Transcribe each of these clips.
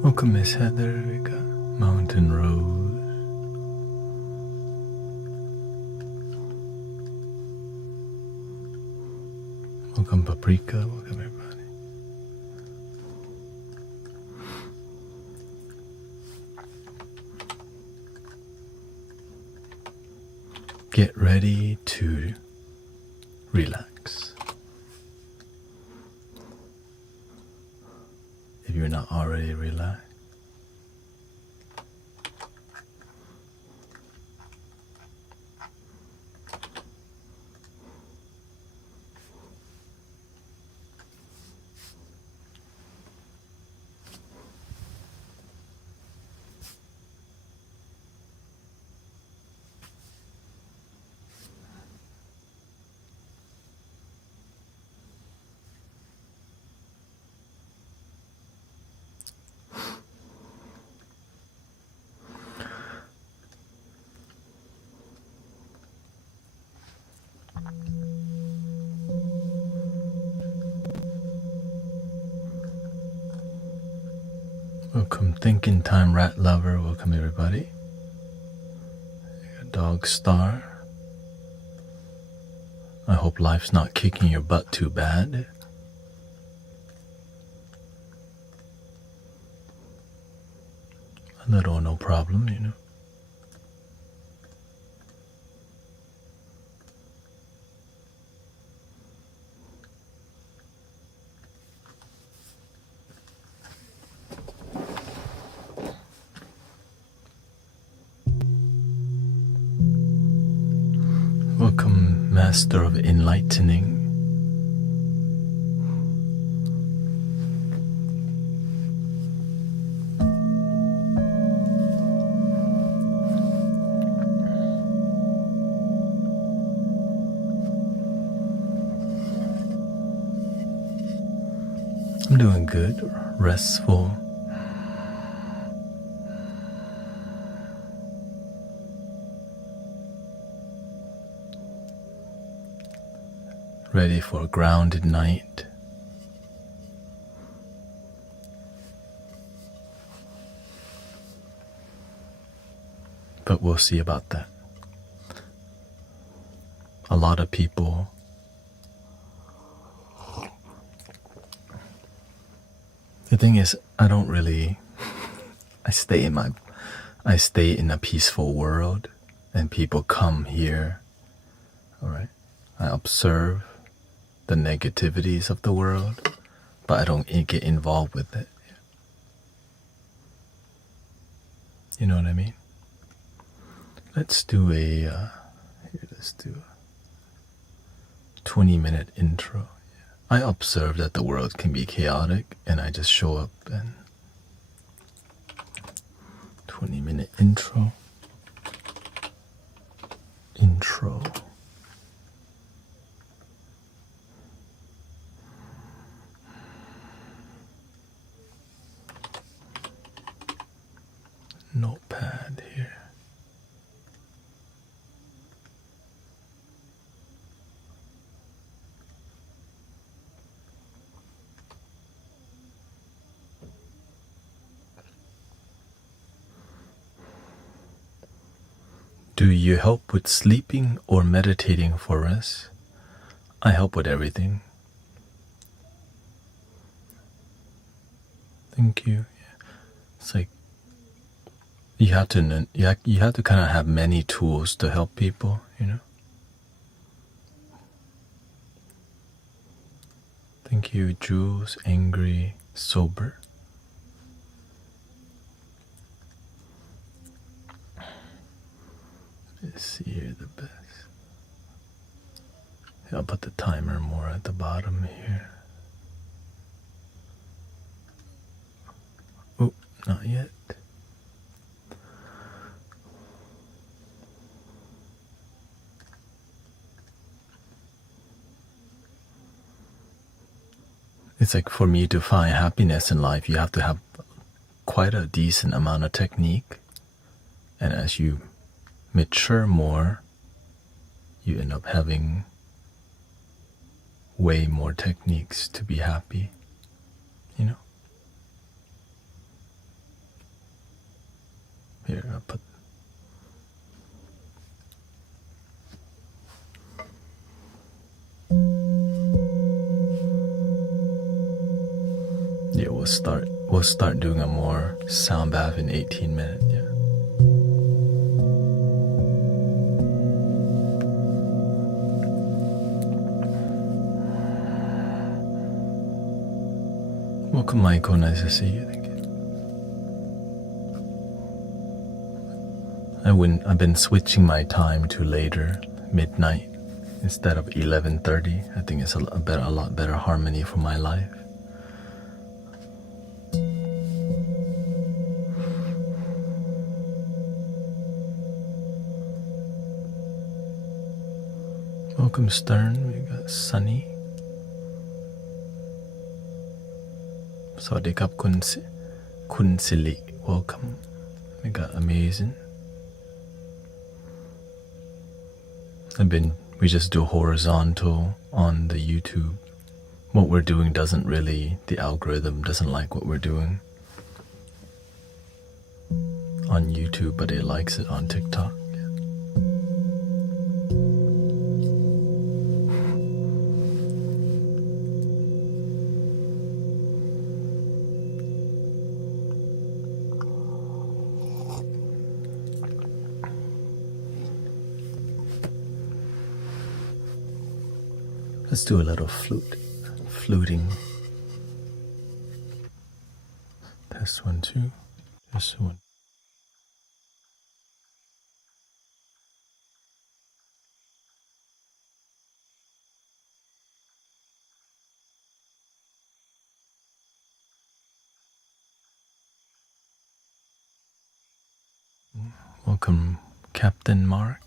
Welcome, Miss Heather. We got Mountain Rose. Welcome, Paprika. Welcome, everybody. Get ready to relax. If you're not already relaxed, welcome, Thinking Time Rat Lover. Welcome, everybody. Dog Star. I hope life's not kicking your butt too bad. A little, no problem, you know. Welcome, Master of Enlightening. I'm doing good, restful. Ready for a grounded night. But we'll see about that. A lot of people the thing is, I don't really I stay in a peaceful world and people come here. All right. I observe the negativities of the world, but I don't get involved with it. You know what I mean? Let's do a 20-minute intro. I observe that the world can be chaotic, and I just show up and 20-minute intro. Notepad here. Do you help with sleeping or meditating for rest? I help with everything. Thank you. It's like you have to kind of have many tools to help people, you know. Thank you, Jules. Angry, sober. Let's see here the best. I'll put the timer more at the bottom here. Oh, not yet. It's like for me to find happiness in life, you have to have quite a decent amount of technique. And as you mature more, you end up having way more techniques to be happy, you know. Here, I'll put. Yeah, we'll start doing a more sound bath in 18 minutes, yeah. Welcome, Michael. Nice to see you. Thank you. I've been switching my time to later, midnight, instead of 11:30. I think it's a lot better harmony for my life. Welcome, Stern. We got Sunny. สวัสดีครับคุณสิริ welcome. We got Amazing. We just do horizontal on the YouTube. What we're doing the algorithm doesn't like what we're doing on YouTube, but it likes it on TikTok. Let's do a little fluting. This one too. This one. Welcome, Captain Mark.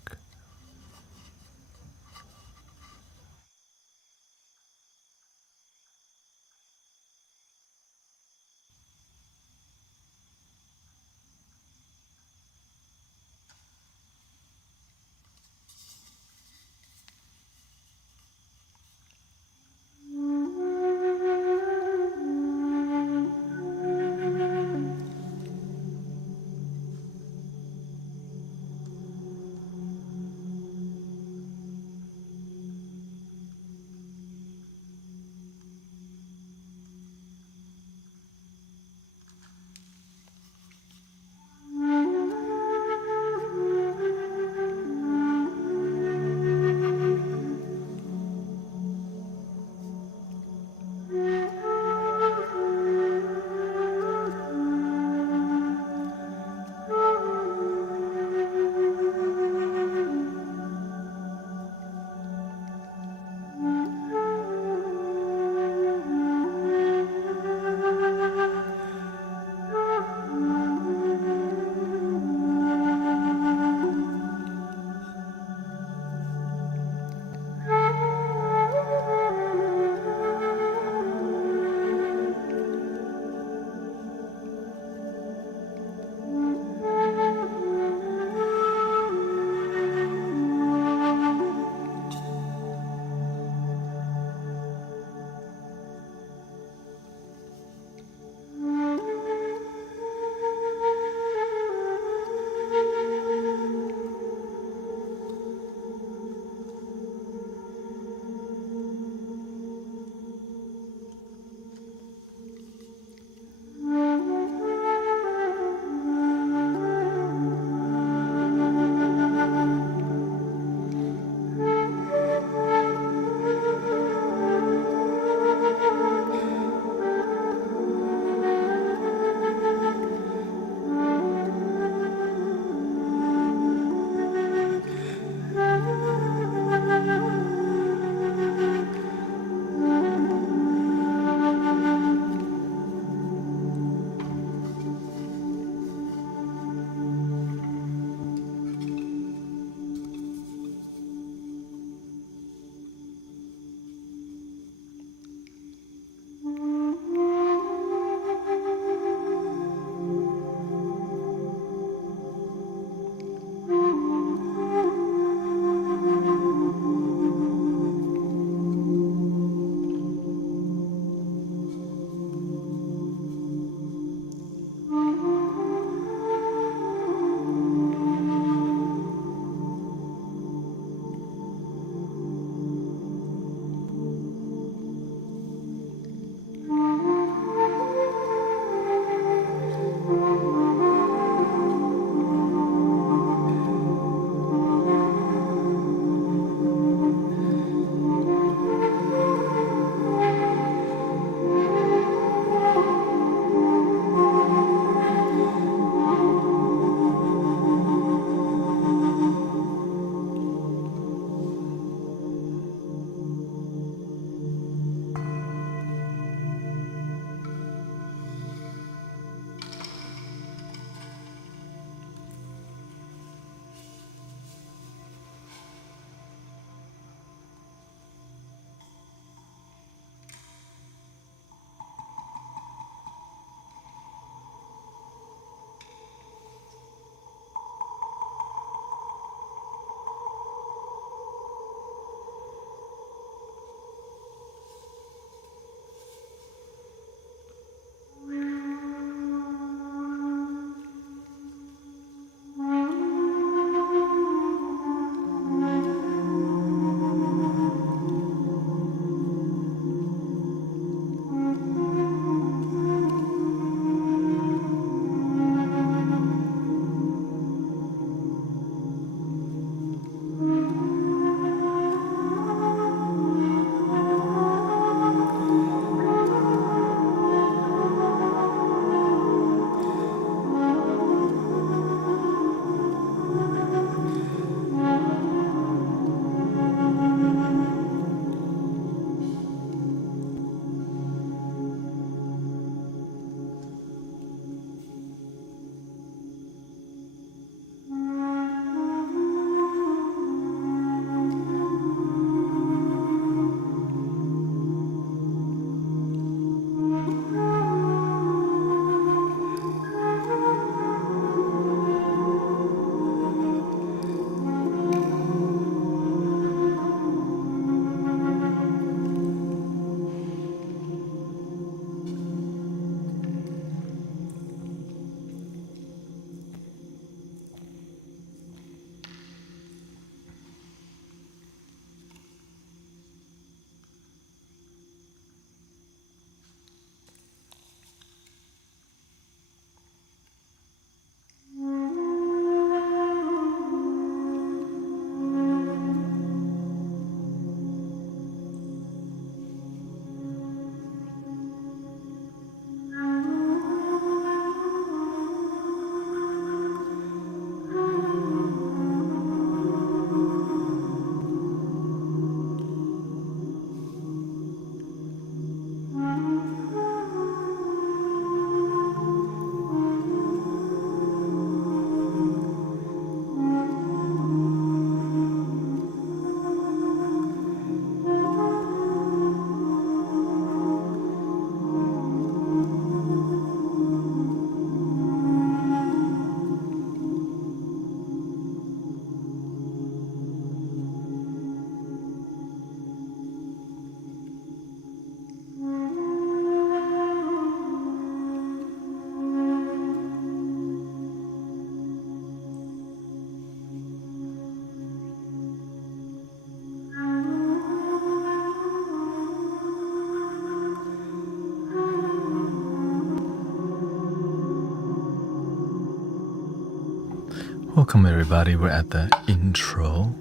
Welcome everybody, we're at the intro.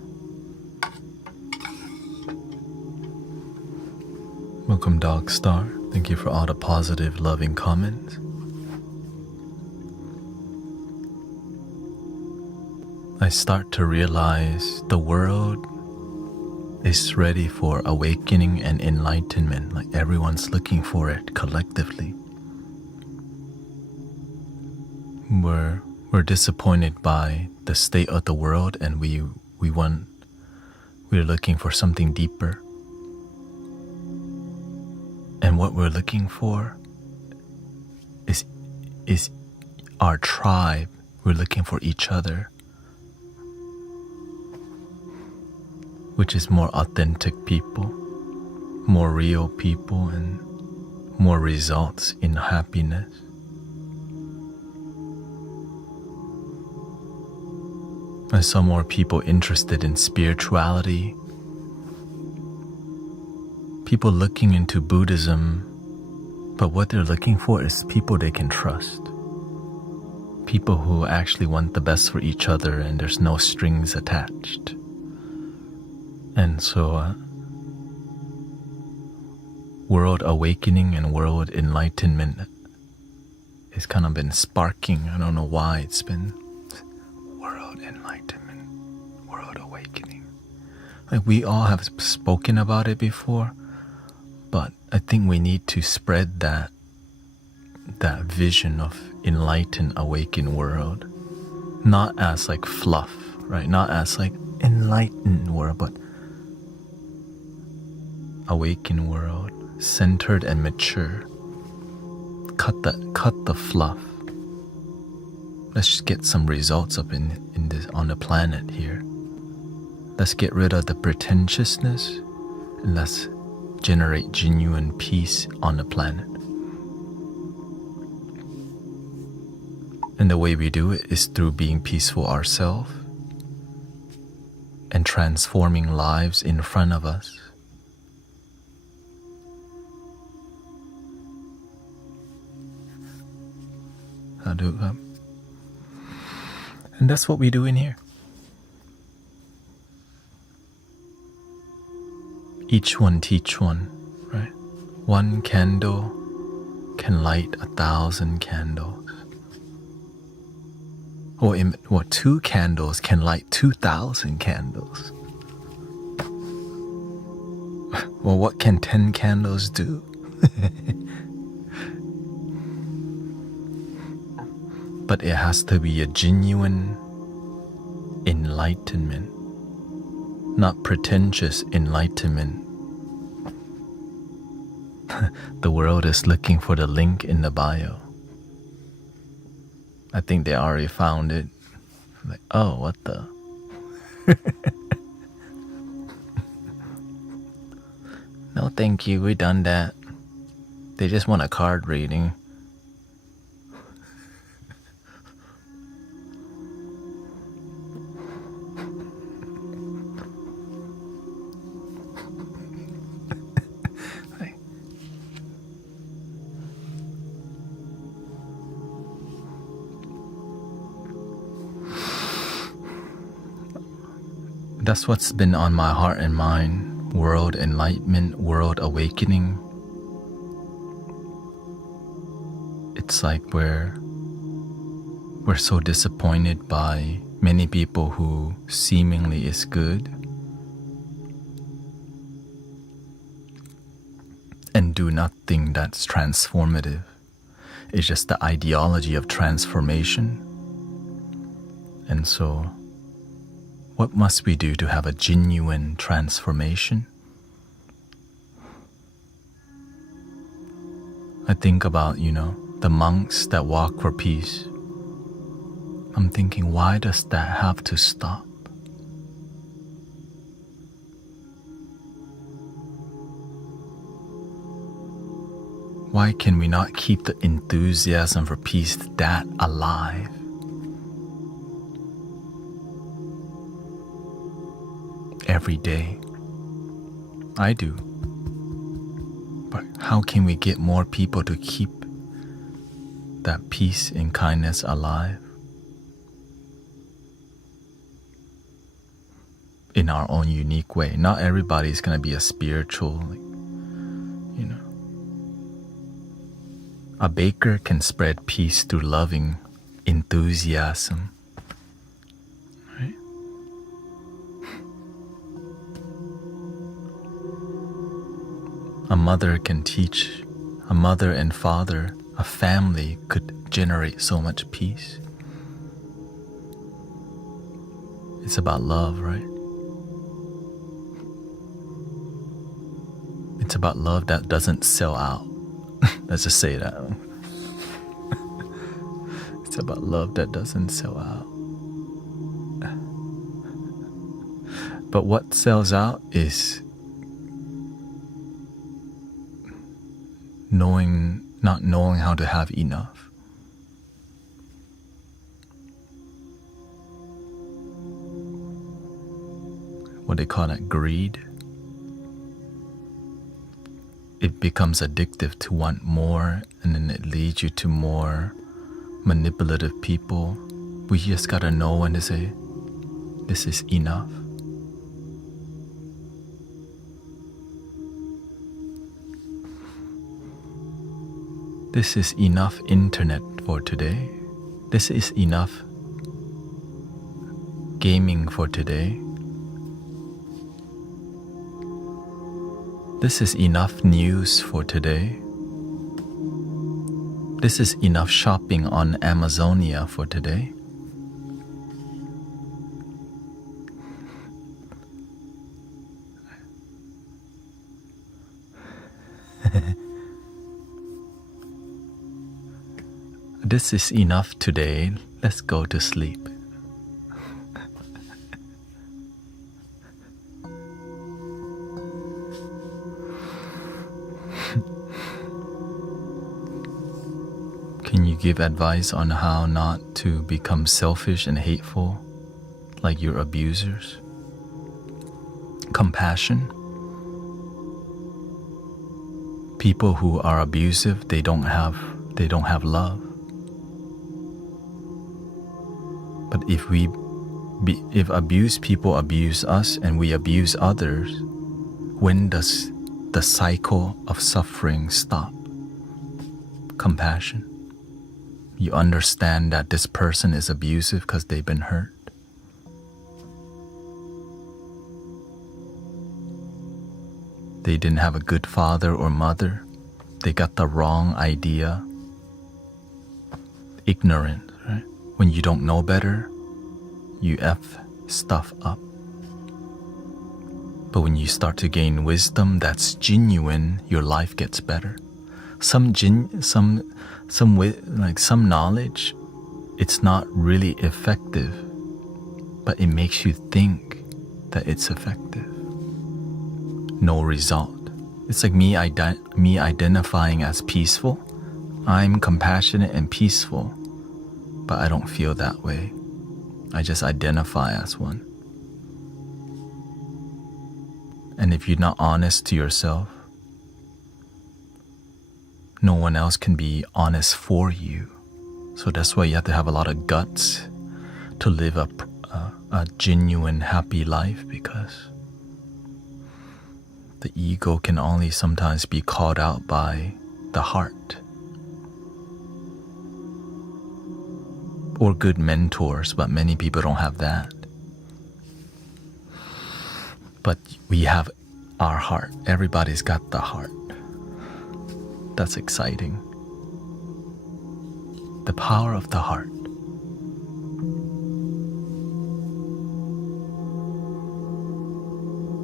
Welcome Dog Star, thank you for all the positive, loving comments. I start to realize the world is ready for awakening and enlightenment, like everyone's looking for it collectively. We're disappointed by the state of the world, and we're looking for something deeper. And what we're looking for is our tribe. We're looking for each other, which is more authentic people, more real people, and more results in happiness. I saw more people interested in spirituality, people looking into Buddhism, but what they're looking for is people they can trust. People who actually want the best for each other and there's no strings attached. And so, world awakening and world enlightenment has kind of been sparking. I don't know why it's been world enlightenment, world awakening. Like we all have spoken about it before, but I think we need to spread that vision of enlightened, awakened world, not as like fluff, right? Not as like enlightened world, but awakened world, centered and mature. Cut the fluff. Let's just get some results up in this on the planet here. Let's get rid of the pretentiousness and let's generate genuine peace on the planet. And the way we do it is through being peaceful ourselves and transforming lives in front of us. And that's what we do in here. Each one teach one, right? One candle can light 1,000 candles. Or 2 candles can light 2,000 candles. Well, what can 10 candles do? But it has to be a genuine enlightenment, not pretentious enlightenment. The world is looking for the link in the bio. I think they already found it. Like, oh, what the? No, thank you, we done that. They just want a card reading. That's what's been on my heart and mind. World enlightenment, world awakening. It's like we're so disappointed by many people who seemingly is good and do nothing that's transformative. It's just the ideology of transformation. And so what must we do to have a genuine transformation? I think about, the monks that walk for peace. I'm thinking, why does that have to stop? Why can we not keep the enthusiasm for peace that alive? Every day. I do. But how can we get more people to keep that peace and kindness alive? in our own unique way. Not everybody's gonna be a spiritual, you know. A baker can spread peace through loving enthusiasm. Right? A mother can teach, a mother and father, a family could generate so much peace. It's about love, right? It's about love that doesn't sell out. Let's just say that. It's about love that doesn't sell out. But what sells out is not knowing how to have enough. What they call that, greed. It becomes addictive to want more, and then it leads you to more manipulative people. We just gotta know when to say, this is enough. This is enough internet for today. This is enough gaming for today. This is enough news for today. This is enough shopping on Amazonia for today. This is enough today. Let's go to sleep. Can you give advice on how not to become selfish and hateful like your abusers? Compassion. People who are abusive, they don't have love. But if abused people abuse us and we abuse others, when does the cycle of suffering stop? Compassion. You understand that this person is abusive because they've been hurt. They didn't have a good father or mother. They got the wrong idea. Ignorant, right? When you don't know better, you F stuff up. But when you start to gain wisdom that's genuine, your life gets better. Some knowledge, it's not really effective, but it makes you think that it's effective. No result. It's like me identifying as peaceful. I'm compassionate and peaceful, but I don't feel that way. I just identify as one. And if you're not honest to yourself, no one else can be honest for you. So that's why you have to have a lot of guts to live a genuine, happy life, because the ego can only sometimes be called out by the heart. Or good mentors, but many people don't have that. But we have our heart. Everybody's got the heart. That's exciting. The power of the heart.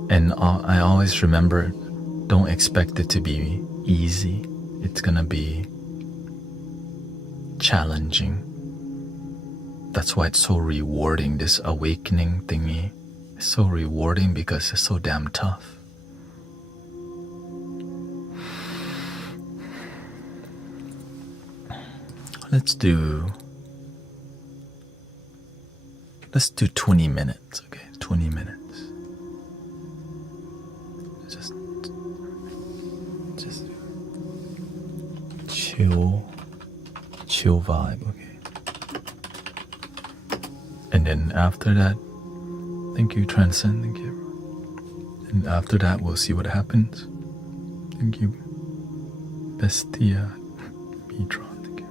And I always remember, don't expect it to be easy. It's gonna be challenging. That's why it's so rewarding, this awakening thingy. It's so rewarding because it's so damn tough. Let's do 20 minutes, okay? 20 minutes. Just chill vibe, okay? And then after that, Thank you, Transcend. Thank you. And after that, we'll see what happens. Thank you, Bestia Metron. Thank you.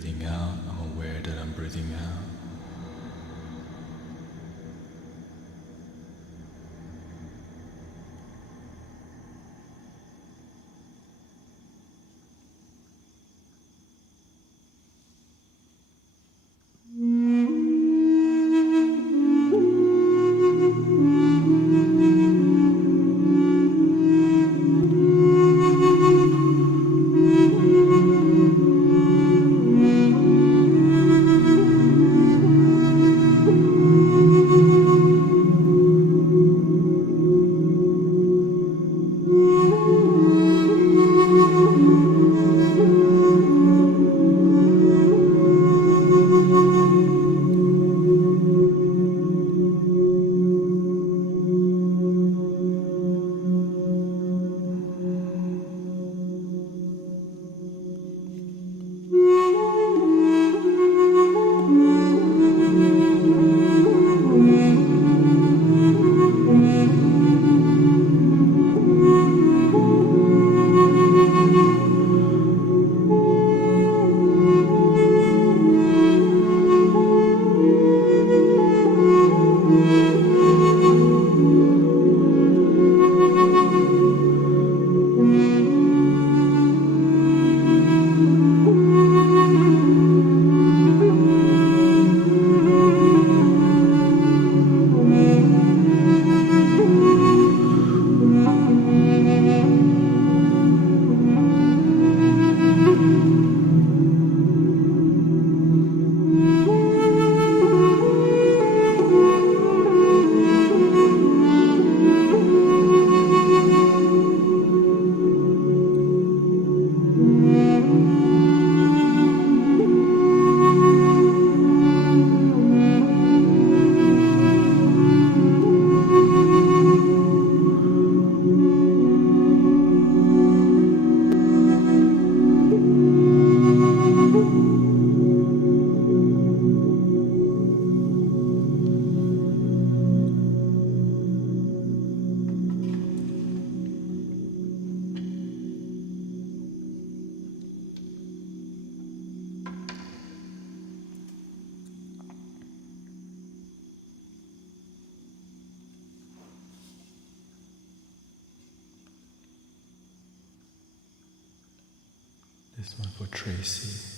breathing out, I'm aware that I'm breathing out. This one for Tracy.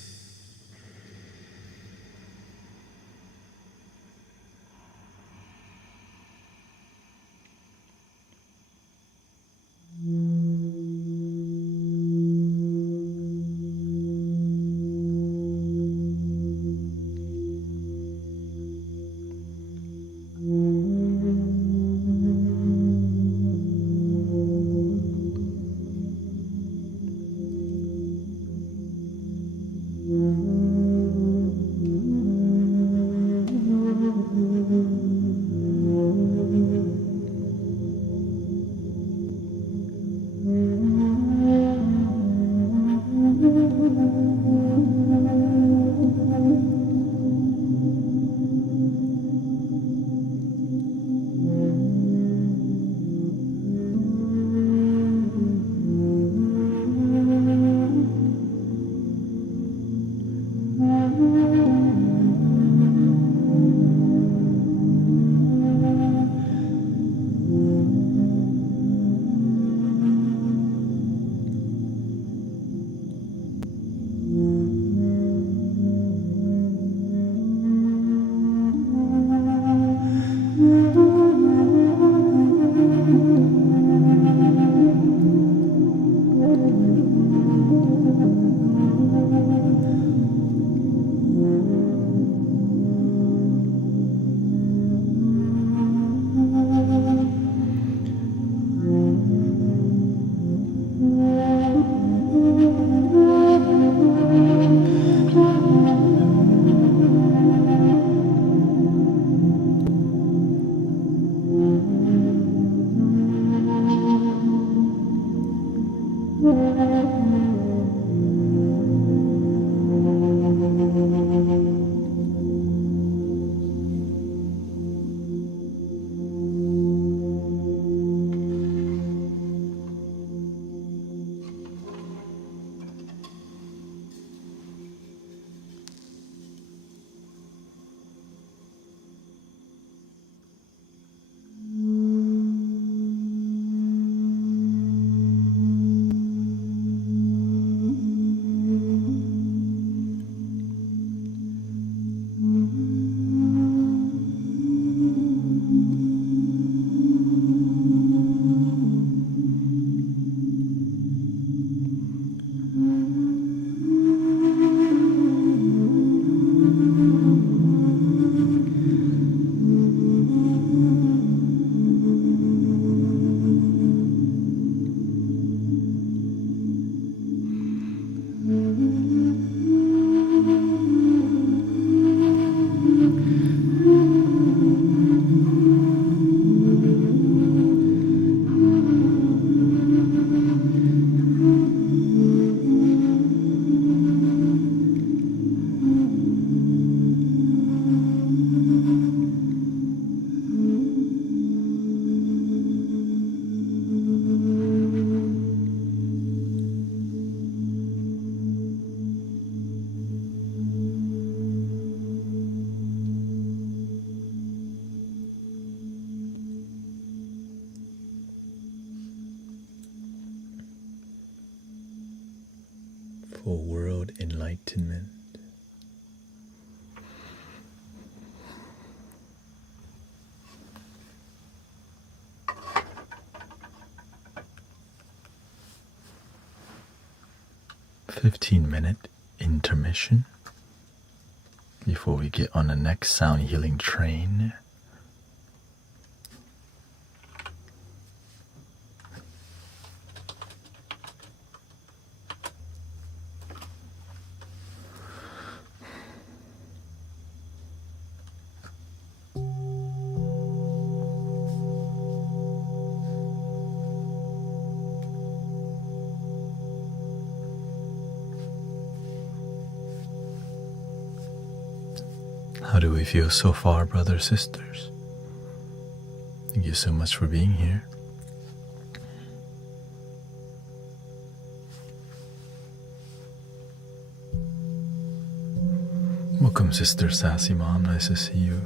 for world enlightenment. "15-minute intermission before we get on the next sound healing train." How do we feel so far, brothers, sisters? Thank you so much for being here. Welcome, Sister Sassy Mom. Nice to see you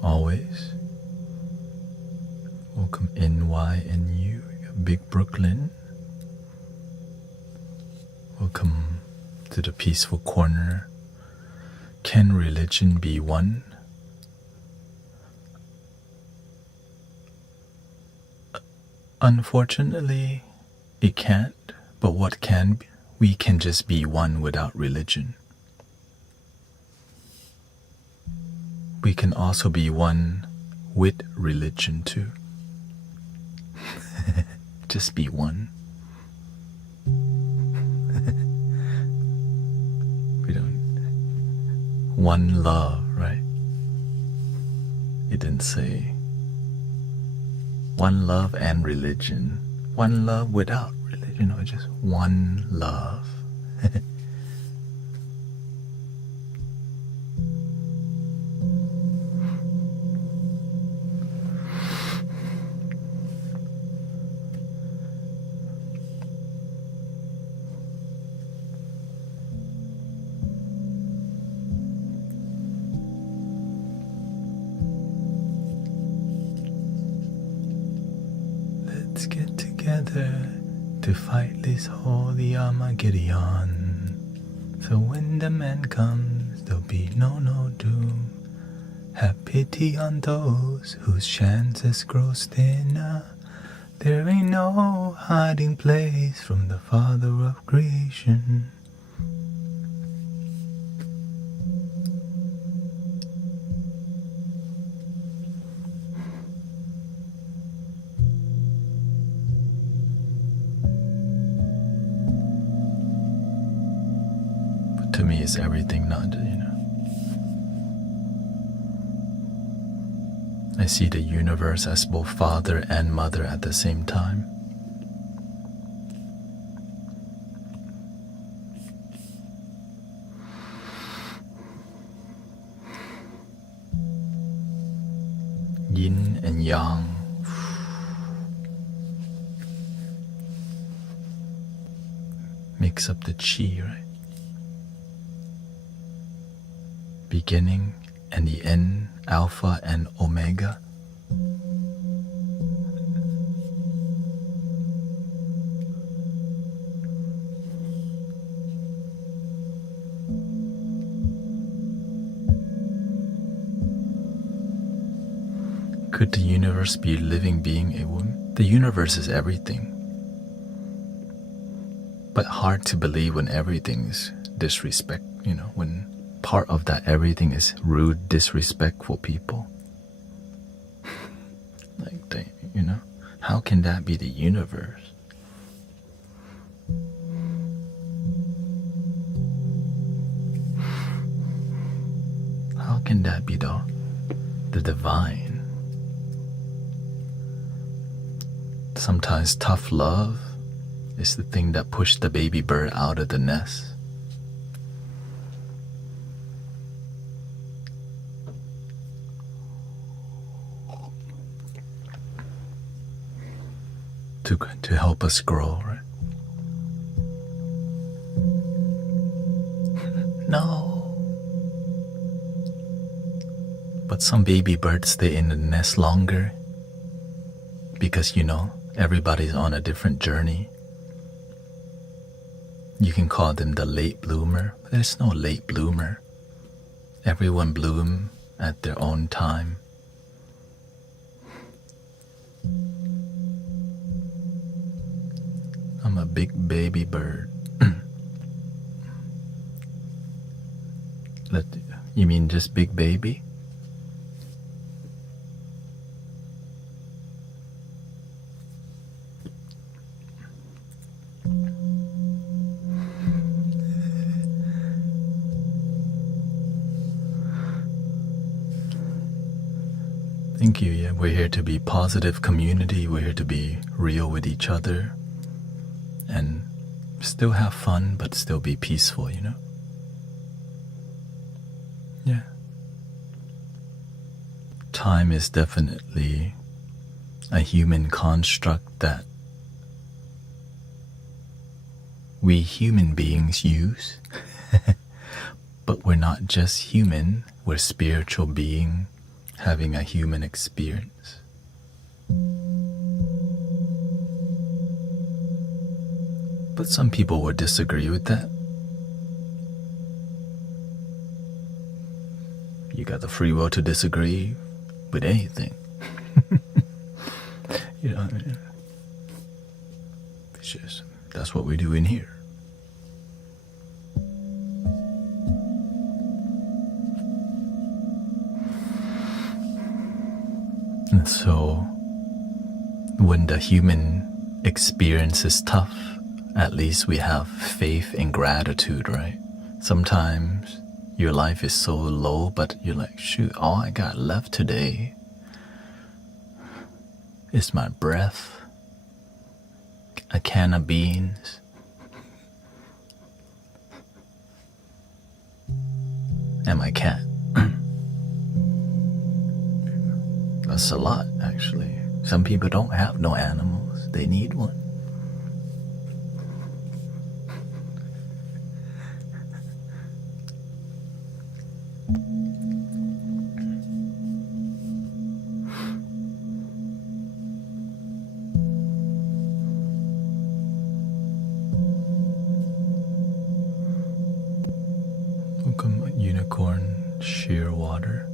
always. Welcome, NYNU, Big Brooklyn. Welcome to the Peaceful Corner. Can religion be one? Unfortunately, it can't. But what can be? We can just be one without religion. We can also be one with religion too. Just be one. We don't. One love, right? It didn't say one love and religion. One love without religion. No, just one love. Let's get together to fight this holy Armageddon. So when the man comes, there'll be no doom. Have pity on those whose chances grow thinner. There ain't no hiding place from the Father of creation. To me, it's everything, not, I see the universe as both father and mother at the same time. Yin and yang. Mix up the chi, right? Beginning and the end, Alpha and Omega. Could the universe be a living being, a woman? The universe is everything. But hard to believe when everything's disrespect, when part of that everything is rude, disrespectful people. How can that be the universe? How can that be the divine? Sometimes tough love is the thing that pushed the baby bird out of the nest. To help us grow, right? No. But some baby birds stay in the nest longer because, everybody's on a different journey. You can call them the late bloomer. There's no late bloomer. Everyone bloom at their own time. I'm a big baby bird. You mean just big baby? Thank you. Yeah, we're here to be positive community. We're here to be real with each other and still have fun, but still be peaceful, you know? Yeah. Time is definitely a human construct that we human beings use. But we're not just human, we're spiritual being having a human experience. But some people would disagree with that. You got the free will to disagree with anything. You know, it's just, that's what we do in here. And so, when the human experience is tough, at least we have faith and gratitude, right? Sometimes your life is so low, but you're like, shoot, all I got left today is my breath, a can of beans, and my cat. That's a lot, actually. Some people don't have no animals. They need one. Welcome, unicorn sheer water.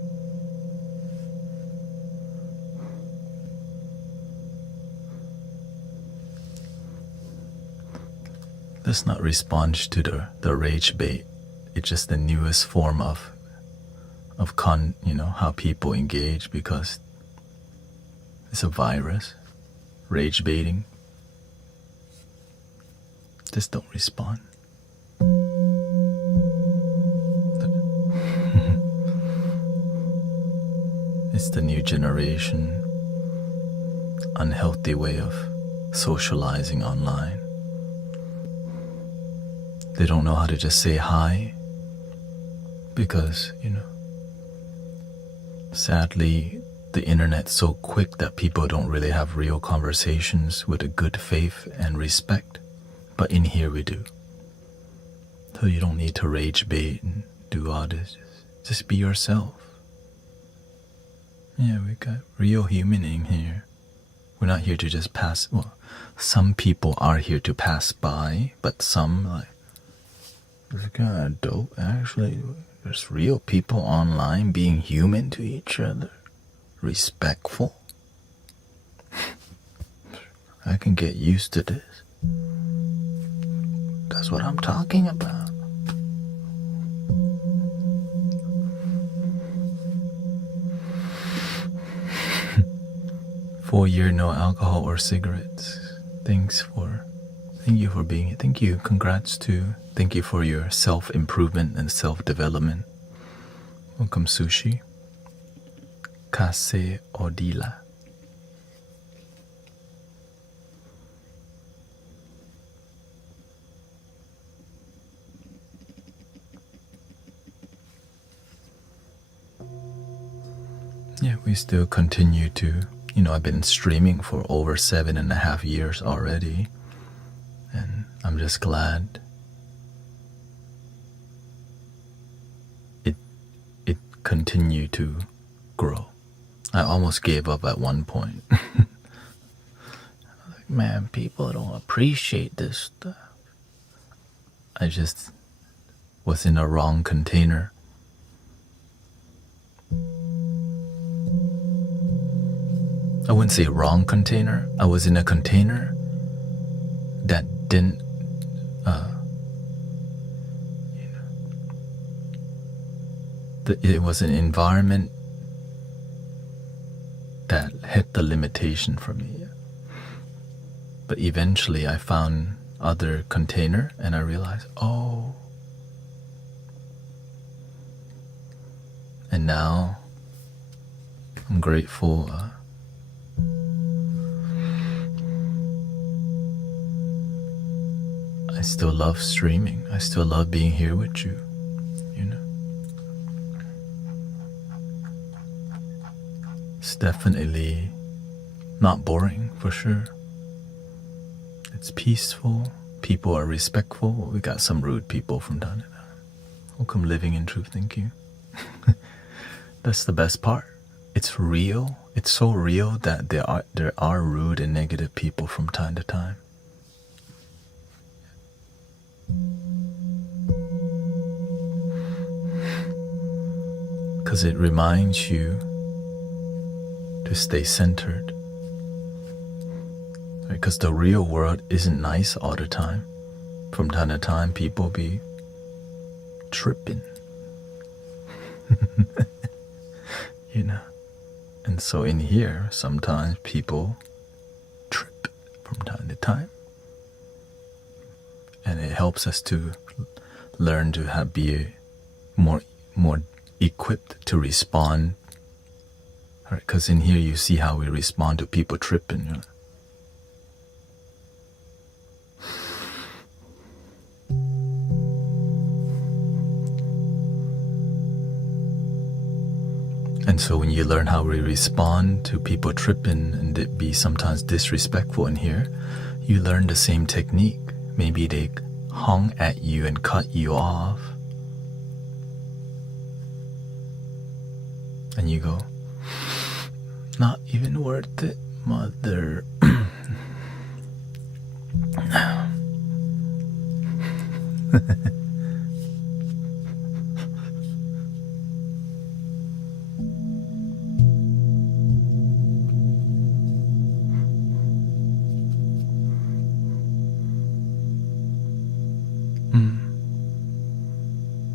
Let's not respond to the rage bait. It's just the newest form of how people engage, because it's a virus. Rage baiting. Just don't respond. It's the new generation, unhealthy way of socializing online. They don't know how to just say hi because, sadly, the internet's so quick that people don't really have real conversations with a good faith and respect. But in here we do. So you don't need to rage bait and do all this. Just be yourself. Yeah, we got real human in here. We're not here to just pass. Well, some people are here to pass by, but some, it's kind of dope, actually. There's real people online being human to each other. Respectful. I can get used to this. That's what I'm talking about. Four-year no alcohol or cigarettes. Thank you for being here. Thank you. Thank you for your self-improvement and self-development. Welcome, Sushi. Kase Odila. Yeah, we still continue to, I've been streaming for over 7.5 years already, and I'm just glad it continued to grow. I almost gave up at one point. Like, man, people don't appreciate this stuff. I just was in a wrong container. I wouldn't say wrong container. I was in a container that didn't, it was an environment that hit the limitation for me. But eventually I found other container and I realized, oh. And now I'm grateful. I still love streaming. I still love being here with you, you know. It's definitely not boring, for sure. It's peaceful. People are respectful. We got some rude people from time to time. Welcome, Living in Truth. Thank you. That's the best part. It's real. It's so real that there are rude and negative people from time to time. Because it reminds you to stay centered. Because the real world isn't nice all the time. From time to time, people be tripping. You know? And so in here, sometimes people trip from time to time. And it helps us to learn to be more equipped to respond. Because in here you see how we respond to people tripping. You know? And so when you learn how we respond to people tripping and it be sometimes disrespectful in here, you learn the same technique. Maybe they honk at you and cut you off. And you go, not even worth it, mother.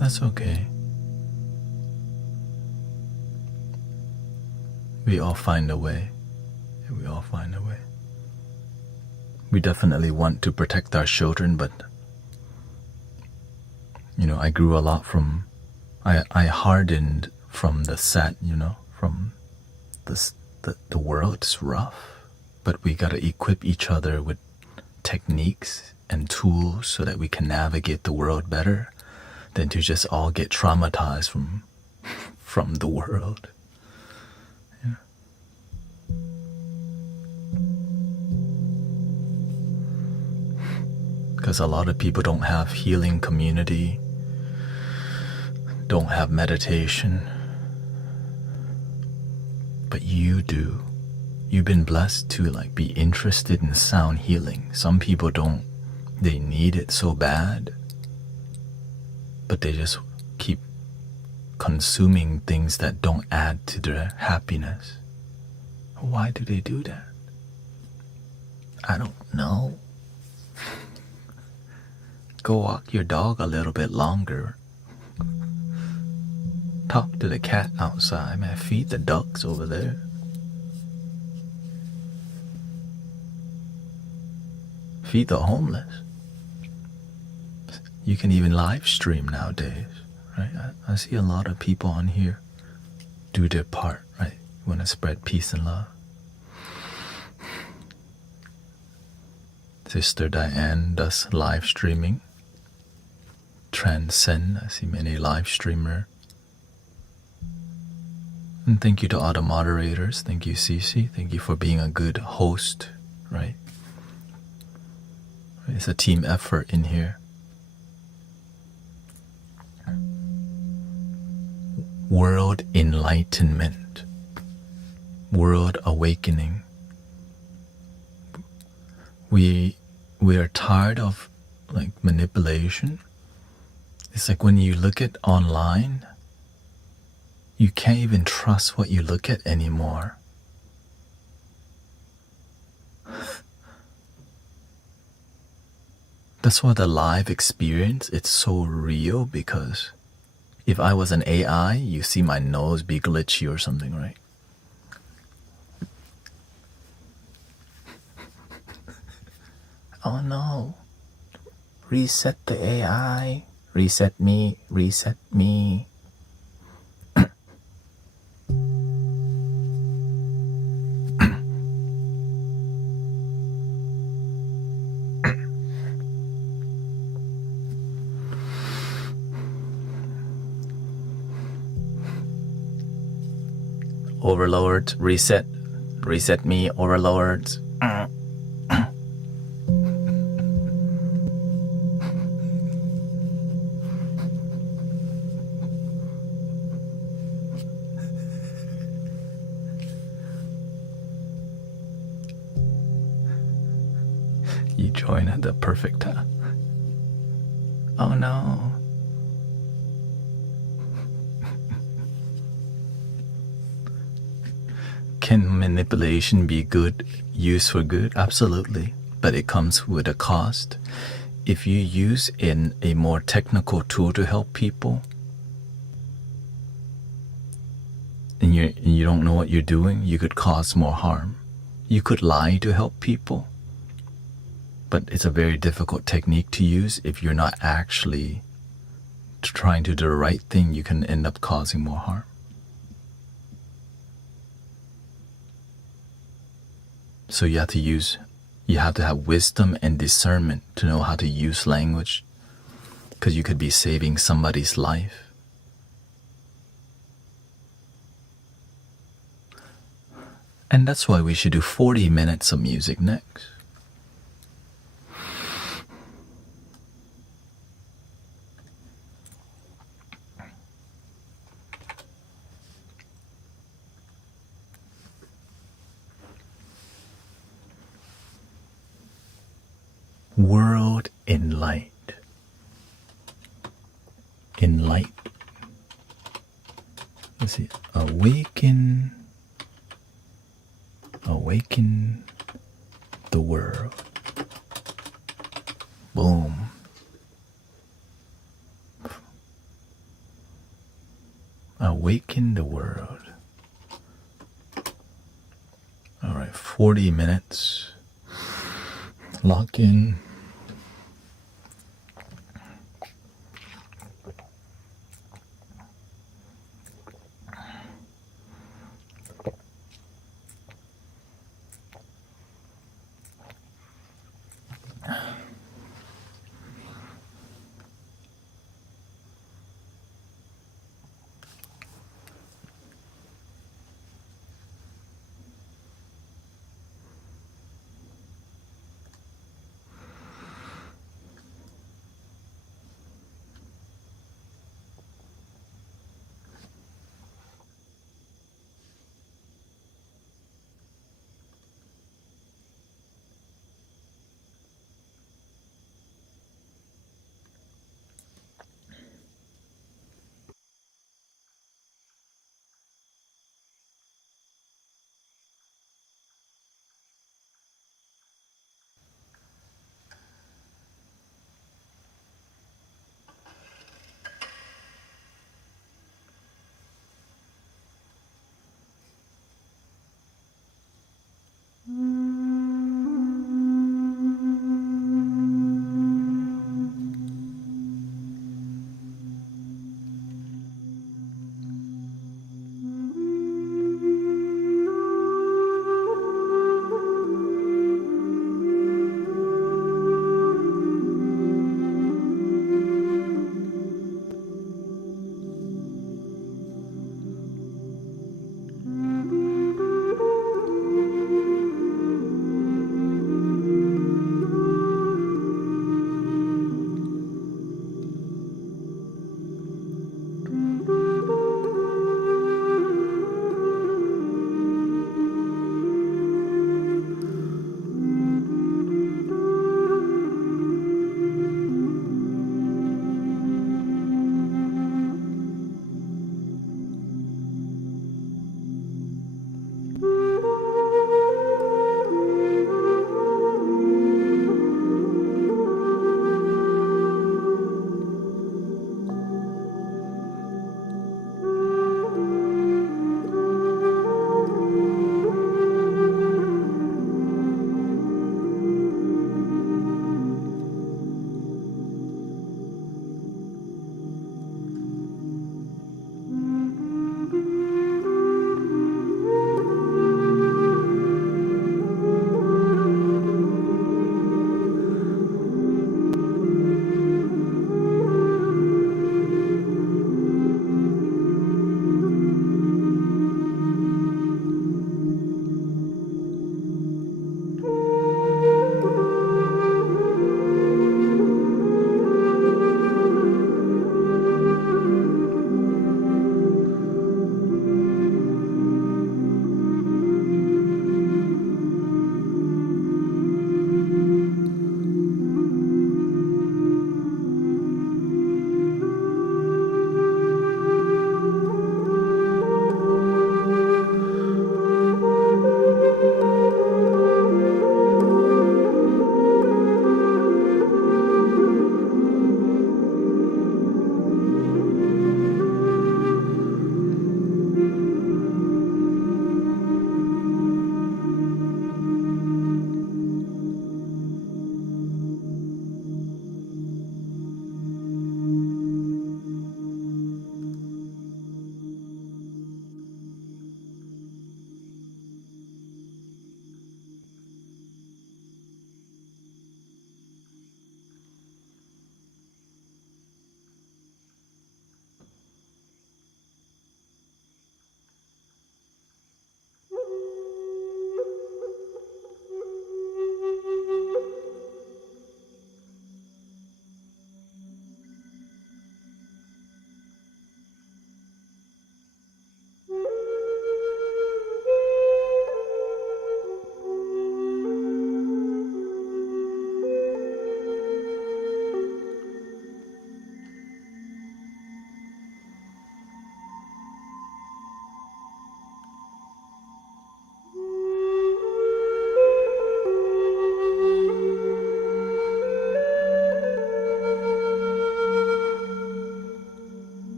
That's okay. We all find a way. We all find a way. We definitely want to protect our children, but you know, I grew a lot from, I hardened from the set, you know, from the world's rough, but we gotta equip each other with techniques and tools so that we can navigate the world better than to just all get traumatized from the world. Yeah. Because a lot of people don't have healing community, don't have meditation, but you do. You've been blessed to be interested in sound healing. Some people don't, they need it so bad, but they just keep consuming things that don't add to their happiness. Why do they do that? I don't know. Go walk your dog a little bit longer. Talk to the cat outside, man. Feed the ducks over there. Feed the homeless. You can even live stream nowadays, right? I see a lot of people on here do their part, right? You want to spread peace and love. Sister Diane does live streaming. Transcend, I see many live streamers. And thank you to all the moderators. Thank you, Cece. Thank you for being a good host, right? It's a team effort in here. World enlightenment, world awakening. We are tired of manipulation. It's like when you look at online, you can't even trust what you look at anymore. That's why the live experience, it's so real, because if I was an AI, you see my nose be glitchy or something, right? Oh no. Reset the AI. Reset me. Reset me. Overlords, reset. Reset me, overlords. You join at the perfect time. Oh no. Can manipulation be good, used for good? Absolutely. But it comes with a cost. If you use in a more technical tool to help people, and you don't know what you're doing, you could cause more harm. You could lie to help people, but it's a very difficult technique to use. If you're not actually trying to do the right thing, you can end up causing more harm. So you have to have wisdom and discernment to know how to use language, because you could be saving somebody's life. And that's why we should do 40 minutes of music next. World in light. In light. Let's see. Awaken the world. Boom. Awaken the world. All right, 40 minutes. Lock in.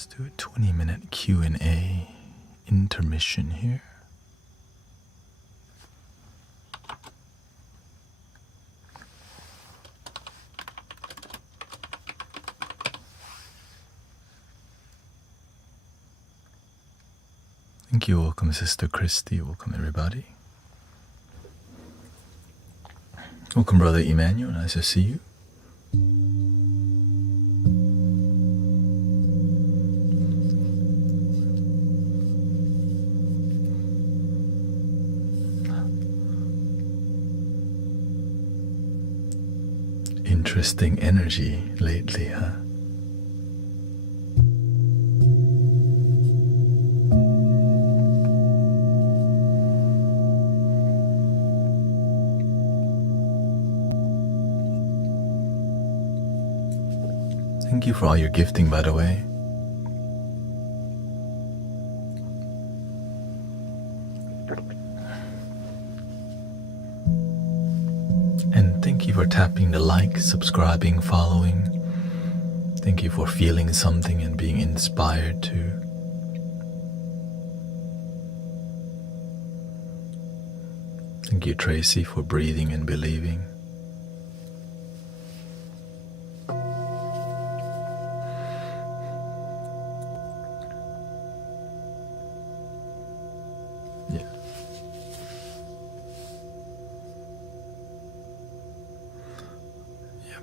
Let's do a 20-minute Q&A intermission here. Thank you. Welcome, Sister Christy. Welcome, everybody. Welcome, Brother Emmanuel. Nice to see you. Interesting energy lately, huh? Thank you for all your gifting, by the way. And thank you for tapping the like, subscribing, following. Thank you for feeling something and being inspired to. Thank you, Tracy, for breathing and believing.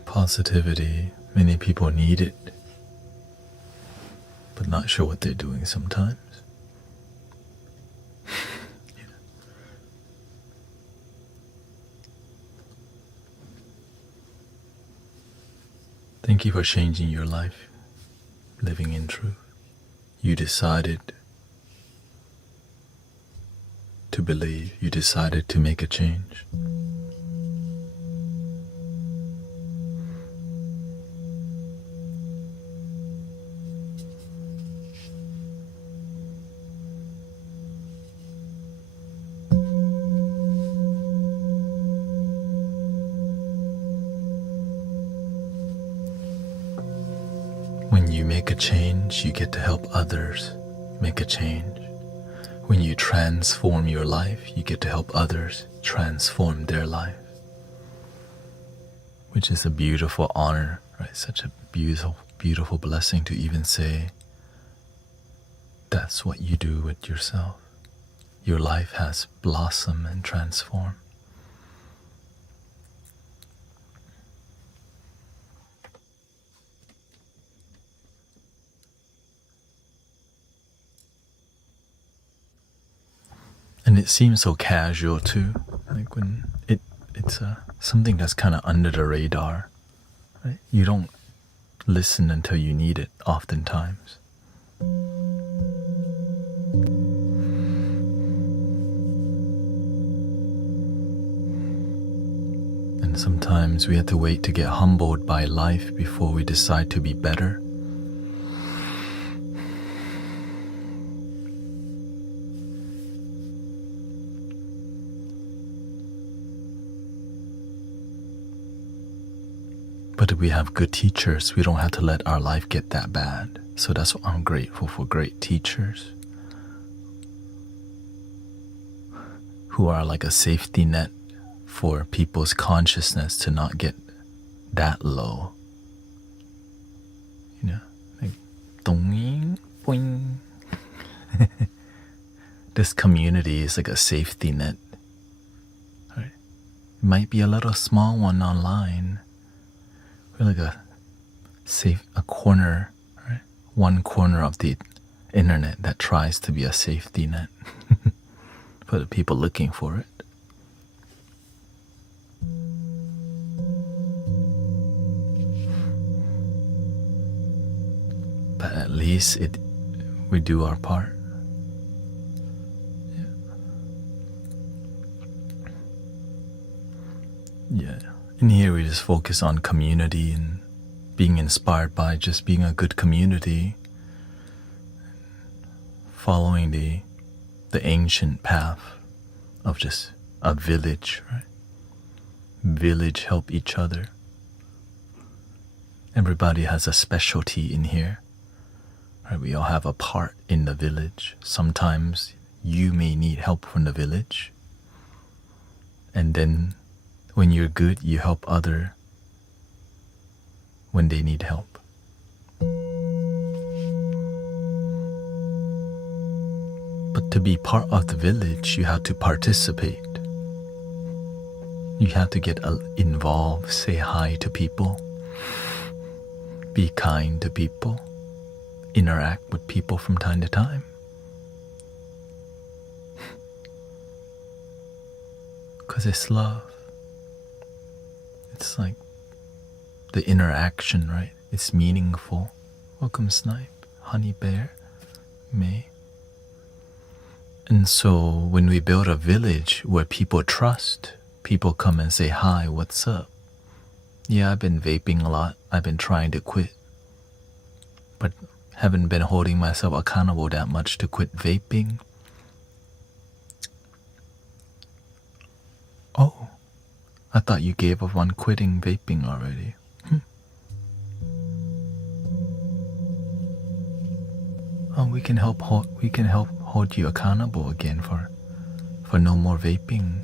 Positivity, many people need it, but not sure what they're doing sometimes. Thank you for changing your life, living in truth. You decided to believe, you decided to make a change. When you make a change, you get to help others make a change. When you transform your life, you get to help others transform their life. Which is a beautiful honor, right? Such a beautiful, beautiful blessing to even say that's what you do with yourself. Your life has blossomed and transformed. And it seems so casual too, like when it's something that's kind of under the radar, right? You don't listen until you need it oftentimes. And sometimes we have to wait to get humbled by life before we decide to be better. But if we have good teachers, we don't have to let our life get that bad. So that's why I'm grateful for great teachers who are like a safety net for people's consciousness to not get that low. You know, like dong, boing. This community is like a safety net. Right? It might be a little small one online. We're like a corner, right? One corner of the internet that tries to be a safety net for the people looking for it. But at least we do our part. Yeah. In here we just focus on community and being inspired by just being a good community, following the ancient path of just a village, right? Village help each other. Everybody has a specialty in here, Right? We all have a part in the village. Sometimes you may need help from the village, and then when you're good, you help other when they need help. But to be part of the village, you have to participate. You have to get involved, say hi to people, be kind to people, interact with people from time to time. Because it's love. It's like the interaction, right? It's meaningful. Welcome, Snipe, Honey Bear, May. And so when we build a village where people trust, people come and say, hi, what's up? Yeah, I've been vaping a lot. I've been trying to quit, but haven't been holding myself accountable that much to quit vaping. Oh, I thought you gave up on quitting vaping already. Oh, we can help hold you accountable again for no more vaping.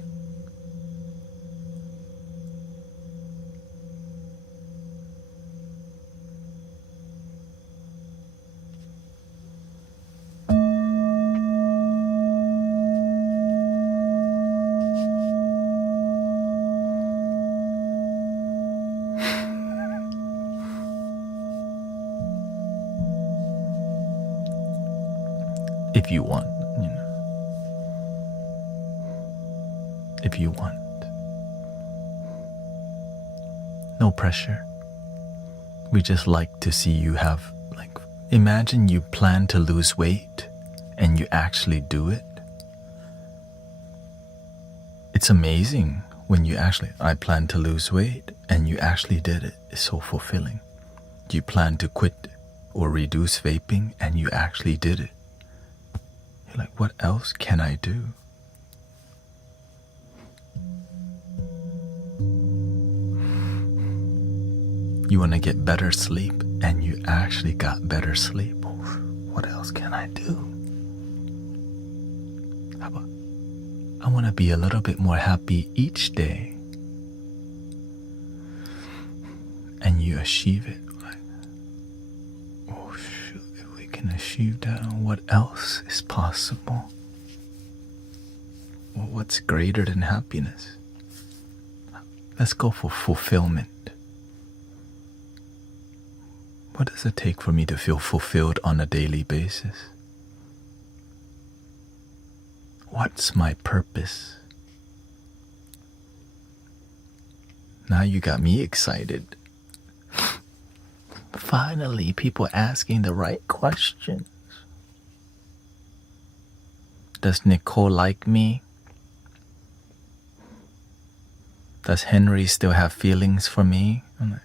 If you want, if you want. No pressure. We just like to see you have, imagine you plan to lose weight and you actually do it. It's amazing when I plan to lose weight and you actually did it. It's so fulfilling. You plan to quit or reduce vaping and you actually did it. You're like, what else can I do? You want to get better sleep and you actually got better sleep. What else can I do? How about, I want to be a little bit more happy each day. And you achieve it. Oh shoot, if we can achieve that, what else is possible? Well, what's greater than happiness? Let's go for fulfillment. What does it take for me to feel fulfilled on a daily basis? What's my purpose? Now you got me excited. Finally, people asking the right questions. Does Nicole like me? Does Henry still have feelings for me? I'm like,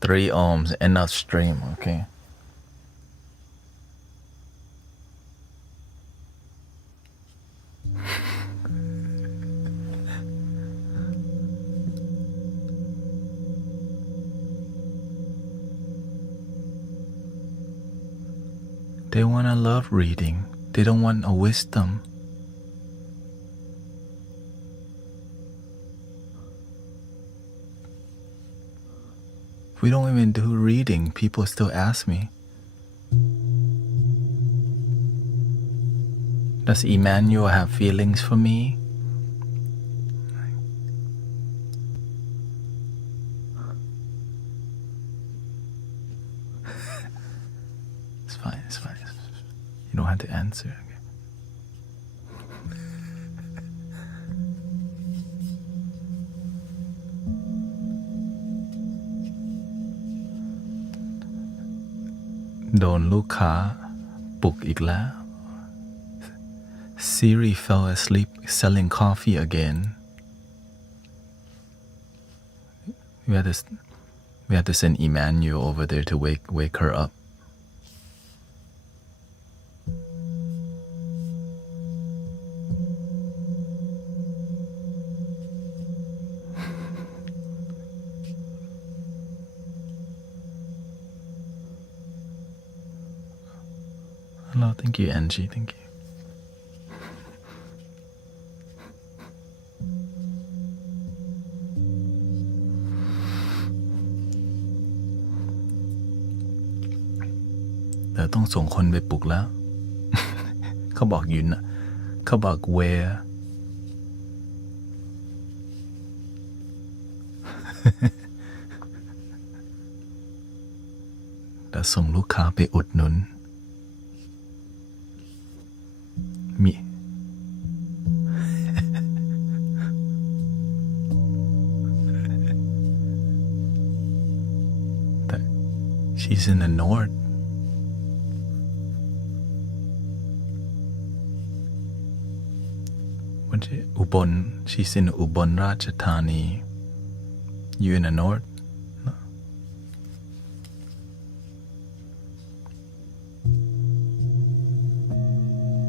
3 ohms, end of stream, okay? They want a love reading. They don't want a wisdom. We don't even do reading. People still ask me. Does Emmanuel have feelings for me? It's fine, it's fine. You don't have to answer.โดนลูกค้าปลุกอีกแล้ว Siri fell asleep selling coffee again. We had to send Emmanuel over there to wake her up. Hello, thank you, Angie. Thank you.แต่ต้องส่งคนไปปลุกแล้ว เขาบอกยืนนะเขาบอก where แต่ส่งลูกค้าไปอุดหนุนมี แต่ she's in the north. Ubon, she's in Ubon Ratchathani. You in the north? No.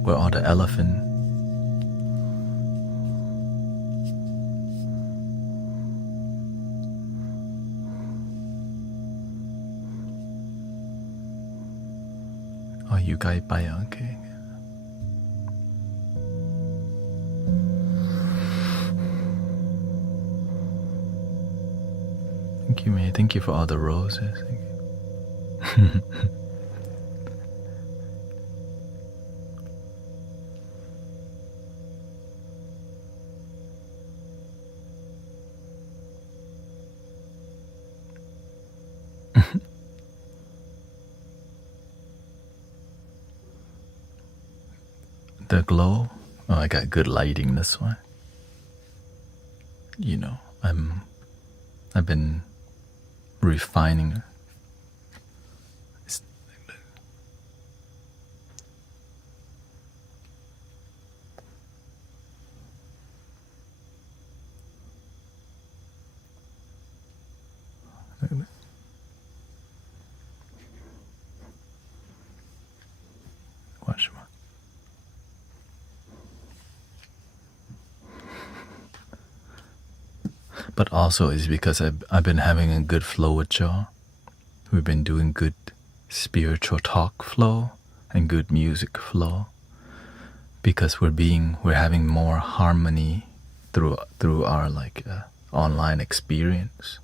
Where are the elephant? Oh, you guys by okay. Thank you, May. Thank you for all the roses. Thank you. The glow. Oh, I got good lighting this one. You know, I've been refining. Watch one. But also is because I've been having a good flow with y'all. We've been doing good spiritual talk flow and good music flow because we're having more harmony through our online experience.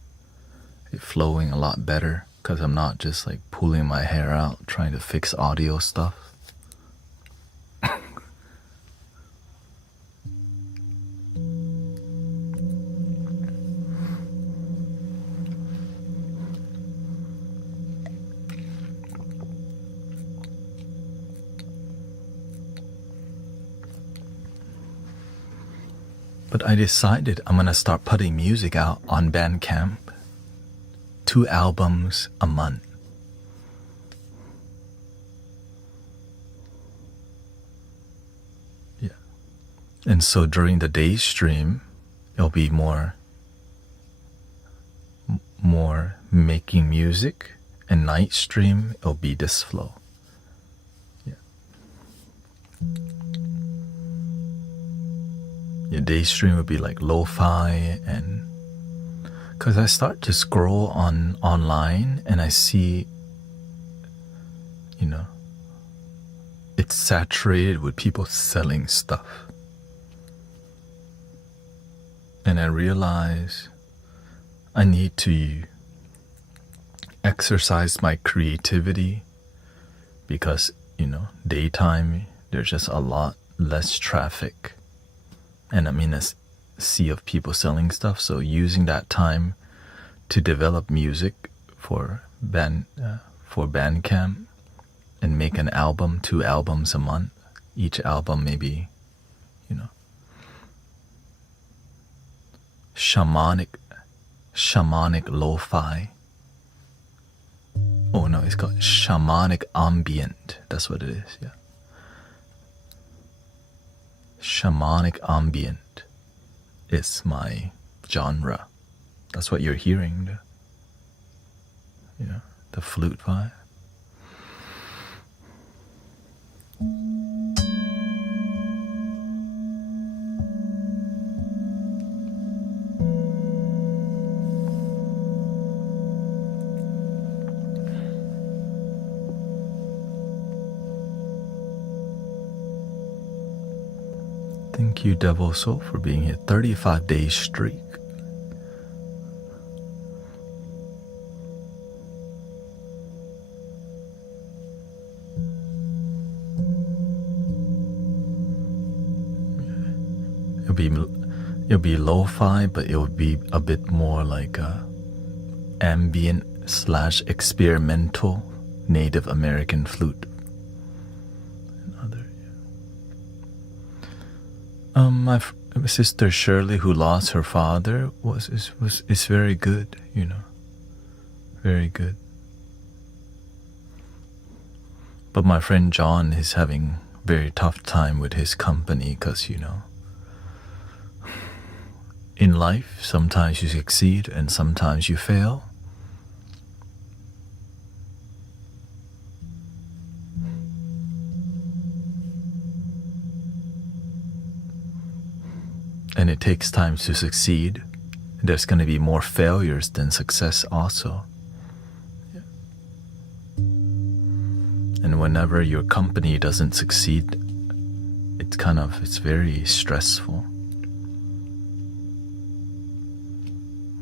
It's flowing a lot better because I'm not just like pulling my hair out trying to fix audio stuff. But I decided I'm gonna start putting music out on Bandcamp. 2 albums a month. Yeah. And so during the day stream, it'll be more making music, and night stream, it'll be this flow. Yeah. Your day stream would be like lo-fi, and because I start to scroll online and I see, you know, it's saturated with people selling stuff. And I realize I need to exercise my creativity because, you know, daytime, there's just a lot less traffic. And I'm in a sea of people selling stuff, so using that time to develop music for Bandcamp and make an album, 2 albums a month. Each album maybe, you know, shamanic lo-fi. Oh no, it's called shamanic ambient. That's what it is, yeah. Shamanic ambient is my genre. That's what you're hearing, the flute vibe. you, Devil Soul, for being here. 35 days streak. It'll be lo-fi, but it'll be a bit more like ambient / experimental Native American flute. My sister Shirley, who lost her father, is very good, you know, very good. But my friend John is having very tough time with his company because, you know, in life sometimes you succeed and sometimes you fail. And it takes time to succeed. There's going to be more failures than success also. Yeah. And whenever your company doesn't succeed, it's very stressful.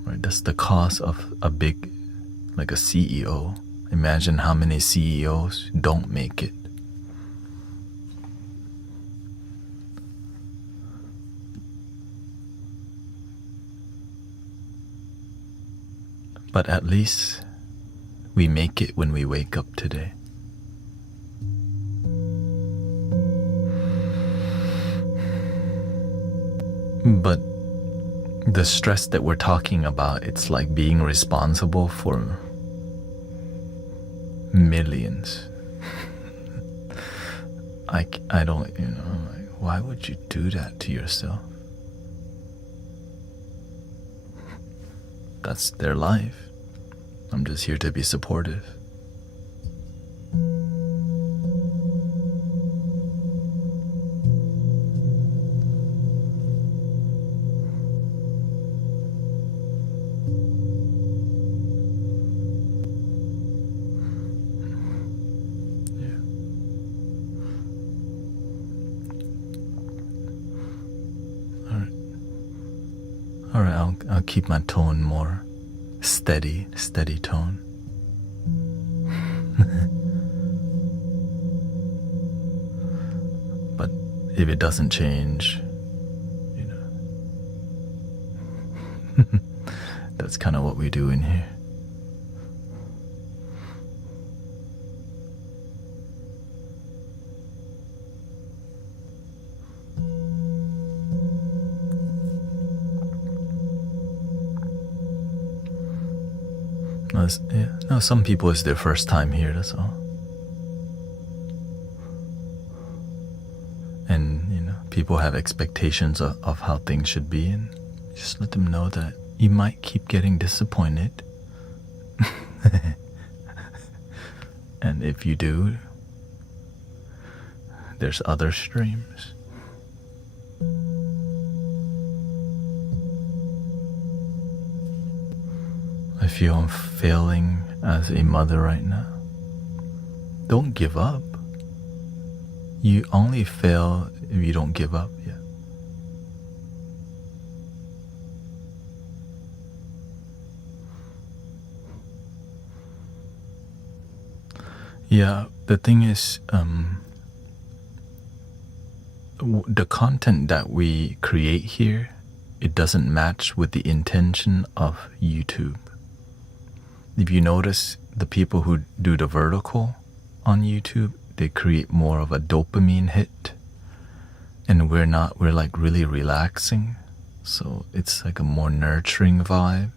Right? That's the cause of a big, like a CEO. Imagine how many CEOs don't make it. But at least we make it when we wake up today. But the stress that we're talking about, it's like being responsible for millions. I don't, you know, like, why would you do that to yourself? That's their life. I'm just here to be supportive. Yeah. All right. I'll keep my tone more steady tone. But if it doesn't change, you know, that's kind of what we do in here. No, some people it's their first time here, that's all. And, you know, people have expectations of how things should be, and just let them know that you might keep getting disappointed. And if you do, there's other streams. I feel I'm failing as a mother right now. Don't give up. You only fail if you don't give up. Yeah. Yeah, the thing is, the content that we create here, it doesn't match with the intention of YouTube. If you notice, the people who do the vertical on YouTube, they create more of a dopamine hit, and we're like really relaxing, so it's like a more nurturing vibe.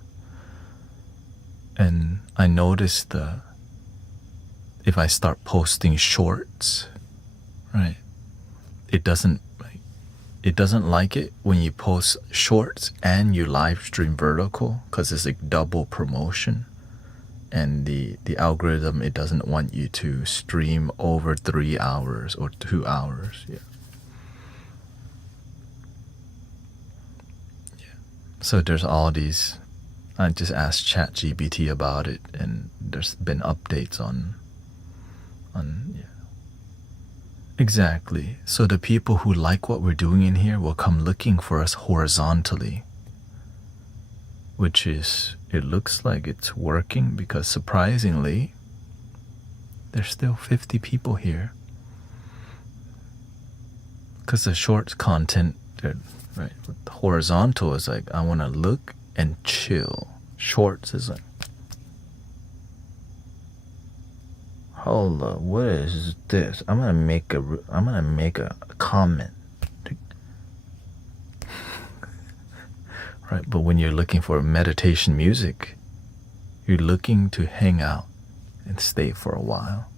And I noticed if I start posting shorts, right, it doesn't like it when you post shorts and you live stream vertical, because it's like double promotion. And the algorithm, it doesn't want you to stream over 3 hours or 2 hours. Yeah. So there's all these. I just asked ChatGPT about it, and there's been updates on Exactly. So the people who like what we're doing in here will come looking for us horizontally, which is, it looks like it's working because surprisingly, there's still 50 people here. Because the short content, right, horizontal is like, I want to look and chill. Shorts is like, hold up, what is this? I'm gonna make a comment. Right, but when you're looking for meditation music, you're looking to hang out and stay for a while.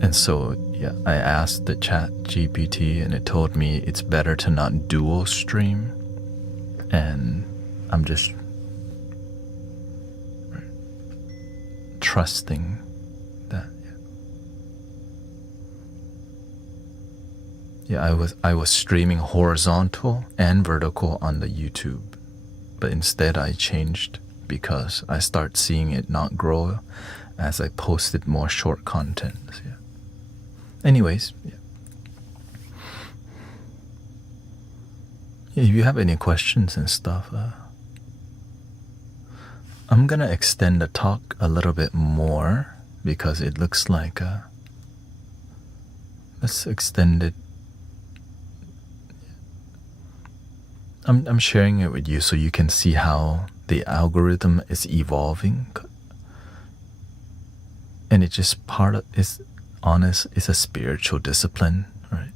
And so, yeah, I asked the chat GPT and it told me it's better to not dual stream. And I'm just trusting that. Yeah, I was streaming horizontal and vertical on the YouTube, but instead I changed because I start seeing it not grow as I posted more short content. Yeah. Anyways, yeah. If you have any questions and stuff, I'm gonna extend the talk a little bit more because it looks like let's extend it. I'm sharing it with you so you can see how the algorithm is evolving, and it's just part of it's a spiritual discipline, right?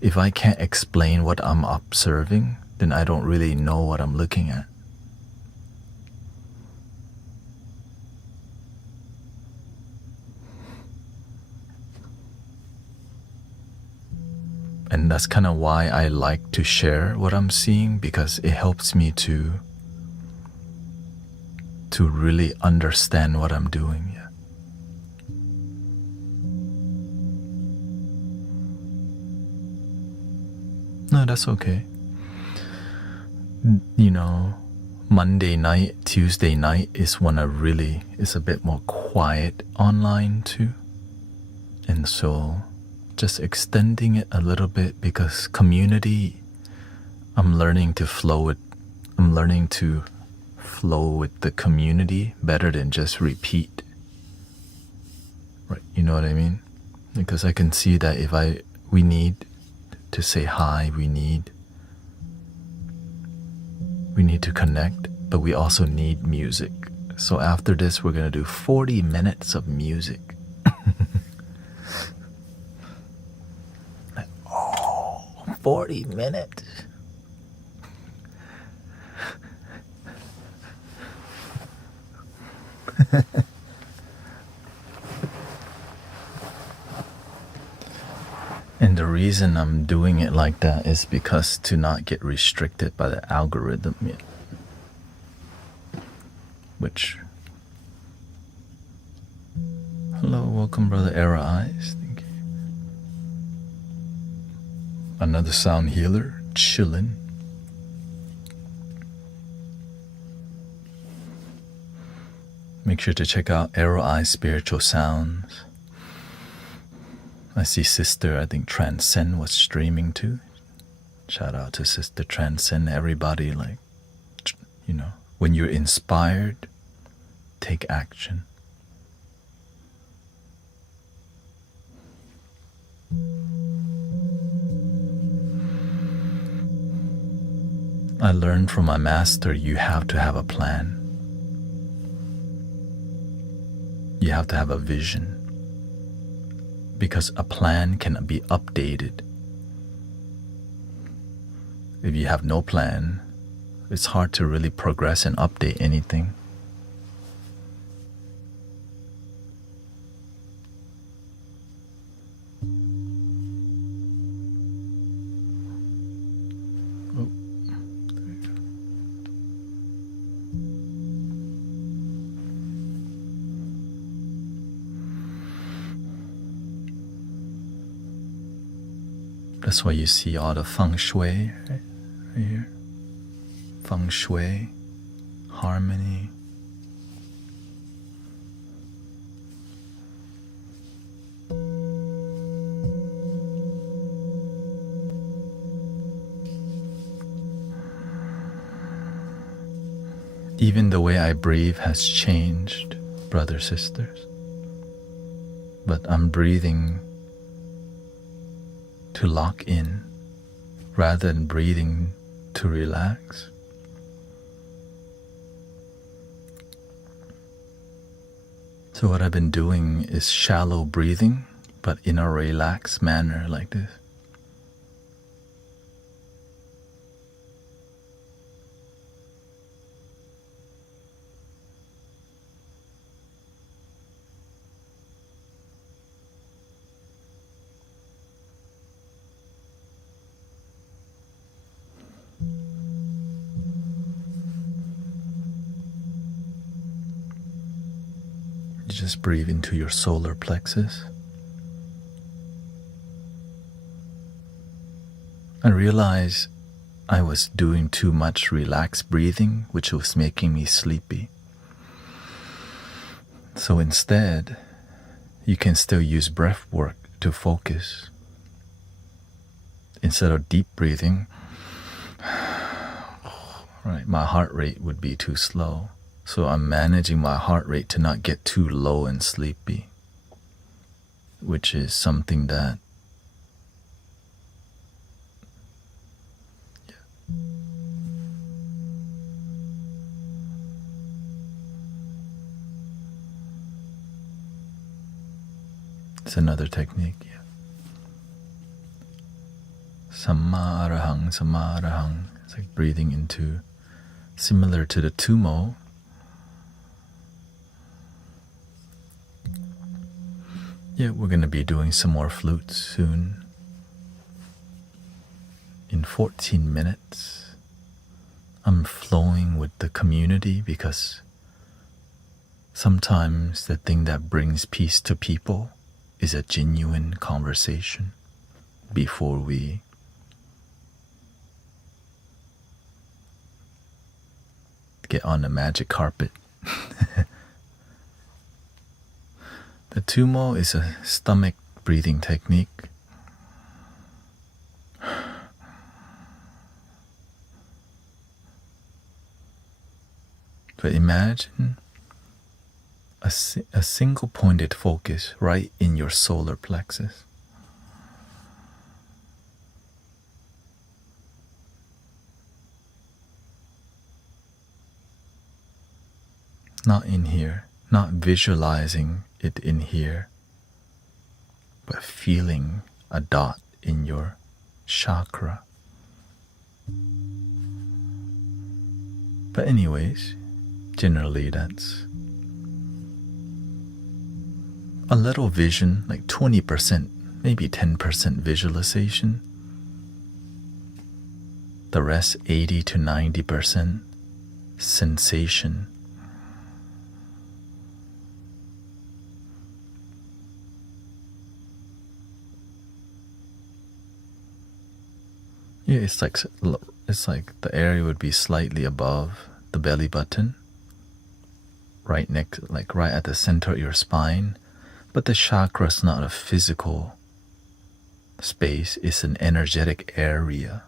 If I can't explain what I'm observing, then I don't really know what I'm looking at. And that's kind of why I like to share what I'm seeing, because it helps me to really understand what I'm doing. Yeah. No, that's okay. You know, Monday night, Tuesday night is when it's a bit more quiet online too. And so just extending it a little bit, because community, I'm learning to flow with the community better than just repeat. Right, you know what I mean? Because I can see that we need to say hi, we need to connect, but we also need music. So after this, we're gonna do 40 minutes of music. 40 minutes. And the reason I'm doing it like that is because to not get restricted by the algorithm, which, hello, welcome brother Era Eyes, thank you. Another sound healer, chillin'. Make sure to check out Arrow Eye Spiritual Sounds. I see Sister, I think Transcend was streaming too. Shout out to Sister Transcend. Everybody, like, you know, when you're inspired, take action. I learned from my master, you have to have a plan. You have to have a vision, because a plan can be updated. If you have no plan, it's hard to really progress and update anything. That's why you see all the feng shui right here. Feng shui, harmony. Even the way I breathe has changed, brothers, sisters. But I'm breathing to lock in rather than breathing to relax. So what I've been doing is shallow breathing, but in a relaxed manner like this. Just breathe into your solar plexus. I realized I was doing too much relaxed breathing, which was making me sleepy. So instead, you can still use breath work to focus. Instead of deep breathing, right, my heart rate would be too slow. So I'm managing my heart rate to not get too low and sleepy, which is something that it's another technique. Yeah. Samma arahang, samma arahang. It's like breathing into, similar to the tumo. Yeah, we're going to be doing some more flutes soon. In 14 minutes, I'm flowing with the community because sometimes the thing that brings peace to people is a genuine conversation before we get on the magic carpet. The tumo is a stomach breathing technique. But imagine a single pointed focus right in your solar plexus. Not in here, not visualizing it in here, but feeling a dot in your chakra. But anyways, generally that's a little vision, like 20%, maybe 10% visualization. The rest 80 to 90% sensation. Yeah, it's like the area would be slightly above the belly button, right next, like right at the center of your spine. But the chakra is not a physical space; it's an energetic area,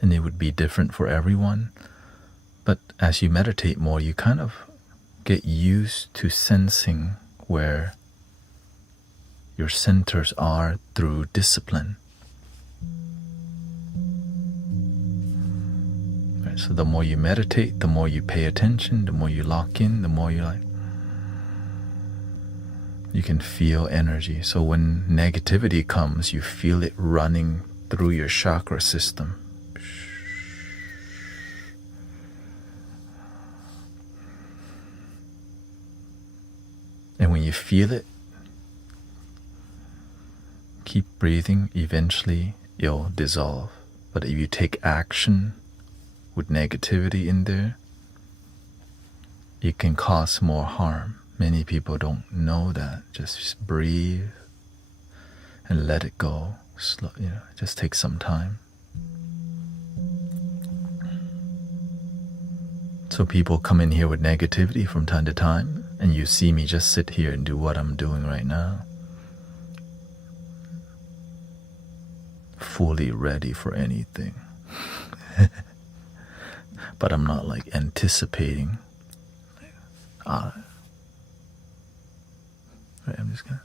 and it would be different for everyone. But as you meditate more, you kind of get used to sensing where your centers are through discipline. So the more you meditate, the more you pay attention, the more you lock in, the more you can feel energy. So when negativity comes, you feel it running through your chakra system. And when you feel it, keep breathing, eventually it'll dissolve. But if you take action with negativity in there, it can cause more harm. Many people don't know that. Just breathe and let it go. Slow, just take some time. So people come in here with negativity from time to time, and you see me just sit here and do what I'm doing right now. Fully ready for anything. But I'm not like anticipating. Right, I'm just gonna.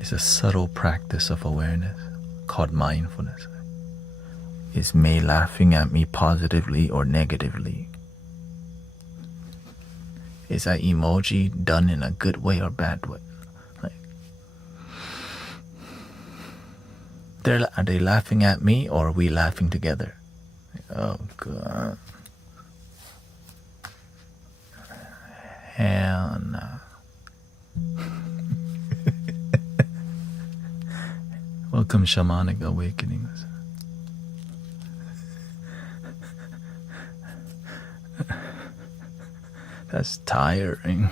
It's a subtle practice of awareness called mindfulness. Is May laughing at me positively or negatively? Is that emoji done in a good way or bad way? Like, are they laughing at me or are we laughing together? Oh God. Hell no. Welcome, Shamanic Awakenings. That's tiring.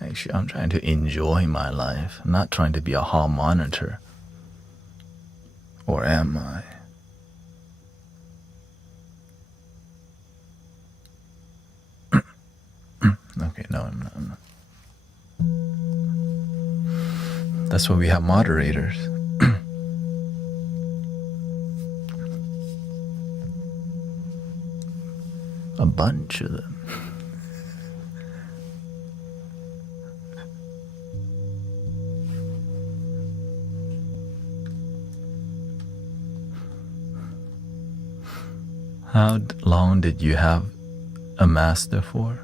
Actually, I'm trying to enjoy my life. I'm not trying to be a hall monitor. Or am I? Okay, no, I'm not. That's why we have moderators. A bunch of them. How long did you have a master for?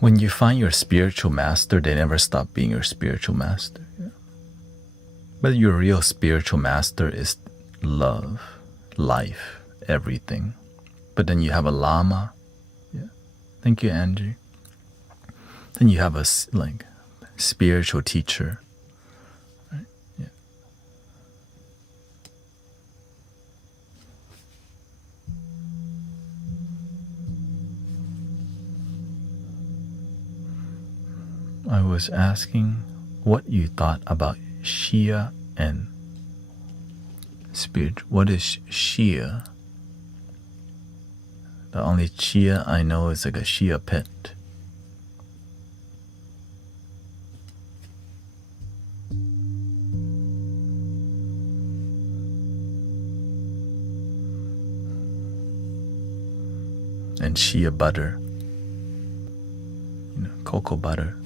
When you find your spiritual master, they never stop being your spiritual master. Yeah. But your real spiritual master is love, life, everything. But then you have a lama. Yeah. Thank you, Angie. Then you have a spiritual teacher. Right? Yeah. I was asking what you thought about Shia and spirit. What is Shia? The only Chia I know is like a Shia pet. And Shia butter. Cocoa butter.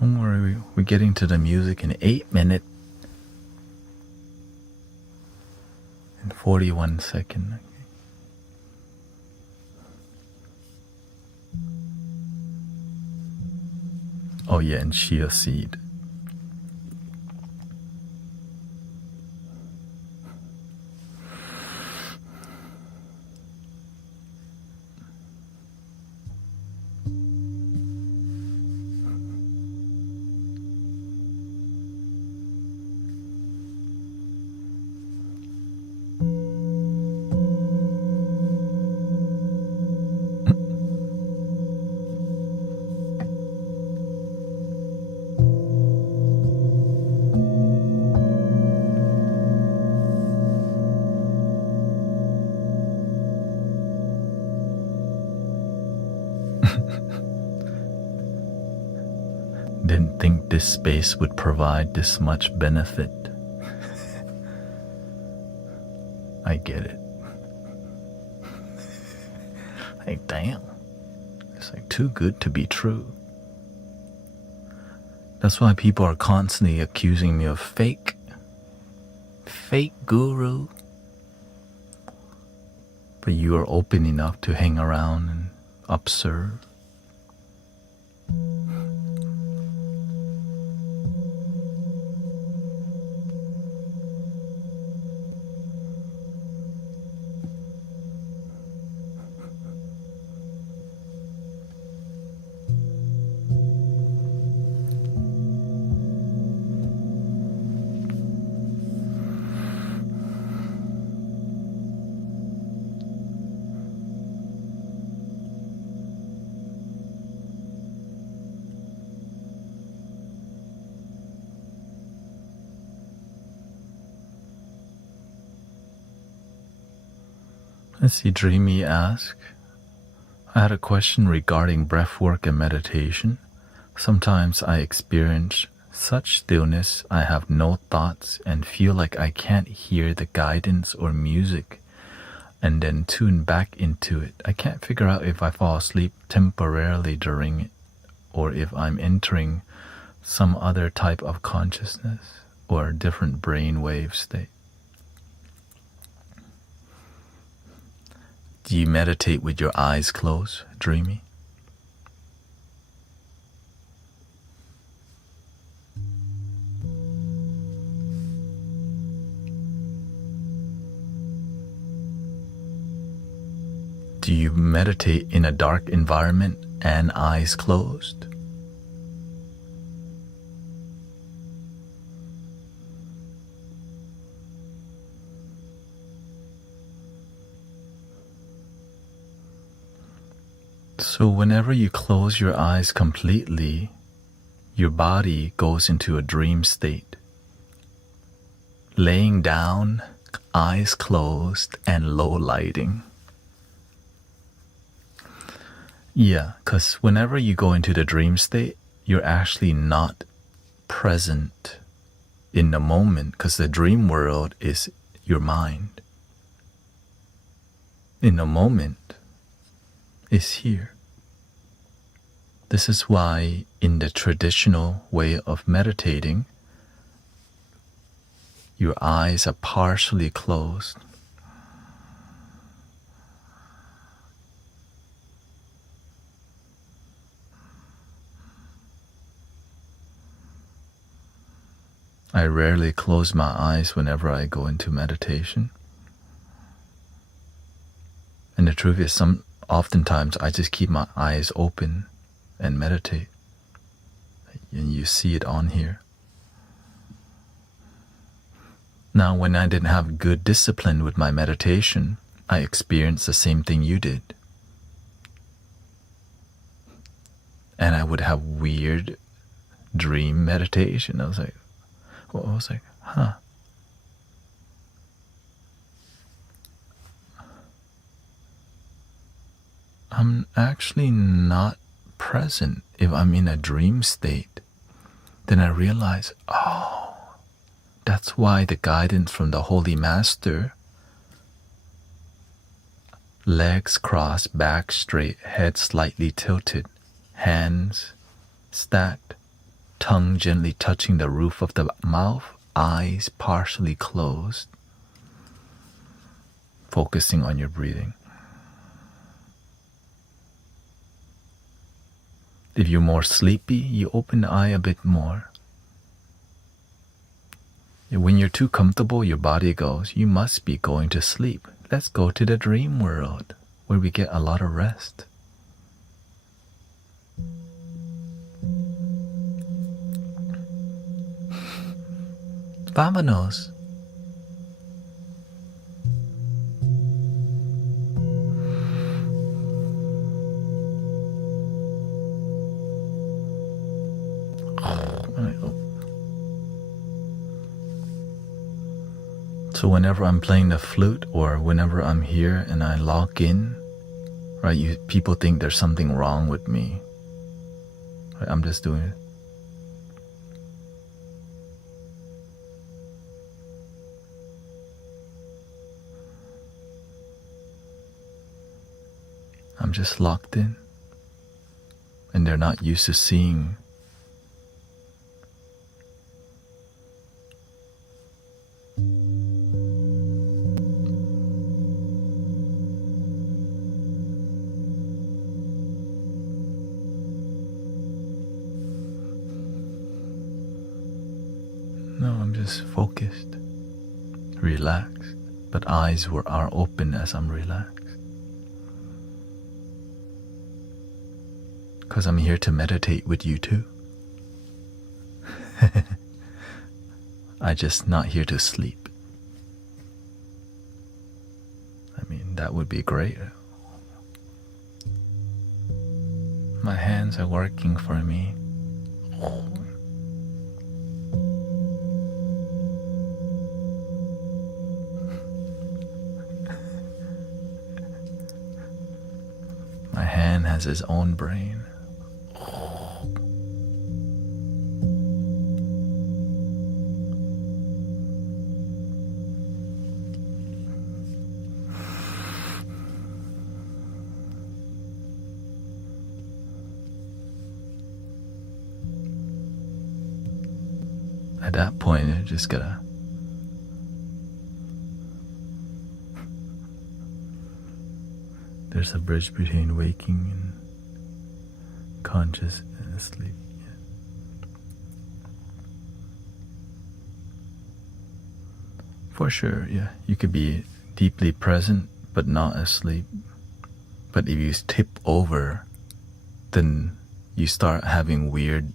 Don't worry, we're getting to the music in 8 minutes and 41 seconds. Oh yeah, and chia seed. Didn't think this space would provide this much benefit. I get it. Like, damn. It's like too good to be true. That's why people are constantly accusing me of fake guru. But you are open enough to hang around and observe. Let's see, Dreamy ask. I had a question regarding breathwork and meditation. Sometimes I experience such stillness I have no thoughts and feel like I can't hear the guidance or music and then tune back into it. I can't figure out if I fall asleep temporarily during it or if I'm entering some other type of consciousness or a different brainwave state. Do you meditate with your eyes closed, Dreamy? Do you meditate in a dark environment and eyes closed? So whenever you close your eyes completely, your body goes into a dream state. Laying down, eyes closed, and low lighting. Yeah, because whenever you go into the dream state, you're actually not present in the moment, because the dream world is your mind. In the moment is here. This is why in the traditional way of meditating, your eyes are partially closed. I rarely close my eyes whenever I go into meditation. And the truth is, oftentimes I just keep my eyes open and meditate. And you see it on here. Now, when I didn't have good discipline with my meditation, I experienced the same thing you did. And I would have weird dream meditation. I was like, huh. I'm actually not present if I'm in a dream state. Then I realize, oh, that's why the guidance from the Holy Master, legs crossed, back straight, head slightly tilted, hands stacked, tongue gently touching the roof of the mouth, eyes partially closed, focusing on your breathing. If you're more sleepy, you open the eye a bit more. When you're too comfortable, your body goes, you must be going to sleep. Let's go to the dream world where we get a lot of rest. Vámonos. So whenever I'm playing the flute or whenever I'm here and I lock in, right, people think there's something wrong with me. Right, I'm just doing it. I'm just locked in. And they're not used to seeing. No, I'm just focused, relaxed, but eyes are open as I'm relaxed. Because I'm here to meditate with you too. I'm just not here to sleep. I mean, that would be great. My hands are working for me. has its own brain. At that point, you just gotta there's a bridge between waking and conscious and asleep. Yeah. For sure, yeah. You could be deeply present but not asleep. But if you tip over, then you start having weird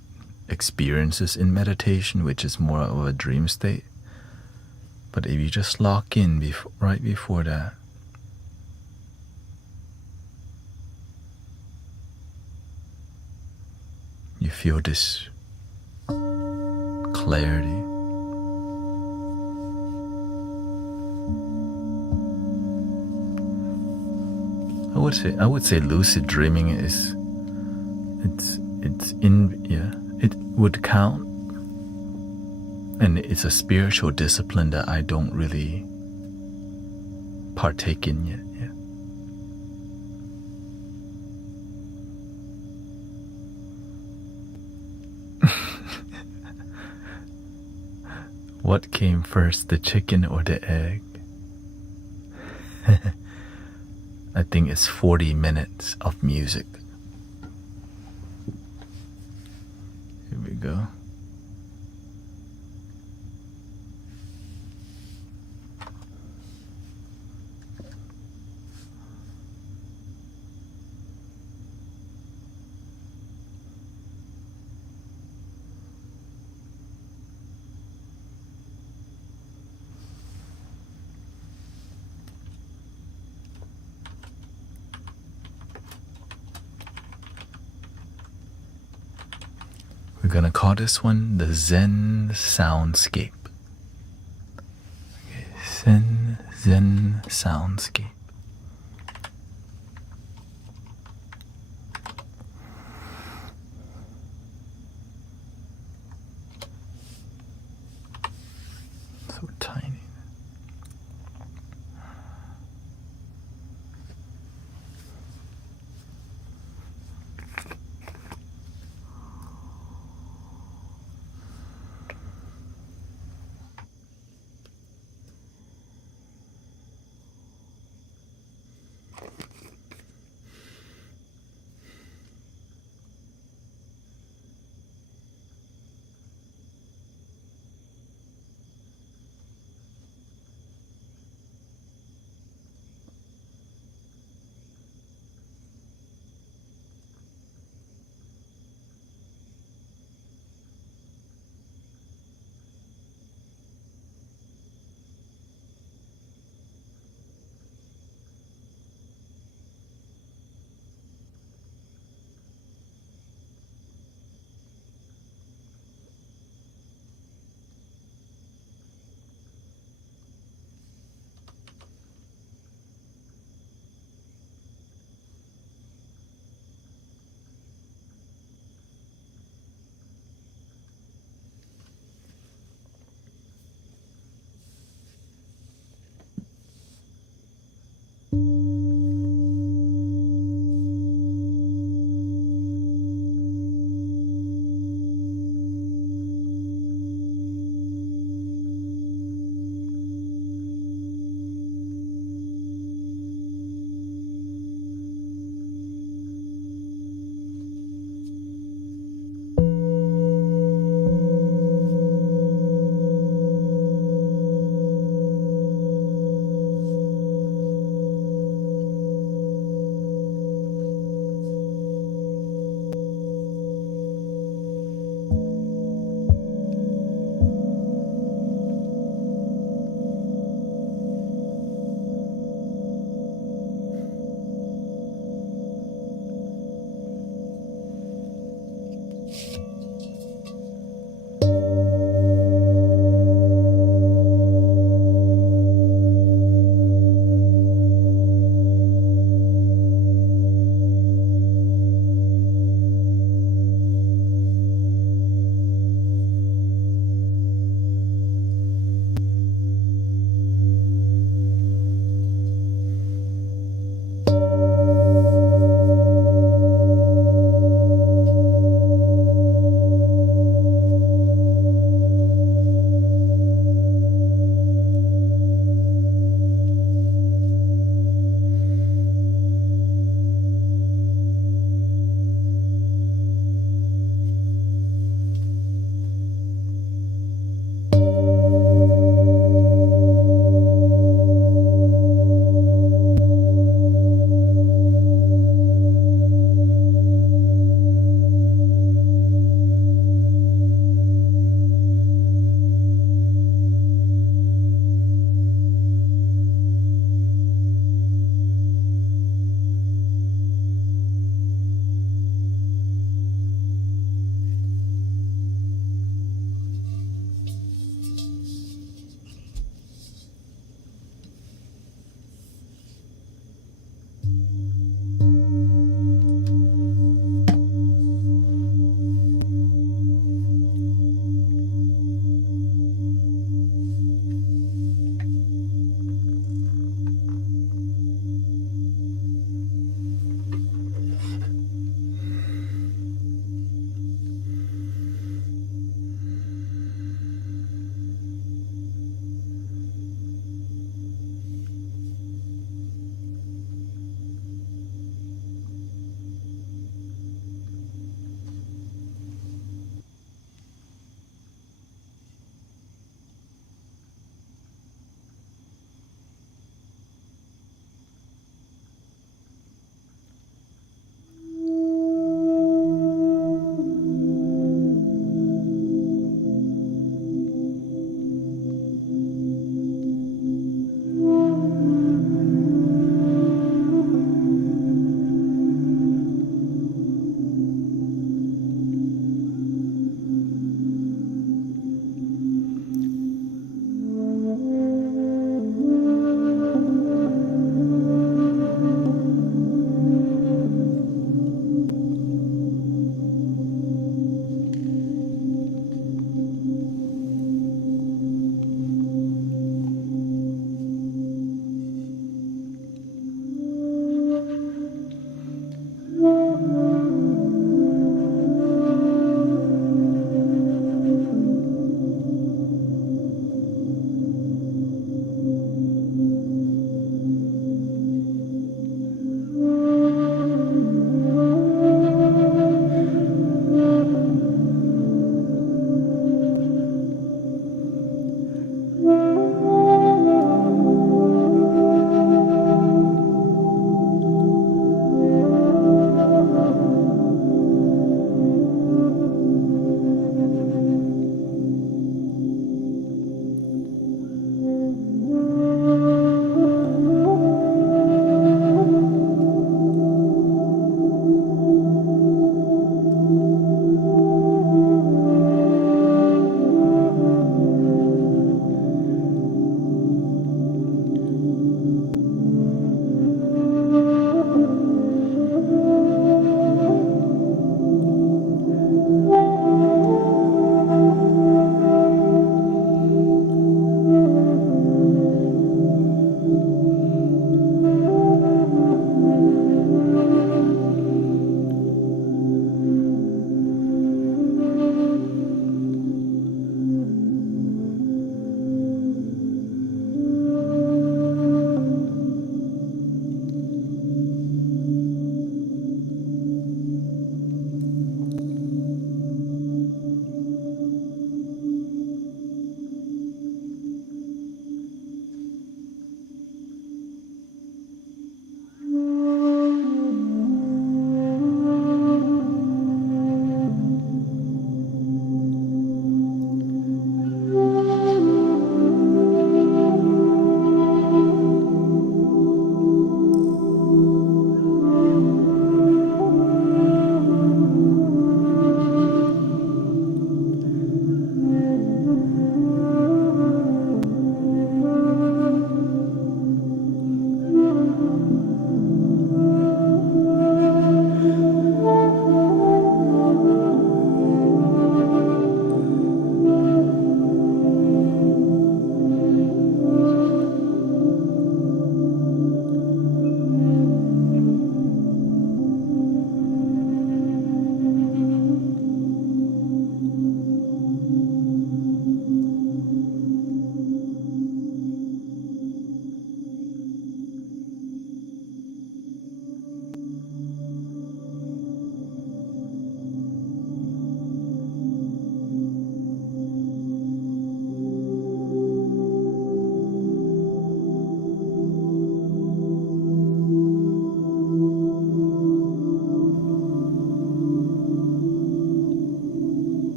experiences in meditation, which is more of a dream state. But if you just lock in right before that, you feel this clarity. I would say lucid dreaming is it would count, and it's a spiritual discipline that I don't really partake in yet. Yeah. What came first, the chicken or the egg? I think it's 40 minutes of music. Here we go. We're gonna call this one the Zen soundscape. Okay, Zen soundscape. So tiny.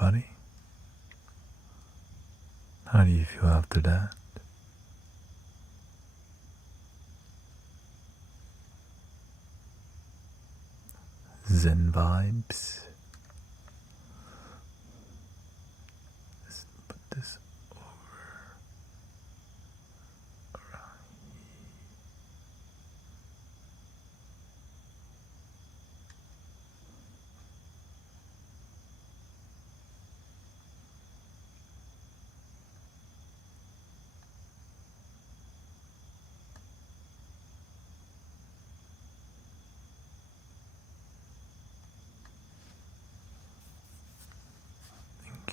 everybody. How do you feel after that? Zen vibes. Let's put this over around.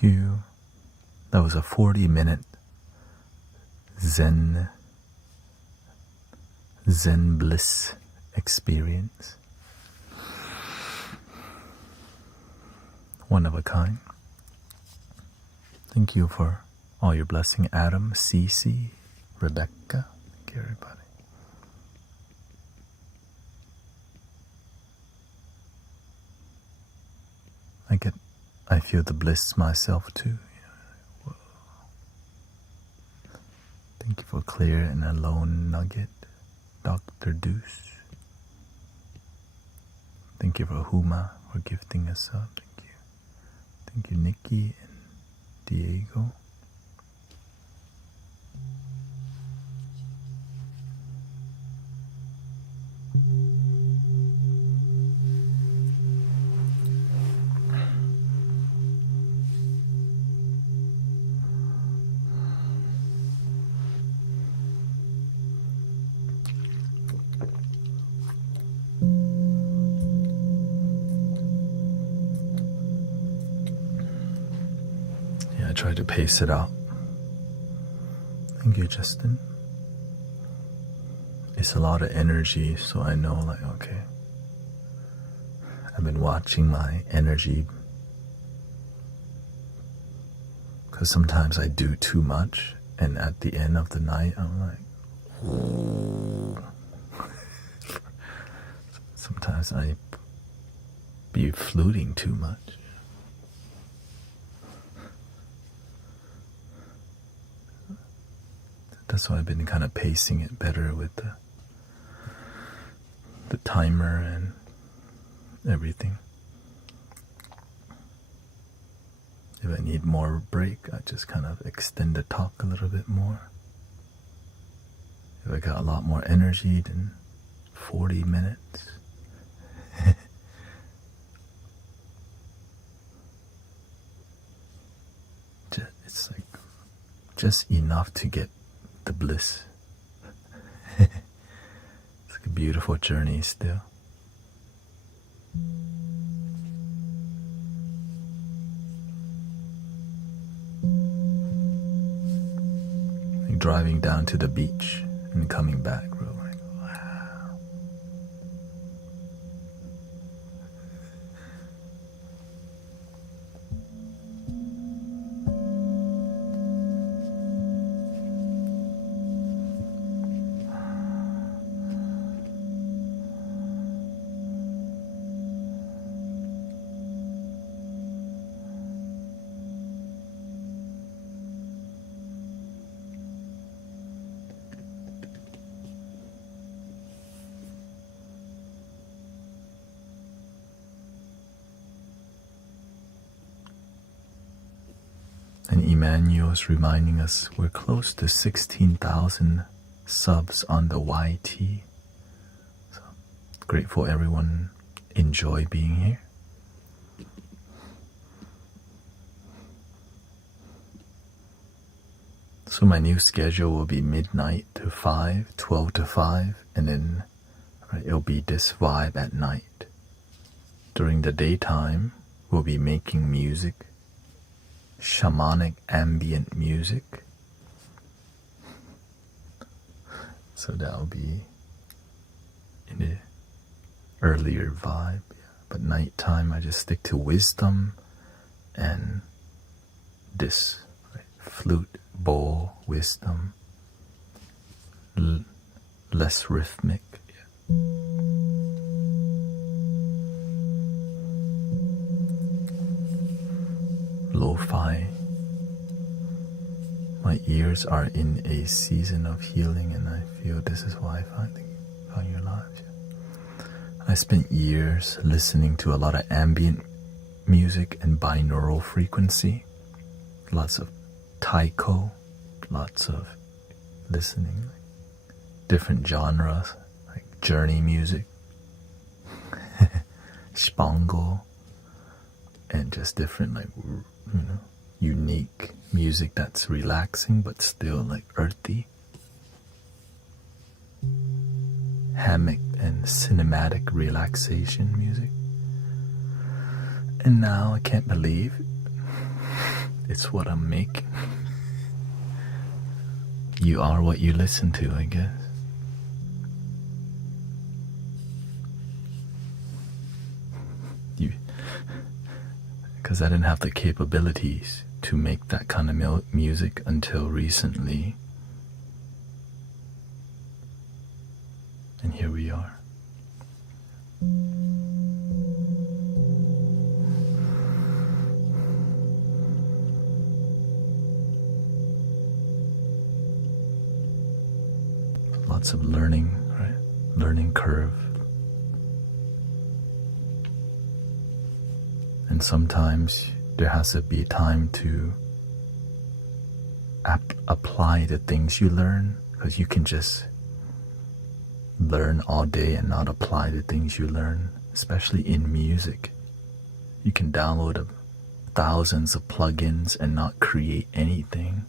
Thank you. That was a 40-minute Zen bliss experience. One of a kind. Thank you for all your blessing, Adam, Cece, Rebecca. Thank you, everybody. I feel the bliss myself too. Whoa. Thank you for clear and alone nugget, Dr. Deuce. Thank you for Huma for gifting us up. Thank you. Thank you, Nikki and Diego. I try to pace it out. Thank you, Justin. It's a lot of energy, so I know, like, okay. I've been watching my energy because sometimes I do too much, and at the end of the night, I'm like, ooh. Sometimes I be fluting too much. That's why I've been kind of pacing it better with the timer and everything. If I need more break, I just kind of extend the talk a little bit more. If I got a lot more energy, then 40 minutes. It's like just enough to get the bliss. It's like a beautiful journey still. Like driving down to the beach and coming back, bro. Like, wow. And Emmanuel's reminding us we're close to 16,000 subs on the YT. So grateful everyone enjoy being here. So my new schedule will be midnight to 5, 12 to 5, and then it'll be this vibe at night. During the daytime, we'll be making music. Shamanic ambient music. So that'll be in the earlier vibe. But nighttime I just stick to wisdom and this, right? Flute, bowl, wisdom, less rhythmic. lo-fi. My ears are in a season of healing, and I feel this is why I found your lives. I spent years listening to a lot of ambient music and binaural frequency, lots of taiko, lots of listening, different genres like journey music, spangle, and just different unique music that's relaxing but still like earthy, hammock and cinematic relaxation music. And now I can't believe it's what I'm making. You are what you listen to, I guess. Because I didn't have the capabilities to make that kind of music until recently. And here we are. Lots of learning, right? Learning curve. And sometimes there has to be time to apply the things you learn, because you can just learn all day and not apply the things you learn, especially in music. You can download thousands of plugins and not create anything.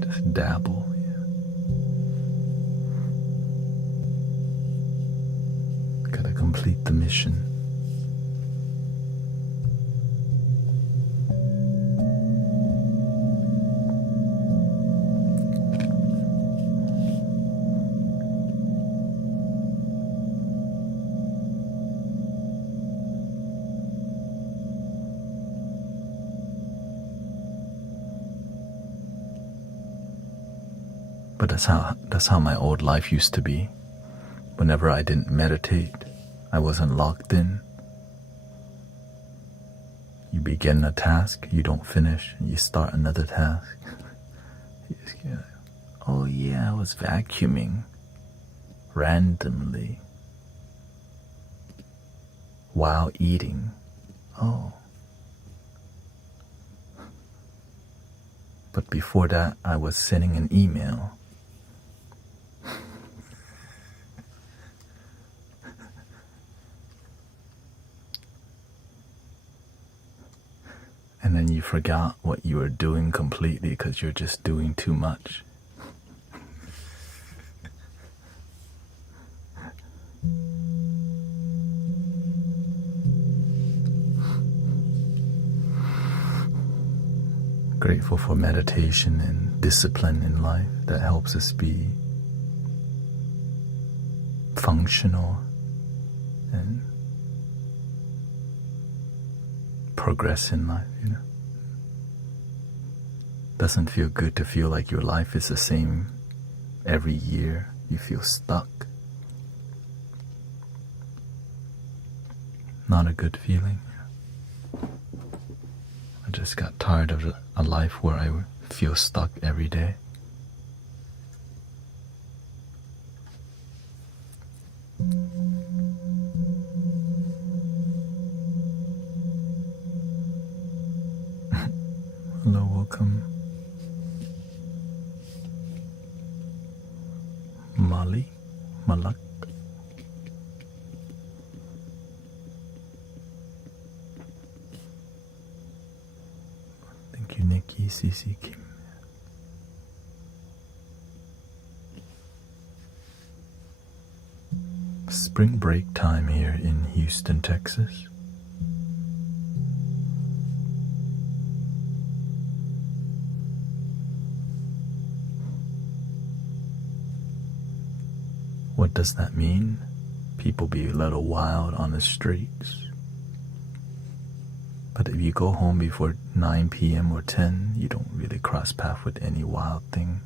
Just dabble. Gotta complete the mission. But that's how my old life used to be. Whenever I didn't meditate, I wasn't locked in. You begin a task, you don't finish, and you start another task. You just get, oh yeah, I was vacuuming randomly while eating. Oh. But before that, I was sending an email. And then you forgot what you were doing completely because you're just doing too much. Grateful for meditation and discipline in life that helps us be functional and progress in life, Doesn't feel good to feel like your life is the same every year. You feel stuck. Not a good feeling. I just got tired of a life where I feel stuck every day. Hello, welcome. Malak. Thank you, Nikki, CC Kim. Spring break time here in Houston, Texas. What does that mean? People be a little wild on the streets. But if you go home before 9 p.m. or 10, you don't really cross paths with any wild thing.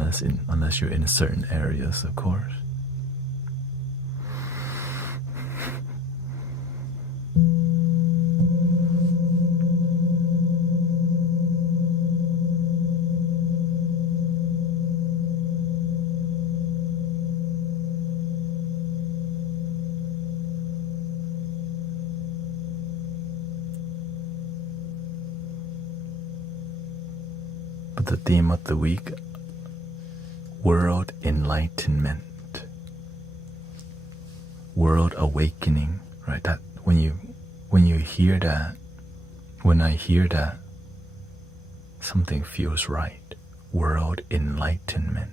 unless you're in certain areas, of course. But the theme of the week, world enlightenment, world awakening, right? That when you hear that, when I hear that, something feels right. World enlightenment,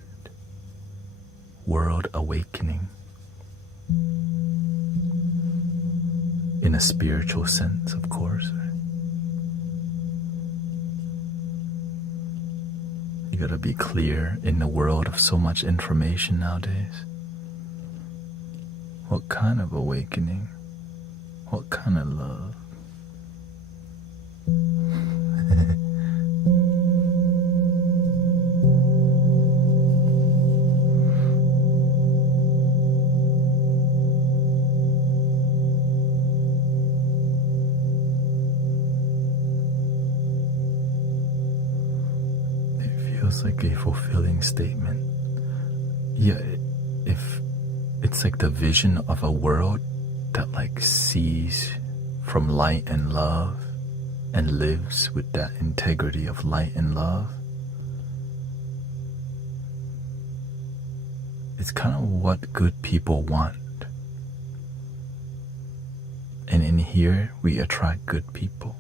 world awakening, in a spiritual sense, of course. Right? You gotta be clear in the world of so much information nowadays. What kind of awakening? What kind of love? Feels like a fulfilling statement. Yeah, if it's like the vision of a world that like sees from light and love and lives with that integrity of light and love. It's kind of what good people want. And in here, we attract good people.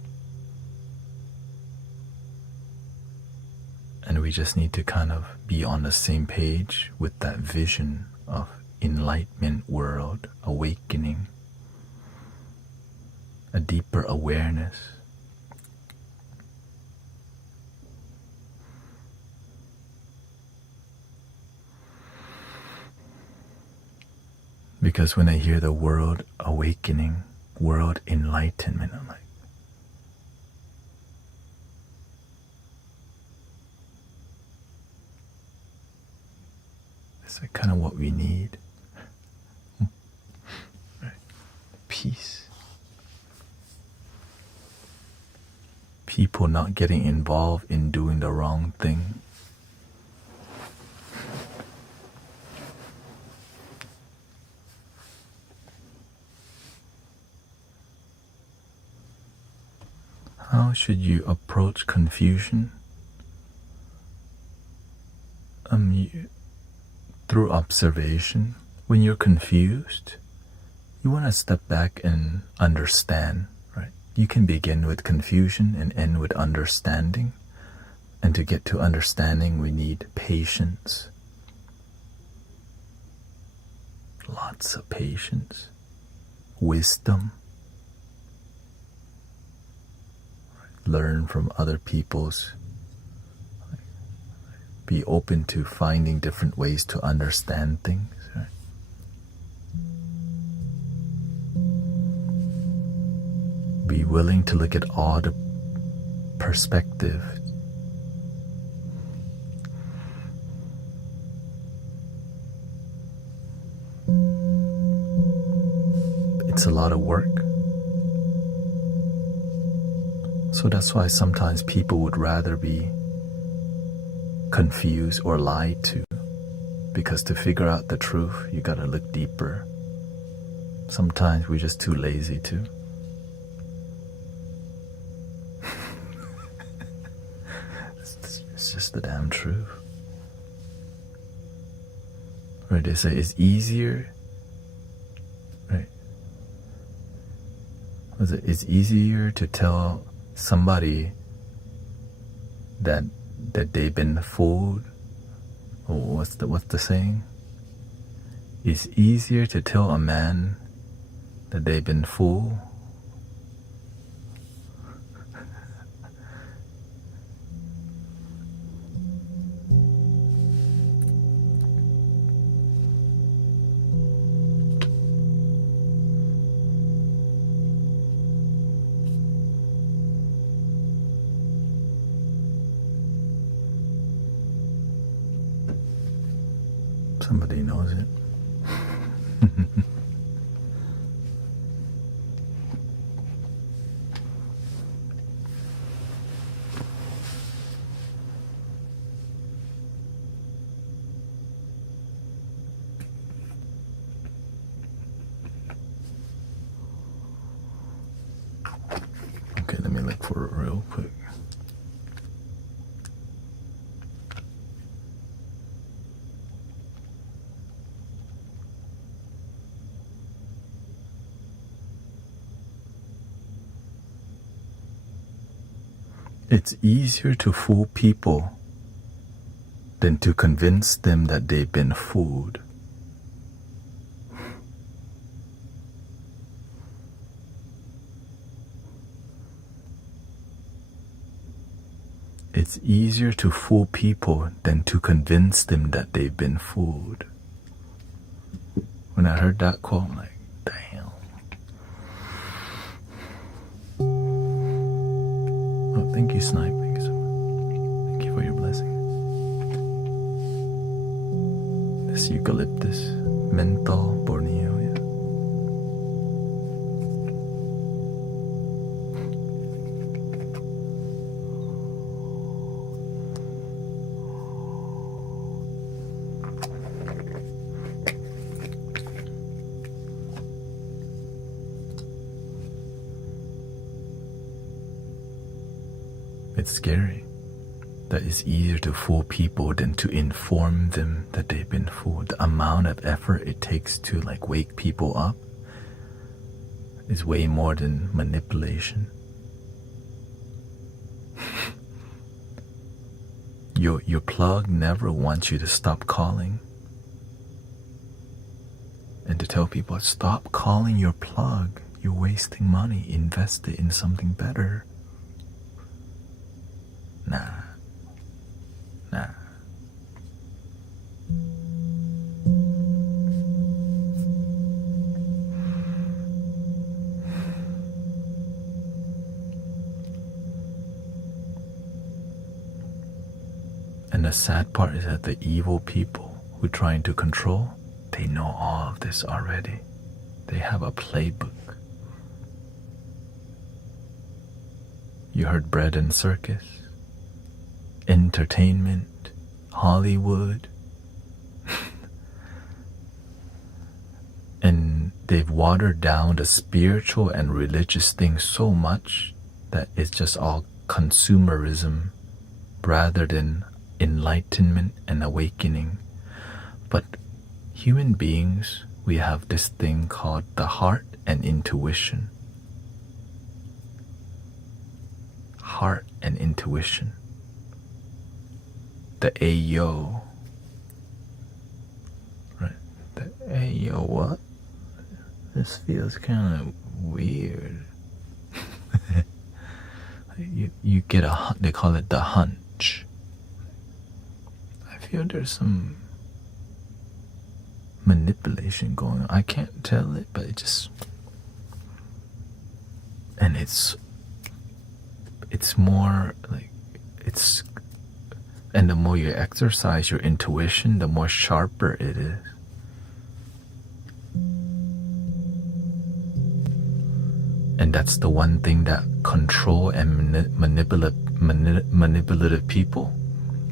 And we just need to kind of be on the same page with that vision of enlightenment world, awakening, a deeper awareness. Because when I hear the world awakening, world enlightenment, I'm like, it's like kind of what we need. Right. Peace. People not getting involved in doing the wrong thing. How should you approach confusion? Through observation. When you're confused, you want to step back and understand, right? You can begin with confusion and end with understanding. And to get to understanding, we need patience. Lots of patience. Wisdom. Learn from other people's. Be open to finding different ways to understand things. Right? Be willing to look at all the perspectives. It's a lot of work. So that's why sometimes people would rather be confused or lied to, because to figure out the truth, you gotta look deeper. Sometimes we're just too lazy to. It's just the damn truth. Right? They say it's easier. Right? It's easier to tell somebody that they've been fooled. Or what's the saying? It's easier to tell a man that they've been fooled Somebody knows it. Okay, let me look for it real quick. It's easier to fool people than to convince them that they've been fooled. It's easier to fool people than to convince them that they've been fooled. When I heard that quote, I'm like, damn. Oh, thank you, Snipe. Thank you so much. Thank you for your blessing. This eucalyptus, menthol, Borneo, yeah. It's scary that it's easier to fool people than to inform them that they've been fooled. The amount of effort it takes to like wake people up is way more than manipulation. Your plug never wants you to stop calling. And to tell people, stop calling your plug. You're wasting money. Invest it in something better. Nah. And the sad part is that the evil people who are trying to control, they know all of this already. They have a playbook. You heard bread and circus, entertainment, Hollywood. And they've watered down the spiritual and religious things so much that it's just all consumerism rather than enlightenment and awakening. But human beings, we have this thing called the heart and intuition. Heart and intuition. The Ayo. Right? The Ayo what? This feels kind of weird. You get they call it the hunch. I feel there's some manipulation going on. I can't tell it, but it just, and it's more like it's, and the more you exercise your intuition, the more sharper it is. And that's the one thing that control and manipulative people,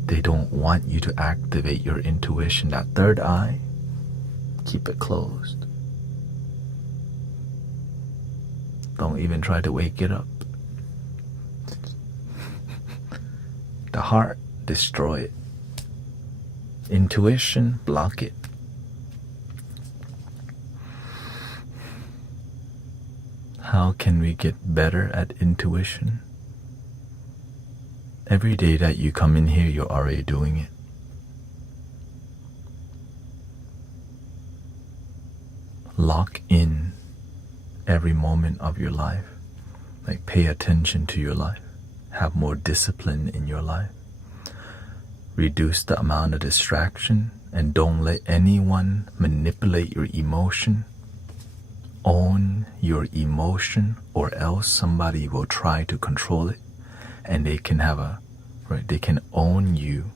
they don't want you to activate your intuition. That third eye, keep it closed. Don't even try to wake it up. The heart, destroy it. Intuition, block it. How can we get better at intuition? Every day that you come in here, you're already doing it. Lock in every moment of your life. Like, pay attention to your life. Have more discipline in your life. Reduce the amount of distraction and don't let anyone manipulate your emotion. Own your emotion, or else somebody will try to control it, and they can have they can own you.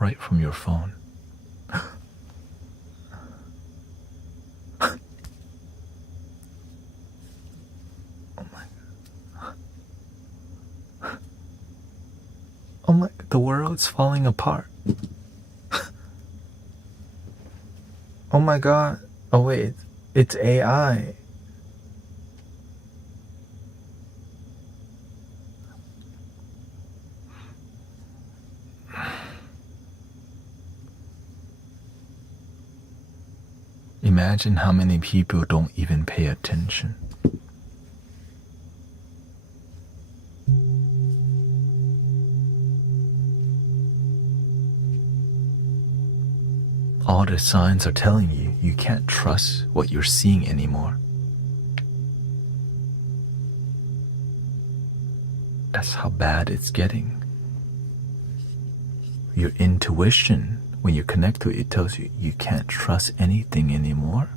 right from your phone. Oh my, the world's falling apart. Oh my god. Oh wait, it's AI. Imagine how many people don't even pay attention. All the signs are telling you you can't trust what you're seeing anymore. That's how bad it's getting. Your intuition, when you connect to it, it tells you you can't trust anything anymore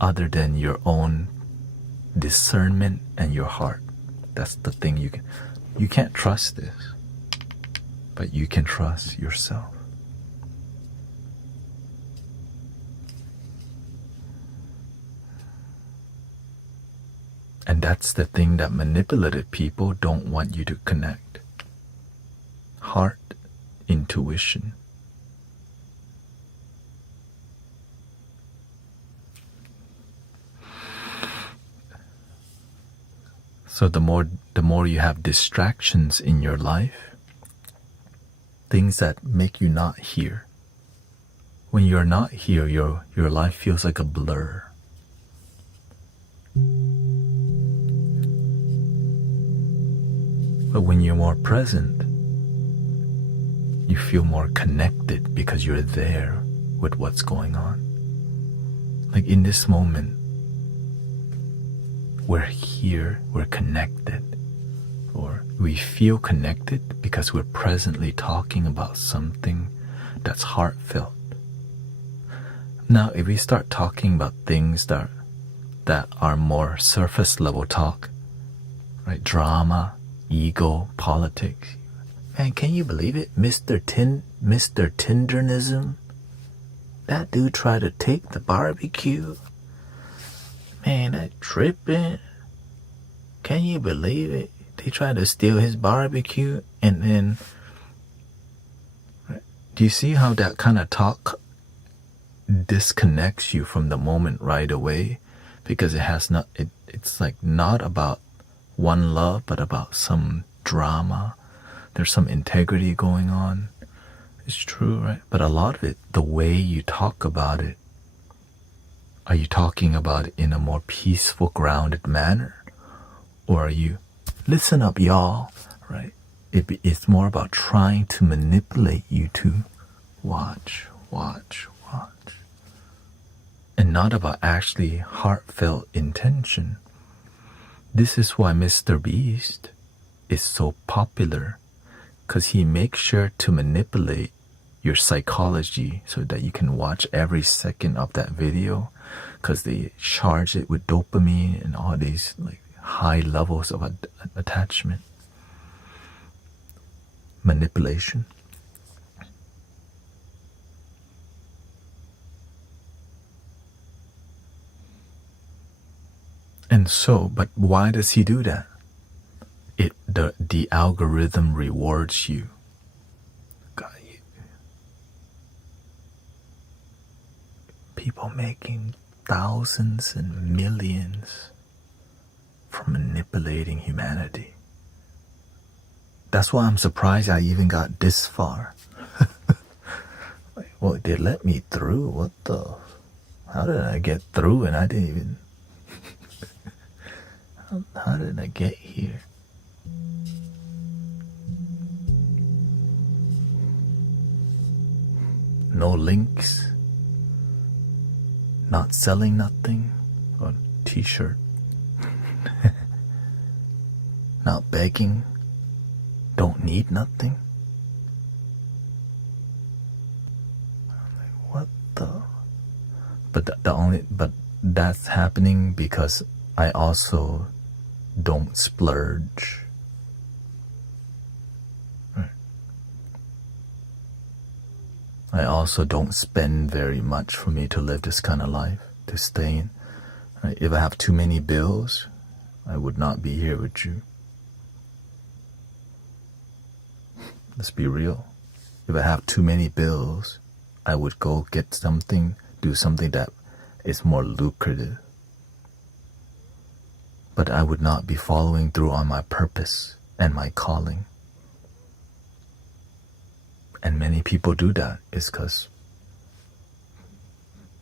other than your own discernment and your heart. That's the thing you can't trust this, but you can trust yourself. And that's the thing that manipulative people don't want you to connect. Heart, intuition. So the more you have distractions in your life, things that make you not here. When you're not here, your life feels like a blur. But when you're more present, you feel more connected because you're there with what's going on. Like in this moment, we're here, we're connected, or we feel connected because we're presently talking about something that's heartfelt. Now, if we start talking about things that are more surface level talk, right? Drama, ego, politics. Man, can you believe it? Mr. Tendernism? That dude tried to take the barbecue. Man, that tripping. Can you believe it? They tried to steal his barbecue, and then do you see how that kind of talk disconnects you from the moment right away? Because it's like not about one love, but about some drama. There's some integrity going on. It's true, right? But a lot of it, the way you talk about it, are you talking about it in a more peaceful, grounded manner? Or are you, listen up, y'all, right? It's more about trying to manipulate you to watch, and not about actually heartfelt intention. This is why Mr. Beast is so popular, because he makes sure to manipulate your psychology so that you can watch every second of that video, because they charge it with dopamine and all these like high levels of attachment. Manipulation. And so, but why does he do that? The algorithm rewards you. God, people making thousands and millions from manipulating humanity. That's why I'm surprised I even got this far. Well, they let me through. What the? How did I get through and I didn't even... How did I get here? No links. Not selling nothing. Or t-shirt. Not begging. Don't need nothing. I'm like, what the? But that's happening because I also don't splurge. Right. I also don't spend very much for me to live this kind of life, to stay in. Right? If I have too many bills, I would not be here with you. Let's be real. If I have too many bills, I would go get something, do something that is more lucrative. But I would not be following through on my purpose and my calling. And many people do that. It's because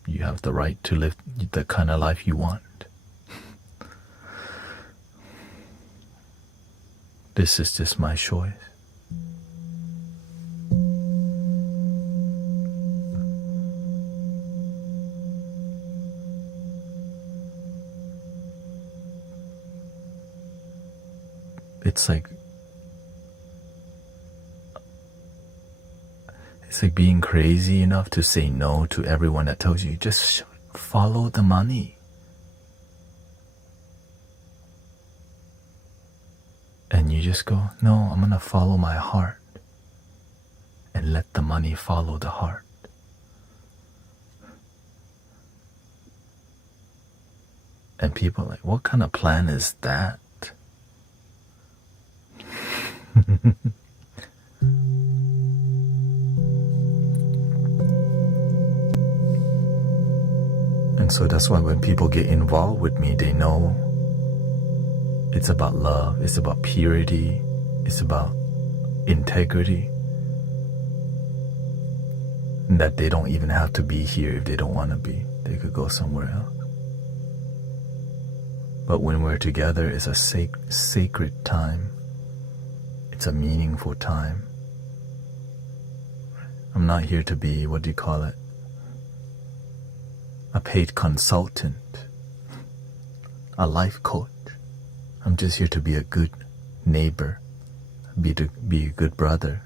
you have the right to live the kind of life you want. This is just my choice. It's like being crazy enough to say no to everyone that tells you just follow the money. And you just go, no, I'm gonna follow my heart and let the money follow the heart. And people are like, what kind of plan is that? And so that's why when people get involved with me, they know it's about love, it's about purity, it's about integrity. And that they don't even have to be here if they don't want to be. They could go somewhere else. But when we're together, it's a sacred time. It's a meaningful time. I'm not here to be, what do you call it? A paid consultant, a life coach. I'm just here to be a good neighbor, be a good brother.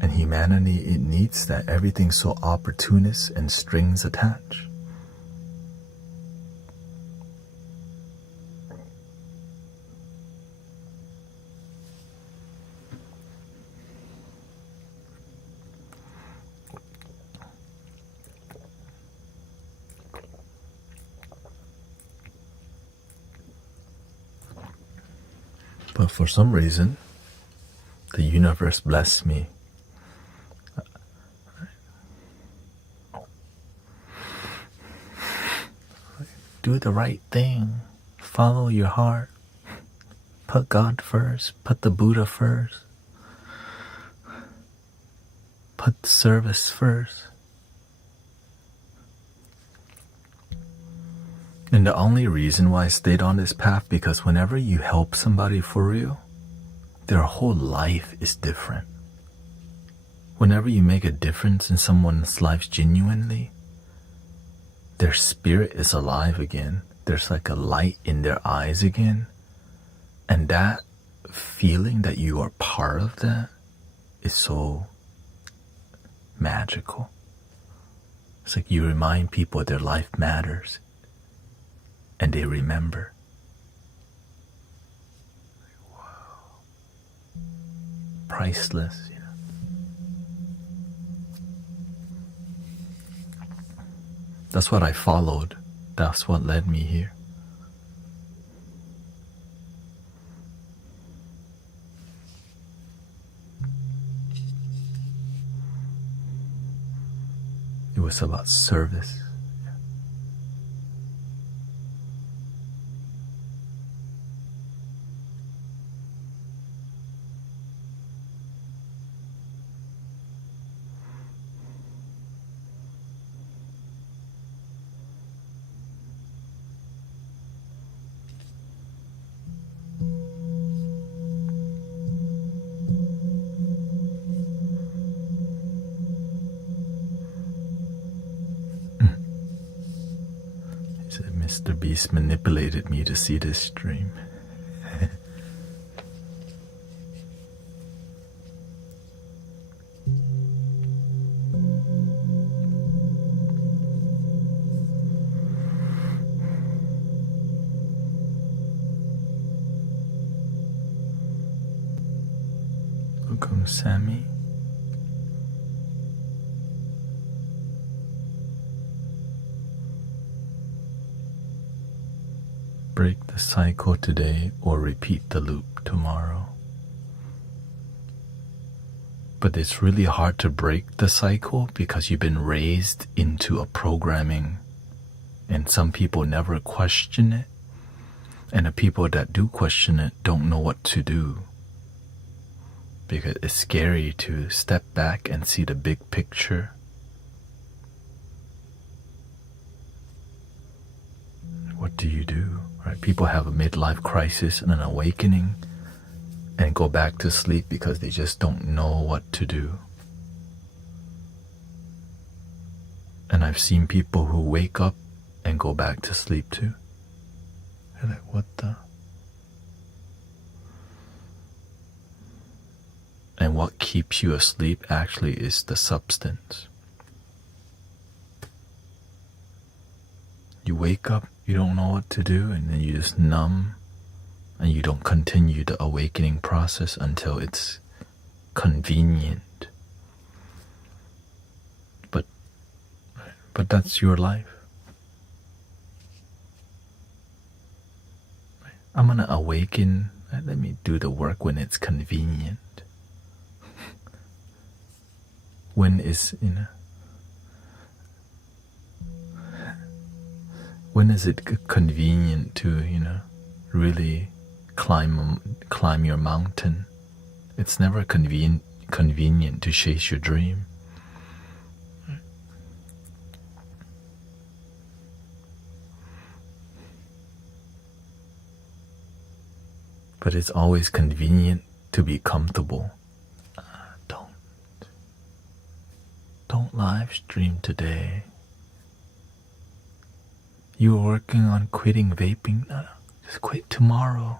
And humanity, it needs that. Everything's so opportunist and strings attached. But for some reason, the universe blessed me. Do the right thing. Follow your heart. Put God first. Put the Buddha first. Put service first. And the only reason why I stayed on this path, because whenever you help somebody for real, their whole life is different. Whenever you make a difference in someone's life genuinely, their spirit is alive again. There's like a light in their eyes again. And that feeling that you are part of that is so magical. It's like you remind people their life matters. And they remember. Wow. Priceless, you know. That's what I followed. That's what led me here. It was about service. Mr. Beast manipulated me to see this stream. morning, Sammy. Break the cycle today or repeat the loop tomorrow. But it's really hard to break the cycle because you've been raised into a programming, and some people never question it, and the people that do question it don't know what to do, because it's scary to step back and see the big picture. What do you do? Right? People have a midlife crisis and an awakening and go back to sleep because they just don't know what to do. And I've seen people who wake up and go back to sleep too. They're like, what the? And what keeps you asleep actually is the substance. You wake up, you don't know what to do, and then you just numb, and you don't continue the awakening process until it's convenient. But that's your life. I'm gonna awaken. Let me do the work when it's convenient. When is, when is it convenient to, really climb your mountain? It's never convenient to chase your dream. But it's always convenient to be comfortable. Don't live stream today. You were working on quitting vaping. No, just quit tomorrow.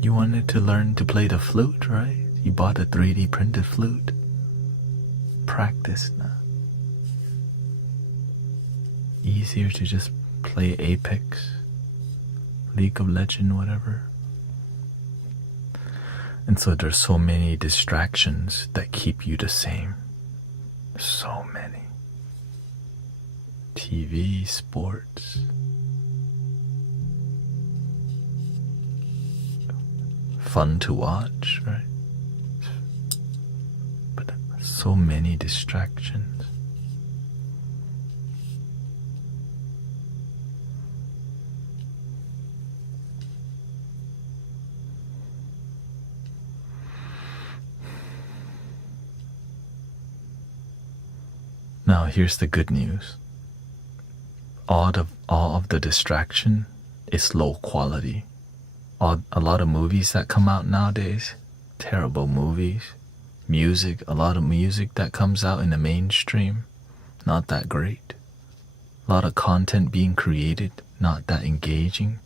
You wanted to learn to play the flute, right? You bought a 3D printed flute. Practice now. Easier to just play Apex, League of Legends, whatever. And so there's so many distractions that keep you the same. So many. TV, sports. Fun to watch, right? But so many distractions. Now here's the good news. All of the distraction is low quality. A lot of movies that come out nowadays, terrible movies. Music, a lot of music that comes out in the mainstream, not that great. A lot of content being created, not that engaging.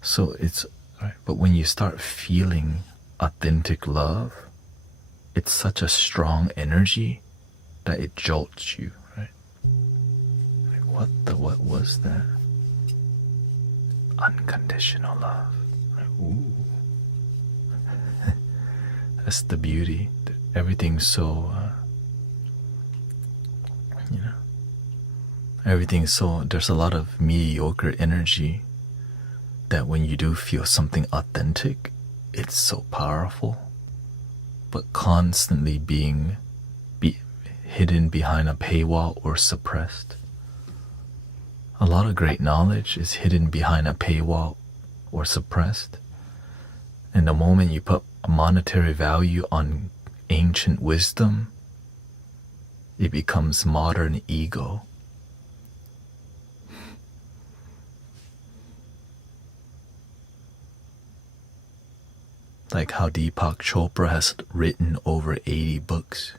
So it's, right, but when you start feeling authentic love, it's such a strong energy that it jolts you, right? Like what was that? Unconditional love. Like, ooh. That's the beauty. Everything's so, everything's so, there's a lot of mediocre energy that when you do feel something authentic, it's so powerful, but constantly being hidden behind a paywall or suppressed. A lot of great knowledge is hidden behind a paywall or suppressed. And the moment you put a monetary value on ancient wisdom, it becomes modern ego. Like how Deepak Chopra has written over 80 books.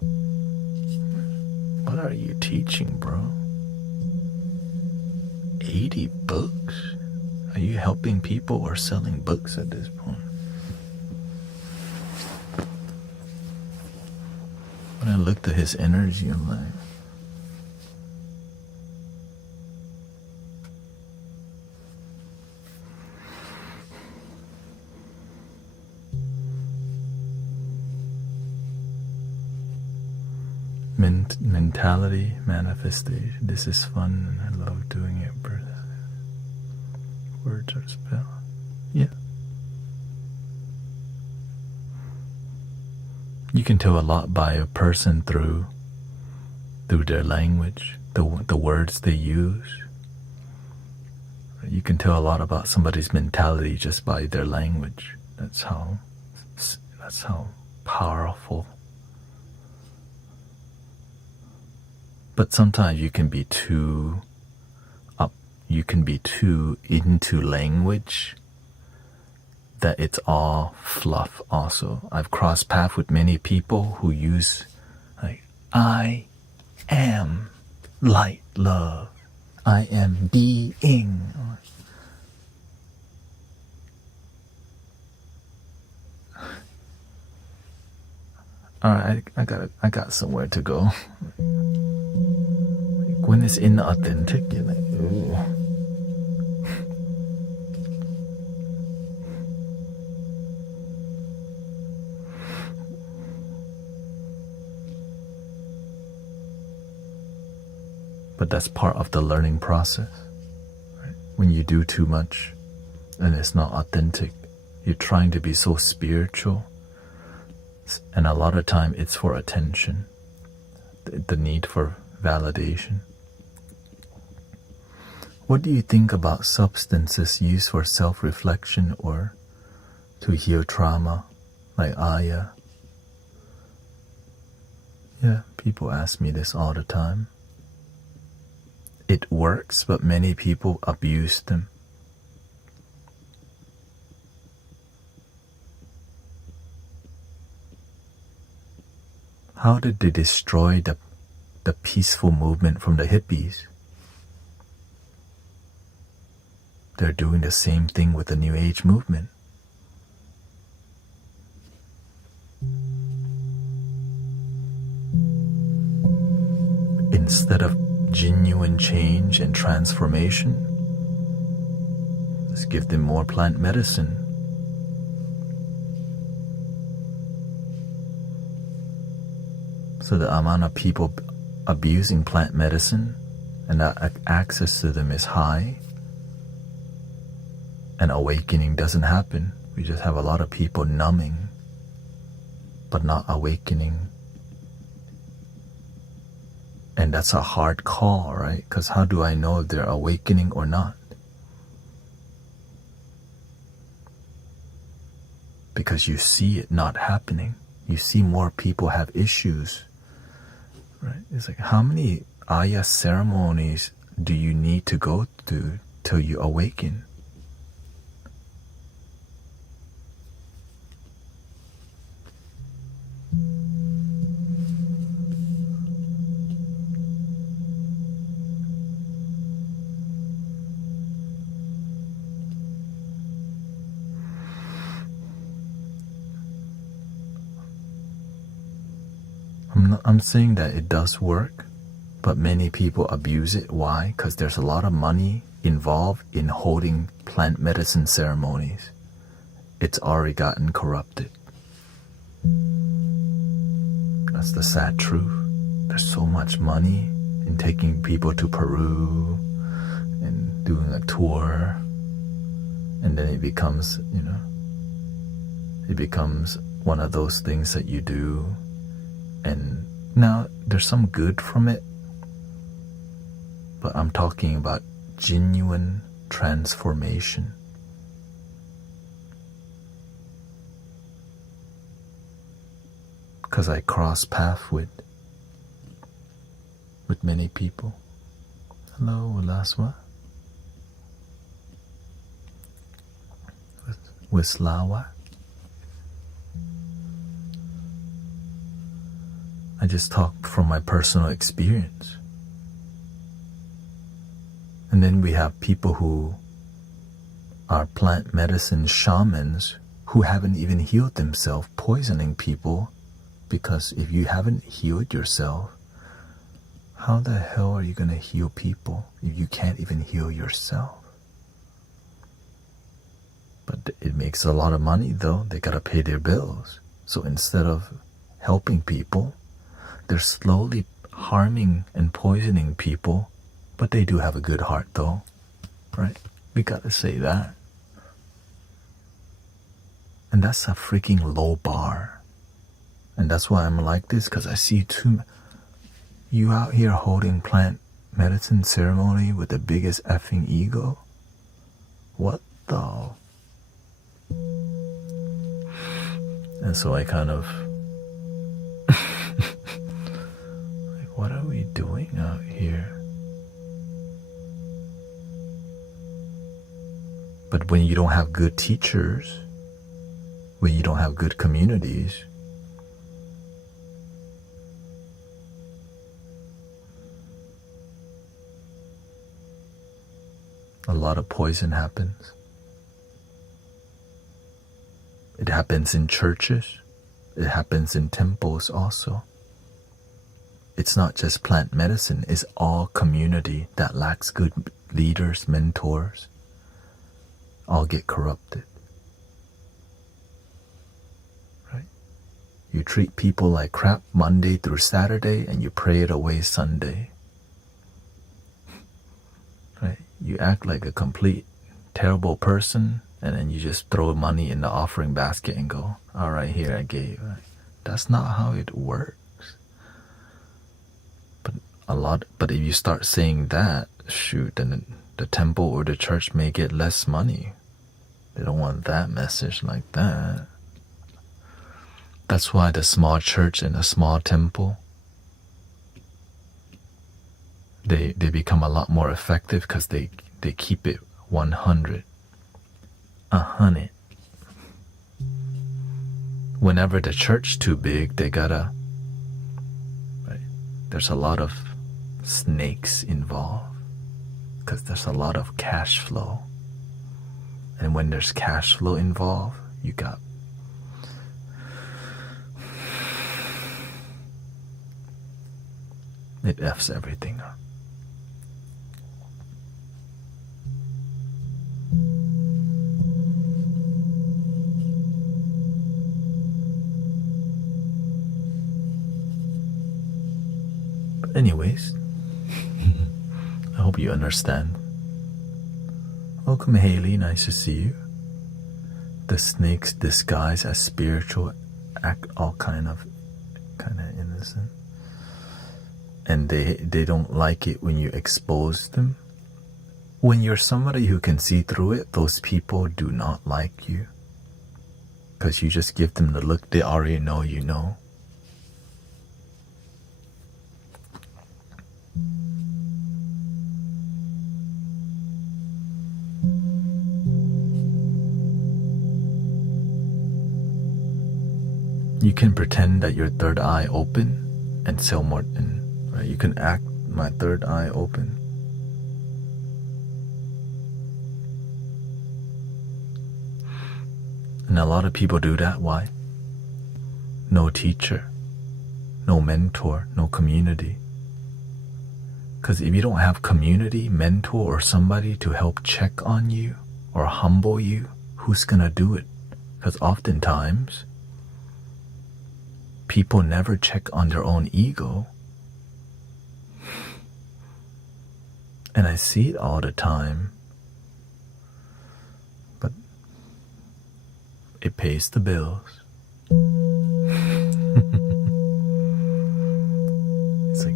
What are you teaching, bro? 80 books? Are you helping people or selling books at this point? When I looked at his energy, I'm like, Mentality, manifestation. This is fun and I love doing it. Words are spell. Yeah. You can tell a lot by a person through their language, the words they use. You can tell a lot about somebody's mentality just by their language. That's how powerful. But sometimes you can be too into language that it's all fluff also. I've crossed paths with many people who use like, I am light, love. I am being. Alright, I got somewhere to go. When it's inauthentic, you're like, ooh. But that's part of the learning process. Right? When you do too much and it's not authentic, you're trying to be so spiritual, and a lot of time it's for attention, the need for validation. What do you think about substances used for self-reflection or to heal trauma, like Aya? Yeah, people ask me this all the time. It works, but many people abuse them. How did they destroy the peaceful movement from the hippies? They're doing the same thing with the New Age movement. Instead of genuine change and transformation, let's give them more plant medicine. So the amount of people abusing plant medicine and that access to them is high, and awakening doesn't happen. We just have a lot of people numbing but not awakening. And that's a hard call, right? Because how do I know if they're awakening or not? Because you see it not happening. You see more people have issues, right? It's like, how many Aya ceremonies do you need to go through till you awaken? I'm saying that it does work, but many people abuse it. Why? Because there's a lot of money involved in holding plant medicine ceremonies. It's already gotten corrupted. That's the sad truth. There's so much money in taking people to Peru and doing a tour, and then it becomes, it becomes one of those things that you do. And now there's some good from it, but I'm talking about genuine transformation. Because I cross paths with many people. Hello, Ulaswa. With Slawa. I just talk from my personal experience. And then we have people who are plant medicine shamans who haven't even healed themselves, poisoning people, because if you haven't healed yourself, how the hell are you going to heal people if you can't even heal yourself? But it makes a lot of money though. They got to pay their bills. So instead of helping people, they're slowly harming and poisoning people, but they do have a good heart though, right? We gotta say that. And that's a freaking low bar. And that's why I'm like this, because I see you out here holding plant medicine ceremony with the biggest effing ego. What the? And so I kind of like, what are we doing out here? But when you don't have good teachers, when you don't have good communities, a lot of poison happens. It happens in churches. It happens in temples also. It's not just plant medicine. It's all community that lacks good leaders, mentors. All get corrupted. Right? You treat people like crap Monday through Saturday and you pray it away Sunday. Right? You act like a complete terrible person, and then you just throw money in the offering basket and go, all right, here I gave. That's not how it works. But if you start saying that, shoot, then the temple or the church may get less money. They don't want that message like that. That's why the small church and the small temple, they become a lot more effective because they keep it 100. 100. Whenever the church too big, they gotta, right? There's a lot of snakes involved because there's a lot of cash flow. And when there's cash flow involved, you got it F's everything up. But anyways, I hope you understand. Welcome, Haley. Nice to see you. The snakes disguise as spiritual, act all kind of innocent, and they don't like it when you expose them. When you're somebody who can see through it, those people do not like you, because you just give them the look. They already know you know. You can pretend that your third eye open and sell more. Right? You can act my third eye open. And a lot of people do that. Why? No teacher, no mentor, no community. Because if you don't have community, mentor, or somebody to help check on you or humble you, who's gonna do it? Because oftentimes, people never check on their own ego. And I see it all the time. But it pays the bills. It's like,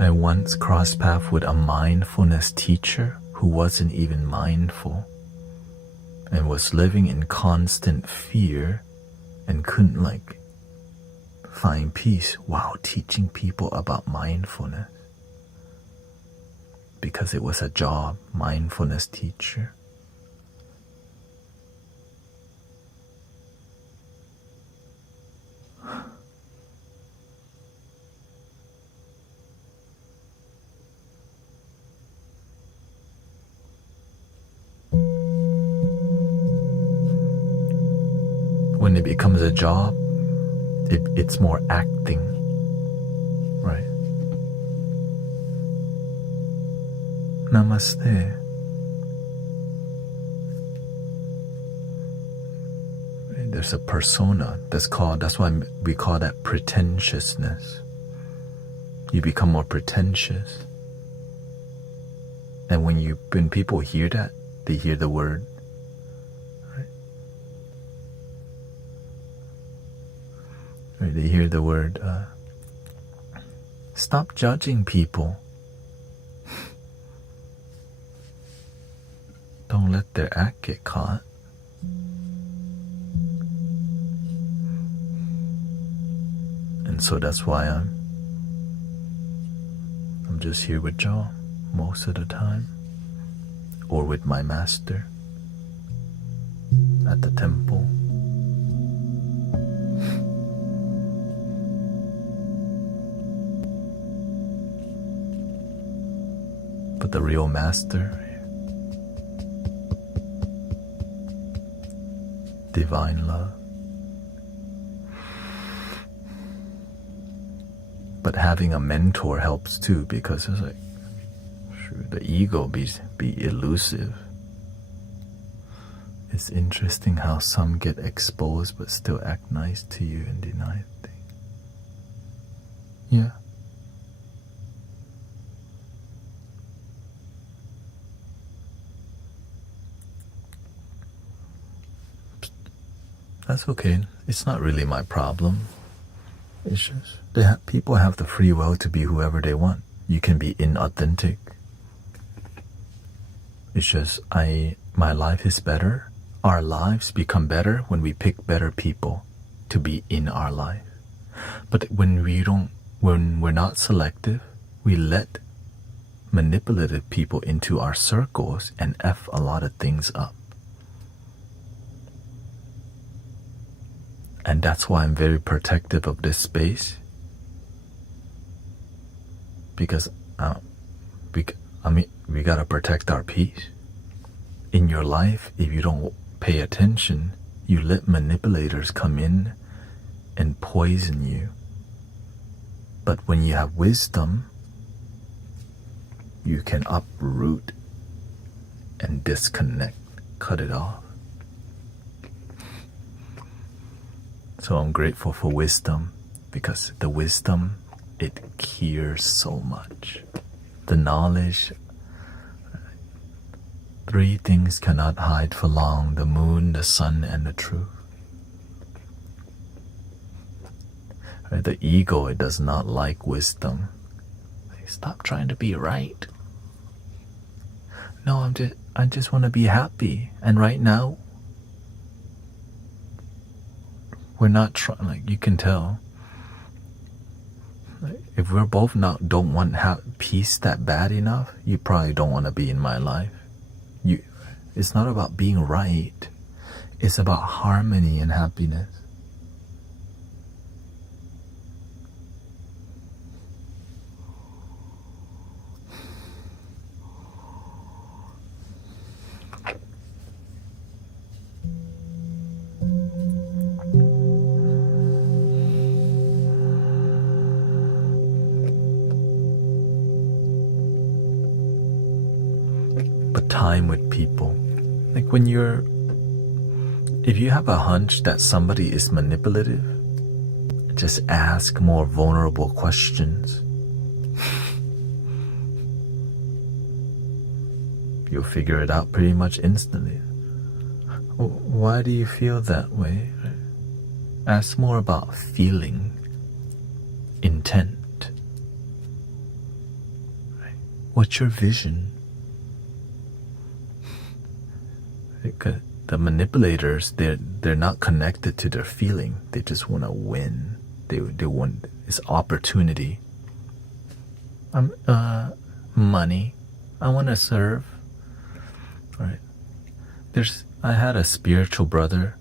I once crossed paths with a mindfulness teacher who wasn't even mindful and was living in constant fear and couldn't find peace while teaching people about mindfulness, because it was a job, mindfulness teacher. When it becomes a job, it's more acting, right? Namaste. there's a persona that's why we call that pretentiousness. You become more pretentious. And when people hear that, they hear the word, right? Right, they hear the word, stop judging people. Don't let their act get caught. And so that's why I'm just here with y'all most of the time, or with my master at the temple. But the real master, divine love. But having a mentor helps too, because it's like, sure, the ego be elusive. It's interesting how some get exposed but still act nice to you and deny things. Yeah. That's okay. It's not really my problem. It's just people have the free will to be whoever they want. You can be inauthentic. It's just my life is better. Our lives become better when we pick better people to be in our life. But when we're not selective, we let manipulative people into our circles and F a lot of things up. And that's why I'm very protective of this space. Because we gotta protect our peace. In your life, if you don't pay attention, you let manipulators come in and poison you. But when you have wisdom, you can uproot and disconnect, cut it off. So I'm grateful for wisdom, because the wisdom, it cures so much. The knowledge, 3 things cannot hide for long: the moon, the sun, and the truth. Right? The ego, it does not like wisdom. Stop trying to be right. No, I just want to be happy. And right now, we're not trying, like, you can tell. If we're both don't want peace that bad enough, you probably don't want to be in my life. It's not about being right. It's about harmony and happiness. But time with people, like if you have a hunch that somebody is manipulative, just ask more vulnerable questions. You'll figure it out pretty much instantly. Why do you feel that way? Ask more about feeling, intent. What's your vision? The manipulators, they're not connected to their feeling. They just want to win. They want this opportunity. Money. I want to serve. Right. I had a spiritual brother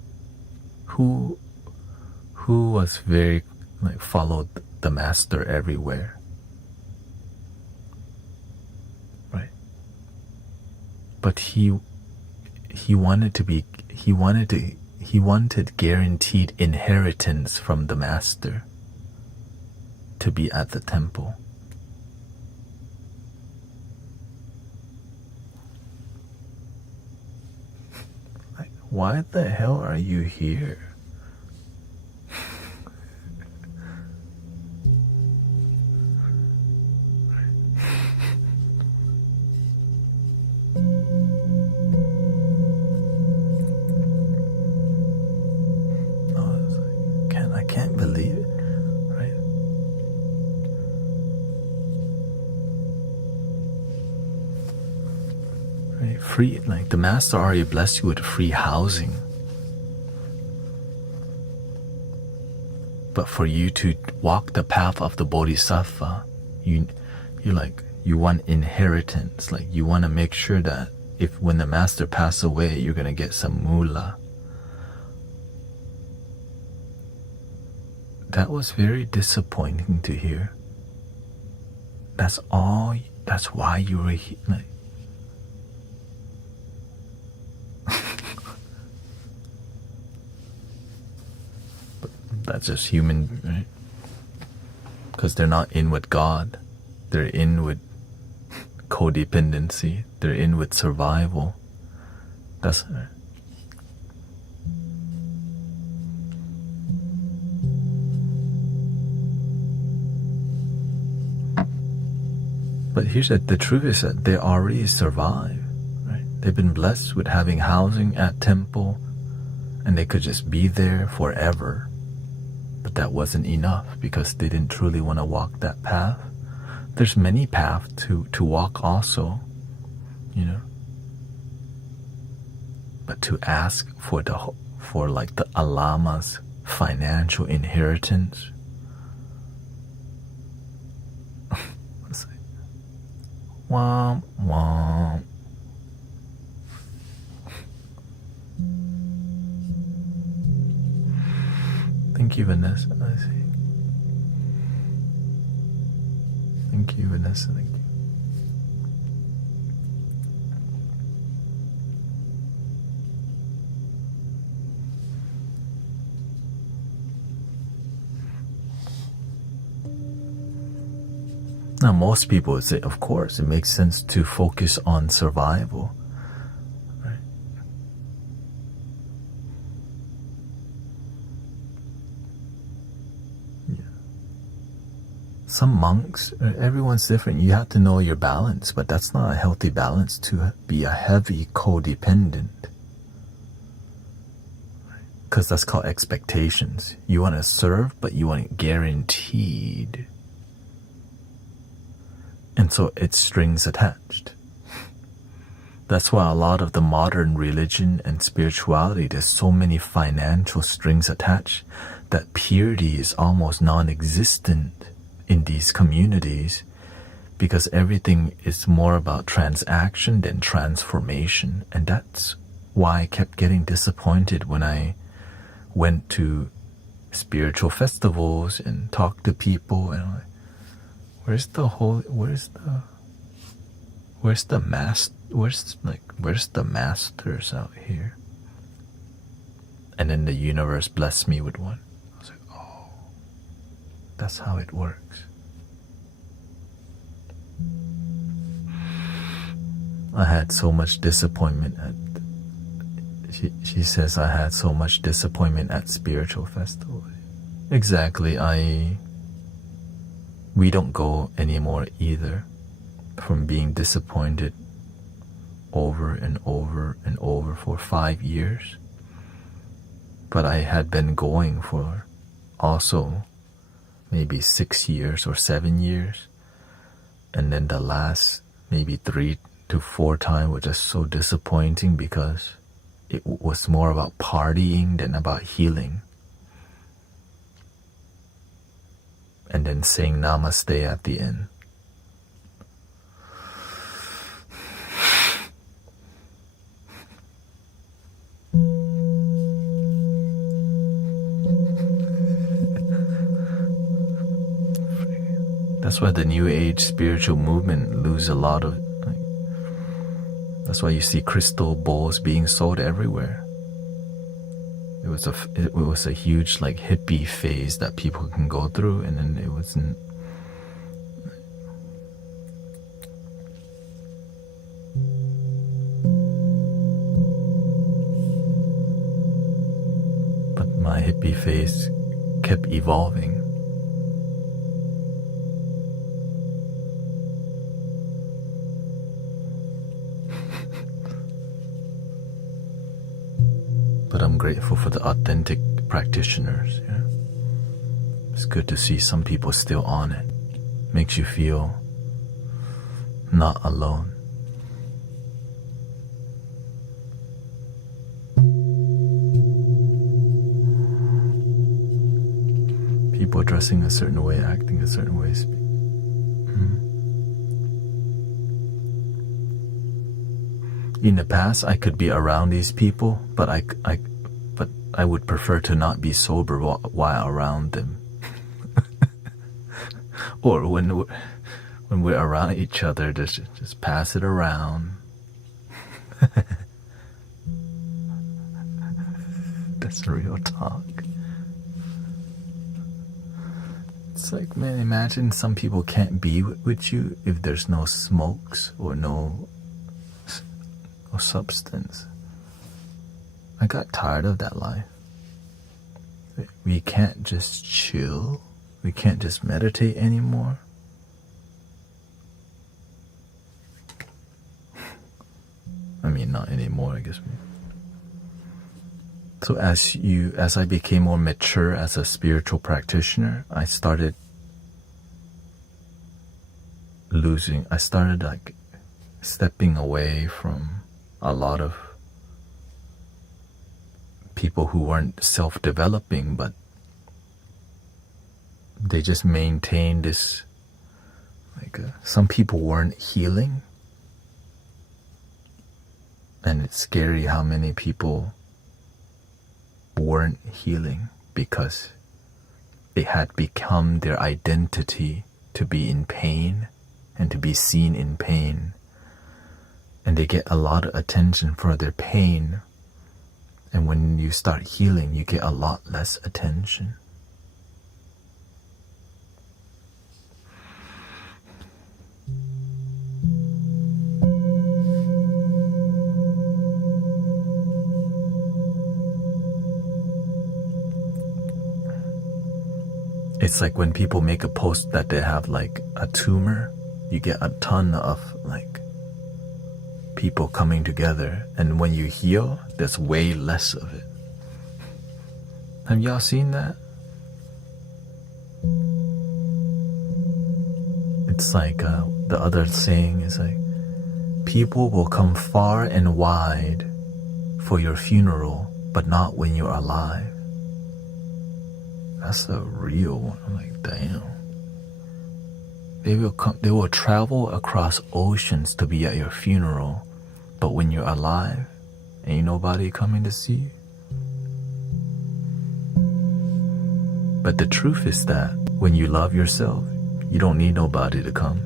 who was very, like, followed the master everywhere. Right. But he wanted guaranteed inheritance from the master to be at the temple. Like, why the hell are you here? free, like the master already blessed you with free housing. But for you to walk the path of the bodhisattva, you want inheritance. Like you want to make sure that if when the master passes away, you're gonna get some moolah. That was very disappointing to hear. That's all. That's why you were here. Like, that's just human, right? Because they're not in with God. They're in with codependency. They're in with survival. That's right. But here's the truth is that they already survive, right? They've been blessed with having housing at temple, and they could just be there forever. But that wasn't enough because they didn't truly want to walk that path. There's many paths to walk also, you know. But to ask for the alama's financial inheritance, it's like, womp womp. Thank you, Vanessa. I see. Thank you, Vanessa. Thank you. Now, most people would say, of course, it makes sense to focus on survival. Some monks, everyone's different. You have to know your balance, but that's not a healthy balance to be a heavy codependent. Because that's called expectations. You want to serve, but you want it guaranteed. And so it's strings attached. That's why a lot of the modern religion and spirituality, there's so many financial strings attached that purity is almost non-existent in these communities, because everything is more about transaction than transformation. And that's why I kept getting disappointed when I went to spiritual festivals and talked to people, and I'm like, where's the masters out here? And then the universe blessed me with one. I was like, oh, that's how it works. I had so much disappointment at, she says I had so much disappointment at spiritual festivals. Exactly, we don't go anymore either, from being disappointed over and over and over for 5 years. But I had been going for also maybe 6 years or 7 years, and then the last maybe 3 to 4 times were just so disappointing because it was more about partying than about healing. And then saying namaste at the end. That's why the New Age spiritual movement lose a lot of, that's why you see crystal bowls being sold everywhere. It was a huge hippie phase that people can go through, and then it wasn't. But my hippie phase kept evolving. But I'm grateful for the authentic practitioners. Yeah? It's good to see some people still on it. Makes you feel not alone. people dressing a certain way, acting a certain way. In the past, I could be around these people, but I would prefer to not be sober while around them. Or when we're around each other, just pass it around. That's real talk. It's like, man, imagine some people can't be with you if there's no smokes or no substance. I got tired of that life. We can't just chill. We can't just meditate anymore. I mean, not anymore, I guess. So as I became more mature as a spiritual practitioner, I started like stepping away from a lot of people who weren't self-developing, but they just maintained this, some people weren't healing. And it's scary how many people weren't healing because it had become their identity to be in pain and to be seen in pain. And they get a lot of attention for their pain. And when you start healing, you get a lot less attention. It's like when people make a post that they have like a tumor, you get a ton of like people coming together, and when you heal, there's way less of it. Have y'all seen that? It's like the other saying is like, people will come far and wide for your funeral, but not when you're alive. That's a real one. I'm like, damn. They will travel across oceans to be at your funeral, but when you're alive, ain't nobody coming to see you. But the truth is that when you love yourself, you don't need nobody to come.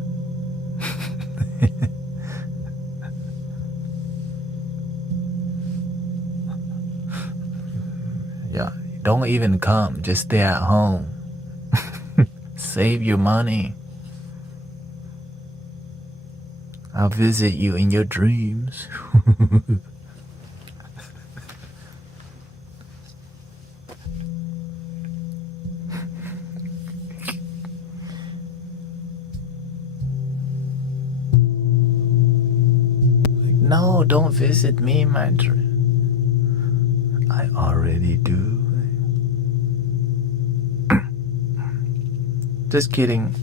Yeah, don't even come. Just stay at home. Save your money. I'll visit you in your dreams. No, don't visit me in my dream. I already do. Just kidding.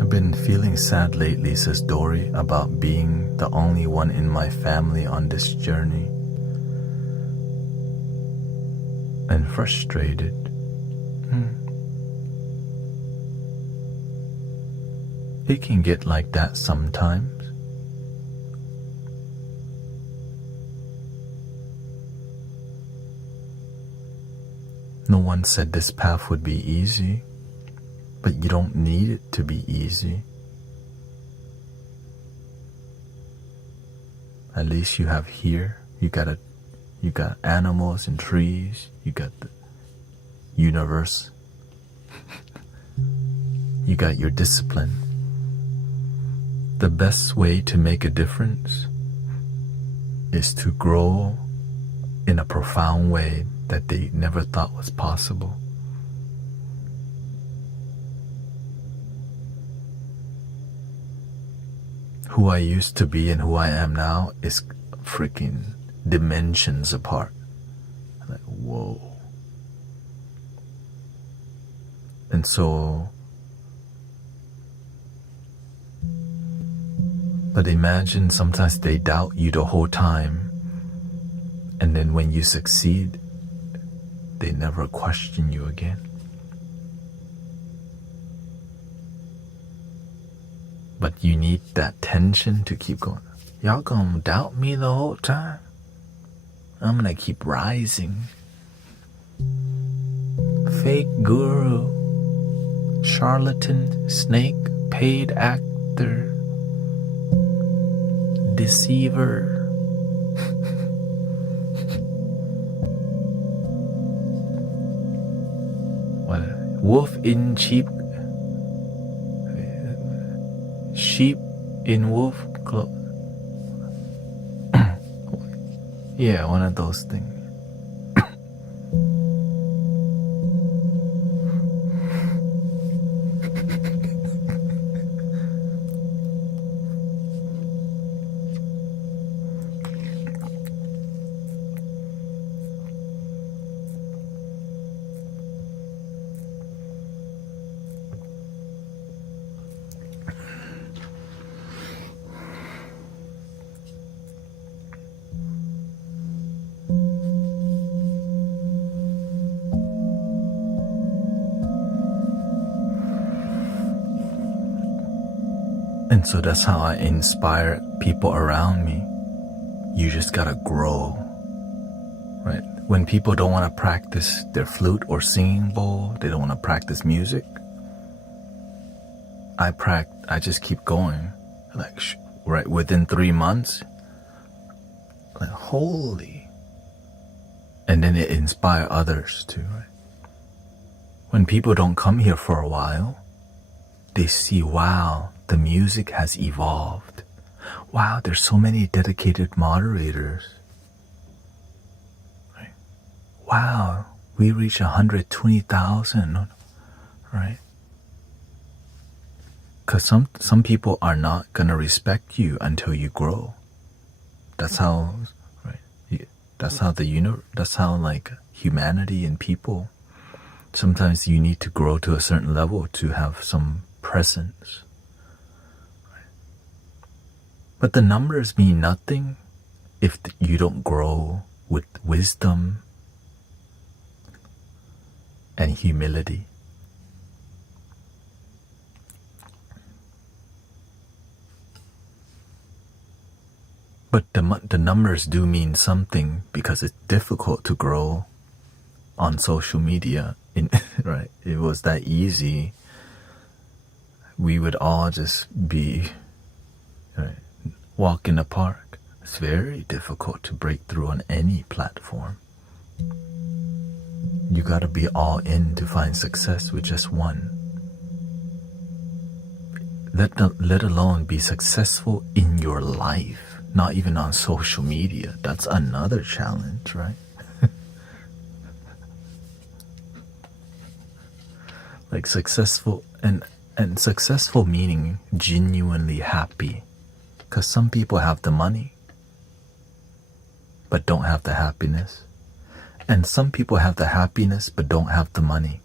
I've been feeling sad lately, says Dory, about being the only one in my family on this journey. And frustrated. It can get like that sometimes. No one said this path would be easy, but you don't need it to be easy. At least you have here, you got animals and trees, you got the universe, you got your discipline. The best way to make a difference is to grow in a profound way that they never thought was possible. Who I used to be and who I am now is freaking dimensions apart. I'm like, whoa. And so, but imagine sometimes they doubt you the whole time, and then when you succeed, they never question you again. But you need that tension to keep going. Y'all gonna doubt me the whole time? I'm gonna keep rising. Fake guru, charlatan, snake, paid actor, deceiver. What? Wolf in sheep in wolf clothes. Yeah, one of those things. And so that's how I inspire people around me. You just gotta grow, right? When people don't want to practice their flute or singing bowl, they don't want to practice music, I just keep going. Like, right, within 3 months, like, holy. And then it inspires others too, right? When people don't come here for a while, they see, wow, the music has evolved. Wow, there's so many dedicated moderators. Right? Wow, we reach 120,000, right? Because some people are not gonna respect you until you grow. That's how, right? That's how that's how, like, humanity and people. Sometimes you need to grow to a certain level to have some presence. Right? But the numbers mean nothing if you don't grow with wisdom and humility. But the numbers do mean something because it's difficult to grow on social media. Right? It was that easy. We would all just be, right, walk in the park. It's very difficult to break through on any platform. You gotta be all in to find success with just one. Let alone be successful in your life, not even on social media. That's another challenge, right? Like successful, and successful meaning genuinely happy. Because some people have the money but don't have the happiness, and some people have the happiness but don't have the money.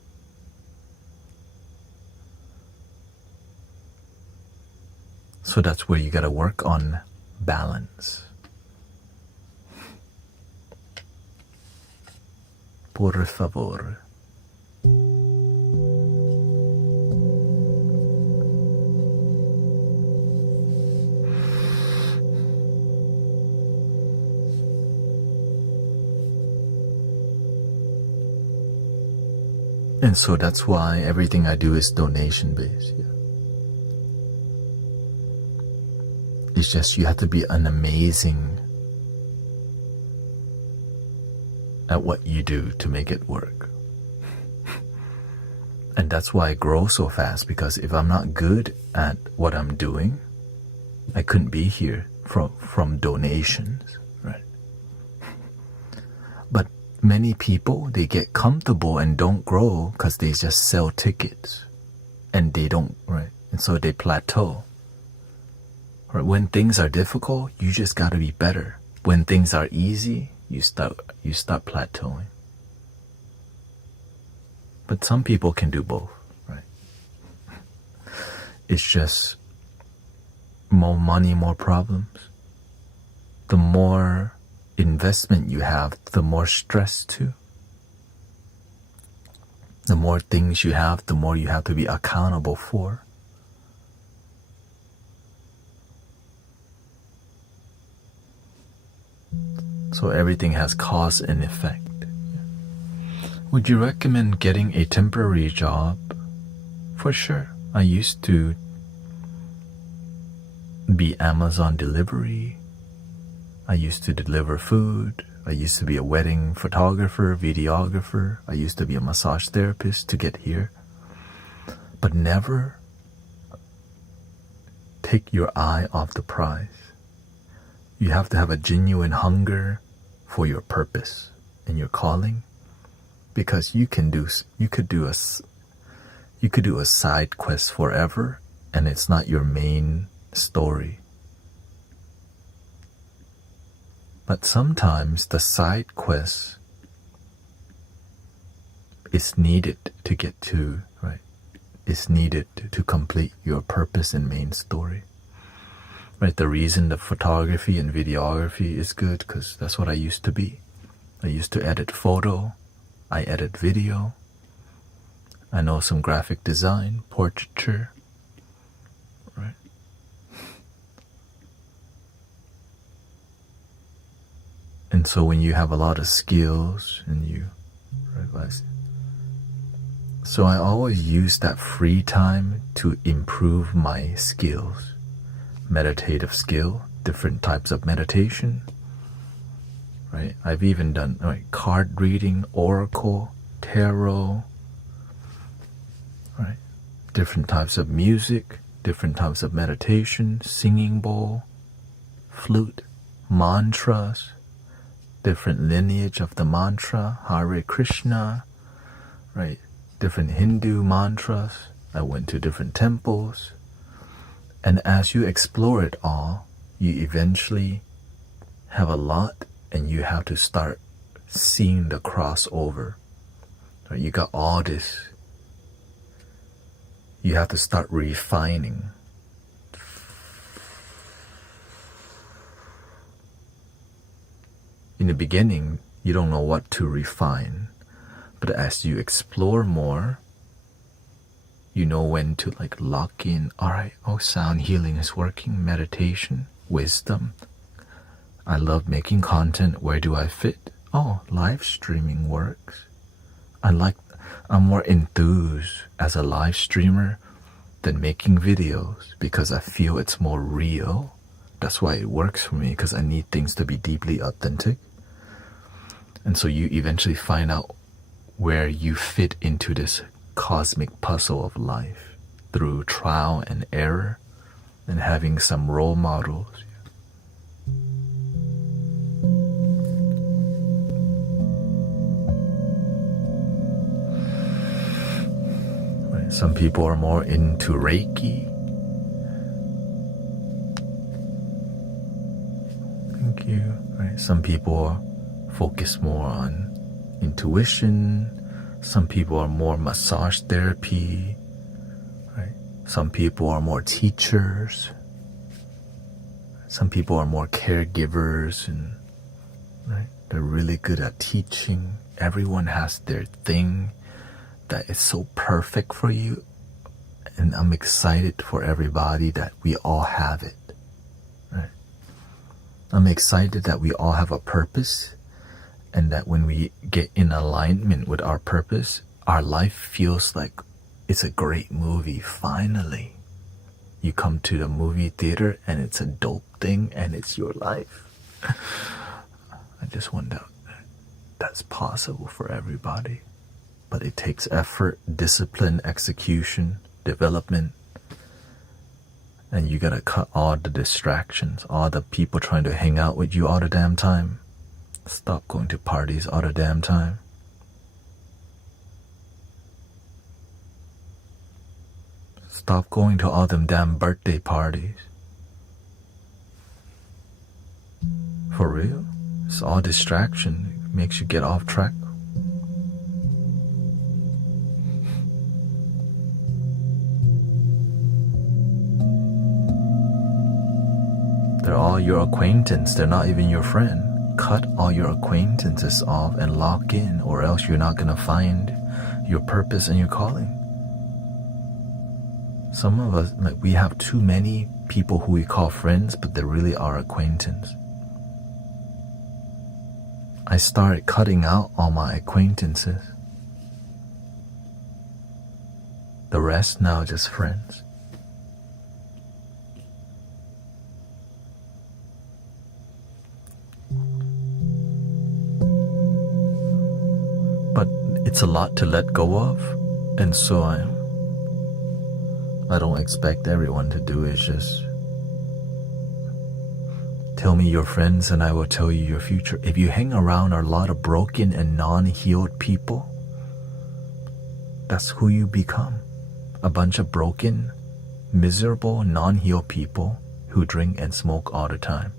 So that's where you gotta work on balance. Por favor. And so that's why everything I do is donation based. Yeah. It's just you have to be an amazing at what you do to make it work. And that's why I grow so fast, because if I'm not good at what I'm doing, I couldn't be here from donations, right? But many people, they get comfortable and don't grow because they just sell tickets and they don't, right? And so they plateau. Right? When things are difficult, you just got to be better. When things are easy, you start plateauing. But some people can do both. It's just more money, more problems. The more investment you have, the more stress too. The more things you have, the more you have to be accountable for. So everything has cause and effect. Would you recommend getting a temporary job? For sure. I used to be Amazon delivery. I used to deliver food. I used to be a wedding photographer, videographer. I used to be a massage therapist to get here. But never take your eye off the prize. You have to have a genuine hunger for your purpose and your calling, because you could do a side quest forever and it's not your main story. But sometimes the side quest is needed to get to, right? It's needed to complete your purpose and main story. Right? The reason the photography and videography is good, because that's what I used to be. I used to edit photo, I edit video, I know some graphic design, portraiture, right? And so when you have a lot of skills and you realize, so I always use that free time to improve my skills. Meditative skill, different types of meditation, right? I've even done card reading, oracle, tarot, right? Different types of music, different types of meditation, singing bowl, flute, mantras, different lineage of the mantra, Hare Krishna, right? Different Hindu mantras. I went to different temples. And as you explore it all, you eventually have a lot, and you have to start seeing the crossover. Right? You got all this. You have to start refining. In the beginning, you don't know what to refine. But as you explore more, you know when to lock in. Alright, sound healing is working, meditation, wisdom. I love making content. Where do I fit? Live streaming works. I'm more enthused as a live streamer than making videos, because I feel it's more real. That's why it works for me, because I need things to be deeply authentic. And so you eventually find out where you fit into this cosmic puzzle of life through trial and error and having some role models. Right. Some people are more into Reiki. Thank you. Right. Some people focus more on intuition. Some people are more massage therapy, right? Some people are more teachers. Some people are more caregivers, and right? They're really good at teaching. Everyone has their thing that is so perfect for you, and I'm excited for everybody that we all have it, right? I'm excited that we all have a purpose, and that when we get in alignment with our purpose, our life feels like it's a great movie. Finally, you come to the movie theater and it's a dope thing and it's your life. I just wonder that's possible for everybody. But it takes effort, discipline, execution, development. And you gotta cut all the distractions, all the people trying to hang out with you all the damn time. Stop going to parties all the damn time. Stop going to all them damn birthday parties. For real? It's all distraction. It makes you get off track. They're all your acquaintance. They're not even your friend. Cut all your acquaintances off and lock in, or else you're not going to find your purpose and your calling. Some of us, we have too many people who we call friends, but they really are acquaintance. I started cutting out all my acquaintances. The rest now just friends. But it's a lot to let go of, and so I don't expect everyone to do it. Just tell me your friends and I will tell you your future. If you hang around a lot of broken and non-healed people, that's who you become. A bunch of broken, miserable, non-healed people who drink and smoke all the time.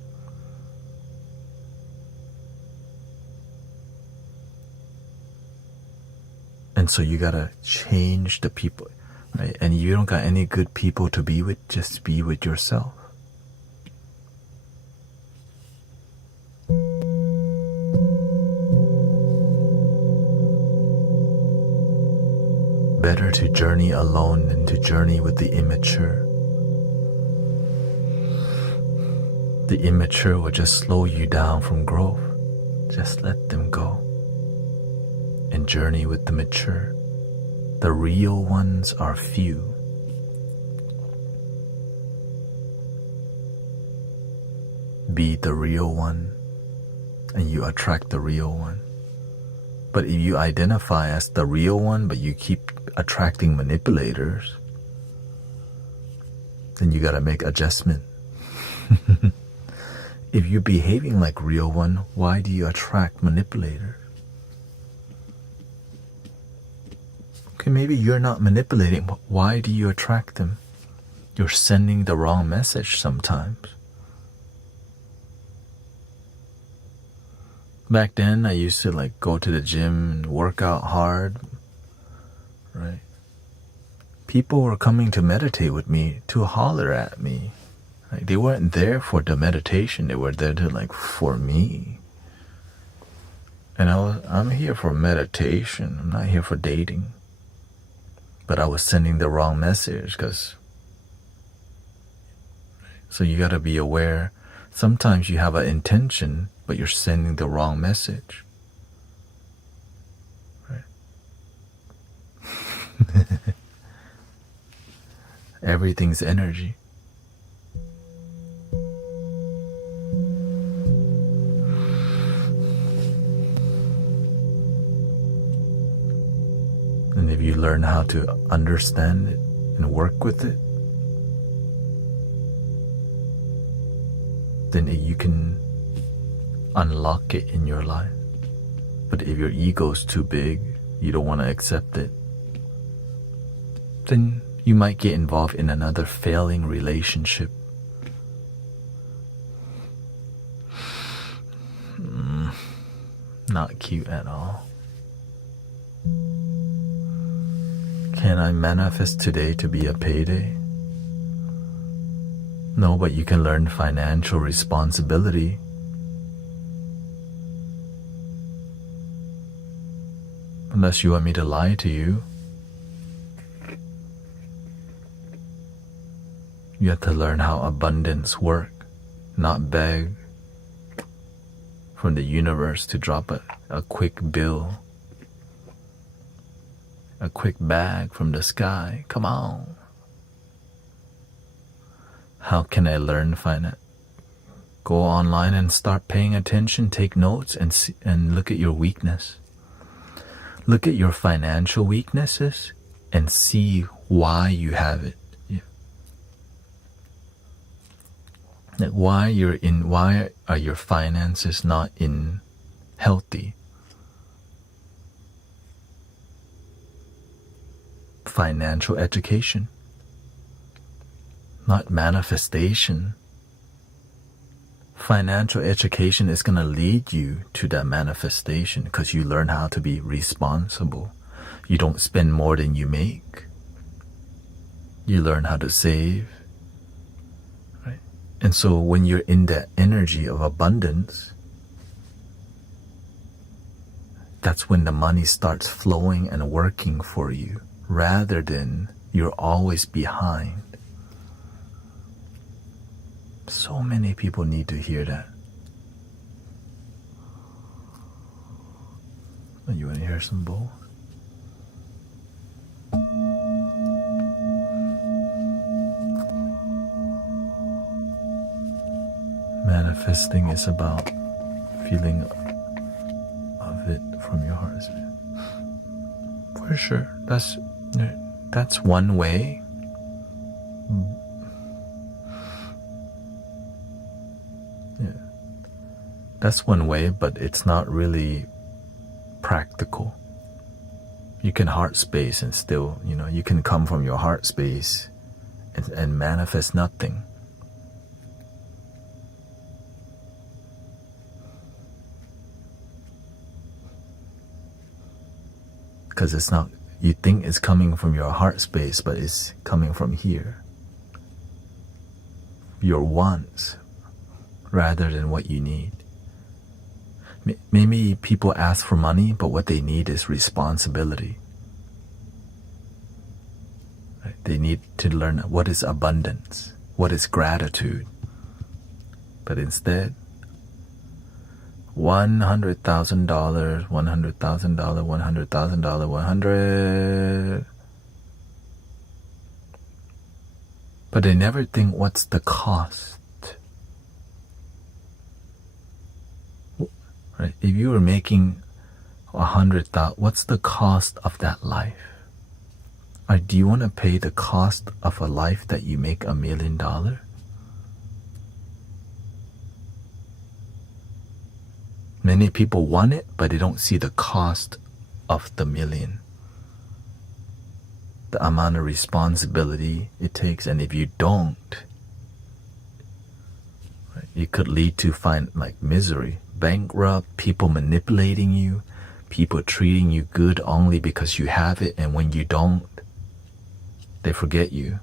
And so you gotta change the people, right? And you don't got any good people to be with, just be with yourself. Better to journey alone than to journey with the immature. The immature will just slow you down from growth. Just let them go and journey with the mature. The real ones are few. Be the real one and you attract the real one. But if you identify as the real one, but you keep attracting manipulators, then you gotta make adjustment. If you're behaving like real one, why do you attract manipulators? Okay, maybe you're not manipulating, but why do you attract them? You're sending the wrong message sometimes. Back then, I used to go to the gym and work out hard, right? People were coming to meditate with me to holler at me. Like, they weren't there for the meditation, they were there to for me. And I'm here for meditation, I'm not here for dating. But I was sending the wrong message, so you gotta be aware. Sometimes you have an intention, but you're sending the wrong message. Right? Everything's energy. And if you learn how to understand it and work with it, then you can unlock it in your life. But if your ego's too big, you don't want to accept it, then you might get involved in another failing relationship. Not cute at all. Can I manifest today to be a payday? No, but you can learn financial responsibility. Unless you want me to lie to you. You have to learn how abundance works, not beg from the universe to drop a quick bill, a quick bag from the sky. Come on. How can I learn finance? Go online and start paying attention, take notes, and look at your weakness. Look at your financial weaknesses and see why you have it. Like why are your finances not in healthy? Financial education, not manifestation. Financial education is going to lead you to that manifestation because you learn how to be responsible. You don't spend more than you make. You learn how to save, right? And so when you're in that energy of abundance, that's when the money starts flowing and working for you, rather than you're always behind. So many people need to hear that. You want to hear some bowls? Manifesting is about feeling of it from your heart. For sure, that's one way. Yeah, that's one way, but it's not really practical. You can heart space and still, you can come from your heart space and manifest nothing. Because it's not, you think it's coming from your heart space, but it's coming from here. Your wants rather than what you need. Maybe people ask for money, but what they need is responsibility. Right? They need to learn what is abundance, what is gratitude. But instead, $100,000, $100,000, $100,000, 100. But they never think what's the cost. Right? If you were making 100,000, what's the cost of that life? Or do you want to pay the cost of a life that you make $1 million? Many people want it, but they don't see the cost of the million. The amount of responsibility it takes, and if you don't, right, it could lead to misery, bankrupt, people manipulating you, people treating you good only because you have it, and when you don't, they forget you.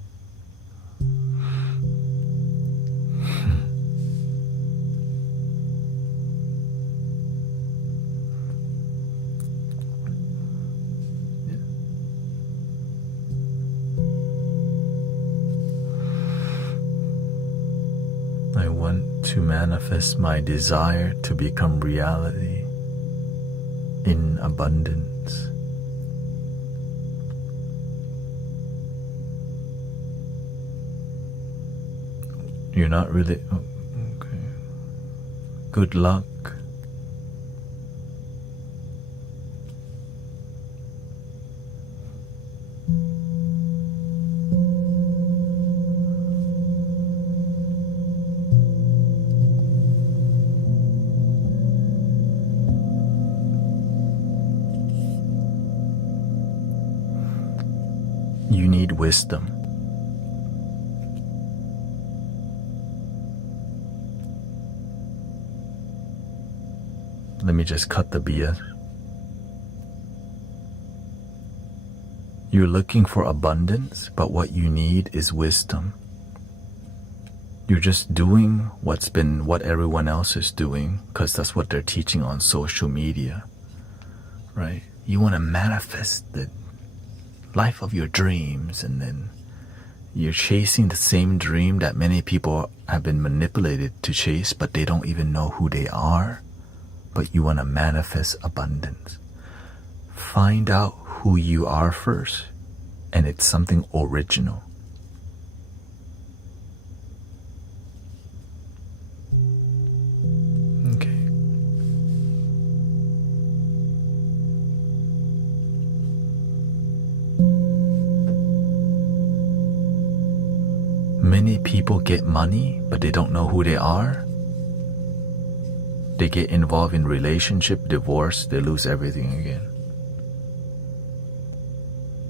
I want to manifest my desire to become reality in abundance. You're not really... okay. Good luck. You need wisdom. Let me just cut the BS. You're looking for abundance, but what you need is wisdom. You're just doing what everyone else is doing because that's what they're teaching on social media, right? You want to manifest the life of your dreams, and then you're chasing the same dream that many people have been manipulated to chase, but they don't even know who they are. But you want to manifest abundance. Find out who you are first, and it's something original. Okay. Many people get money, but they don't know who they are. They get involved in relationship, divorce, they lose everything again.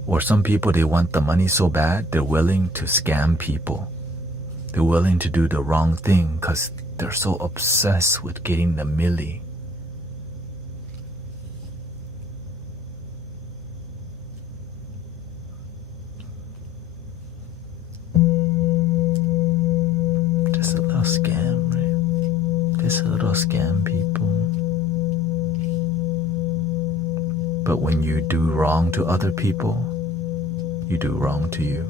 Or some people, they want the money so bad, they're willing to scam people. They're willing to do the wrong thing because they're so obsessed with getting the milli. Just a little will scam people. But when you do wrong to other people, you do wrong to you.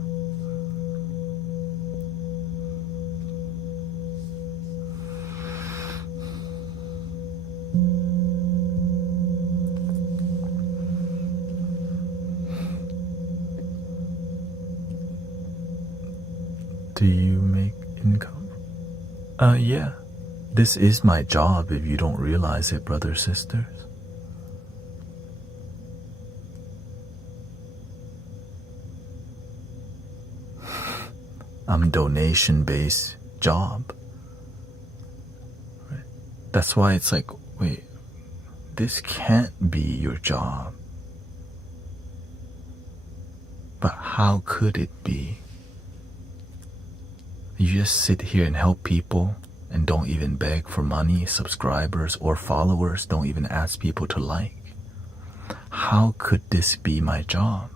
Do you make income? Yeah. This is my job if you don't realize it, brothers, sisters. I'm donation-based job. Right? That's why it's like, wait, this can't be your job. But how could it be? You just sit here and help people and don't even beg for money, subscribers or followers, don't even ask people to like. How could this be my job?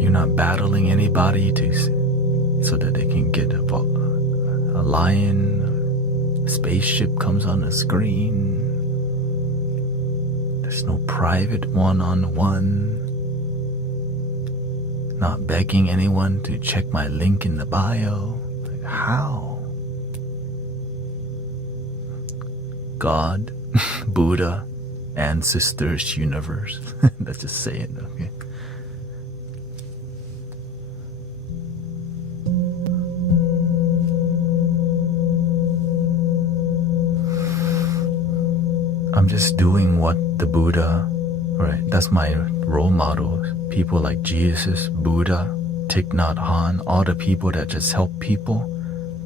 You're not battling anybody so that they can get a lion, a spaceship comes on the screen. There's no private one-on-one. Not begging anyone to check my link in the bio. Like, how? God, Buddha, ancestors, universe. Let's just say it, okay? I'm just doing what the Buddha, right? That's my role models. People like Jesus, Buddha, Thich Nhat Hanh, all the people that just help people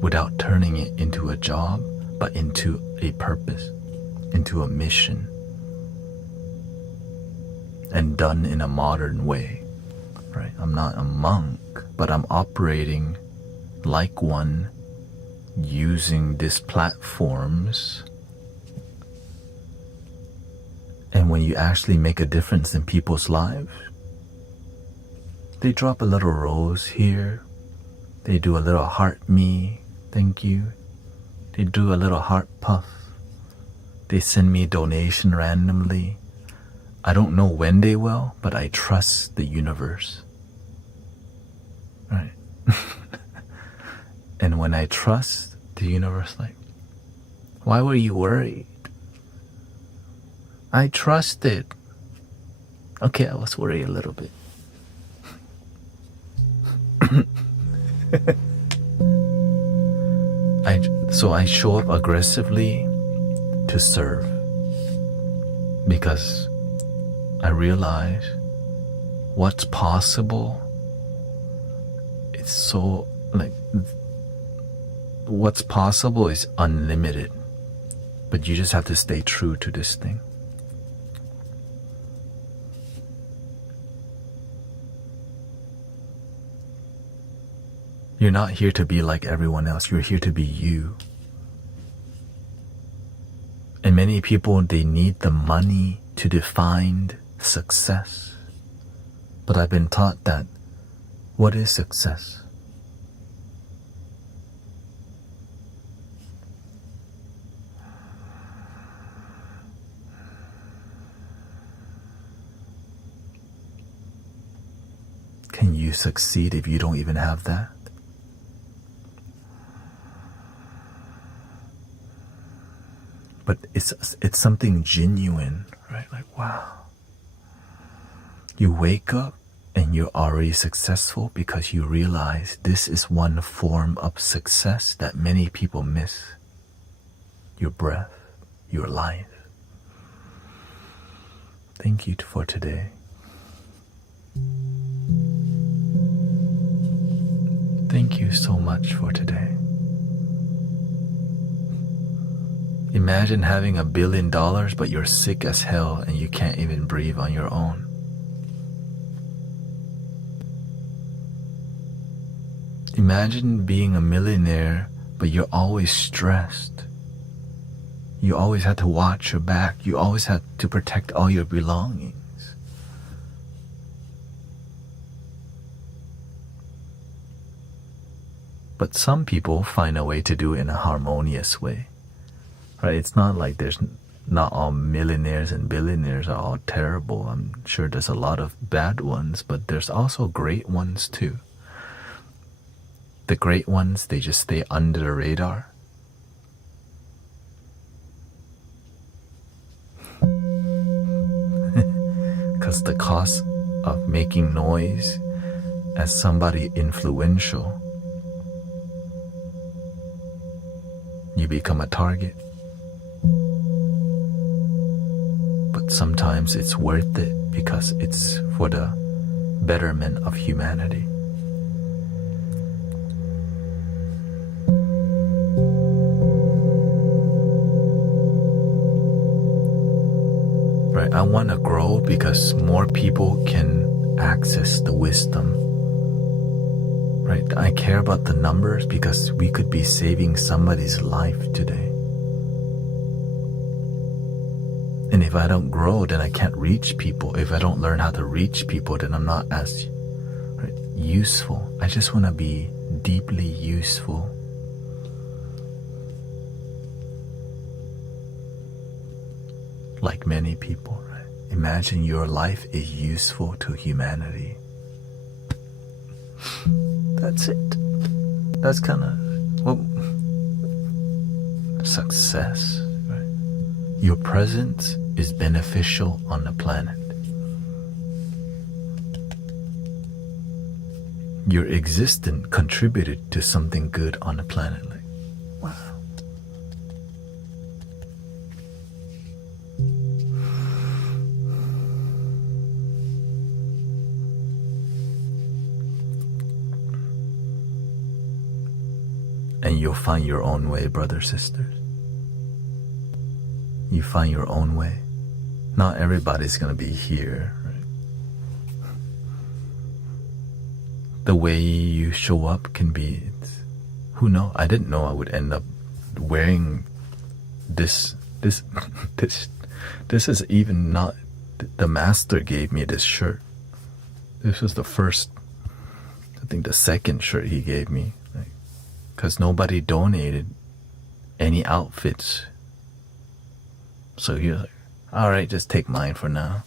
without turning it into a job, but into a purpose, into a mission, and done in a modern way, right? I'm not a monk, but I'm operating like one, using these platforms. And when you actually make a difference in people's lives, they drop a little rose here, they do a little heart me, thank you, they do a little heart puff, they send me a donation randomly. I don't know when they will, but I trust the universe, right? And when I trust the universe, like, why were you worried? I trusted. Okay, I was worried a little bit. So I show up aggressively to serve because I realize what's possible. It's so like what's possible is unlimited, but you just have to stay true to this thing. You're not here to be like everyone else. You're here to be you. And many people, they need the money to define success. But I've been taught that, what is success? Can you succeed if you don't even have that? But it's something genuine, right? Like, wow. You wake up and you're already successful because you realize this is one form of success that many people miss. Your breath, your life. Thank you for today. Thank you so much for today. Imagine having $1 billion, but you're sick as hell and you can't even breathe on your own. Imagine being a millionaire, but you're always stressed. You always had to watch your back. You always had to protect all your belongings. But some people find a way to do it in a harmonious way. Right? It's not like there's not all millionaires and billionaires are all terrible. I'm sure there's a lot of bad ones, but there's also great ones too. The great ones, they just stay under the radar. Because the cost of making noise as somebody influential, you become a target. But sometimes it's worth it because it's for the betterment of humanity. Right? I want to grow because more people can access the wisdom. Right? I care about the numbers because we could be saving somebody's life today. And if I don't grow, then I can't reach people. If I don't learn how to reach people, then I'm not as useful. I just want to be deeply useful. Like many people, right? Imagine your life is useful to humanity. That's it. That's kind of success, right? Your presence is beneficial on the planet. Your existence contributed to something good on the planet. Like, wow. And you'll find your own way, brothers, sisters. You find your own way. Not everybody's gonna be here, right? The way you show up can be, who knows? I didn't know I would end up wearing this is even not, the master gave me this shirt. This was the first, I think the second shirt he gave me, because nobody donated any outfits. So he was like, all right, just take mine for now.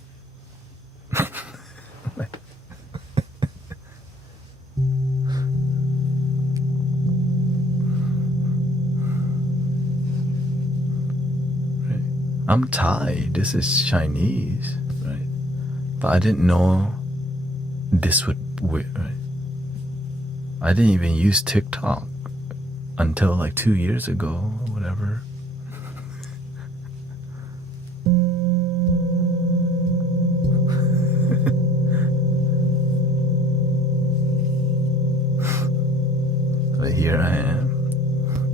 I'm Thai, this is Chinese, right? But I didn't know this would, right? I didn't even use TikTok until like 2 years ago, or whatever. But here I am.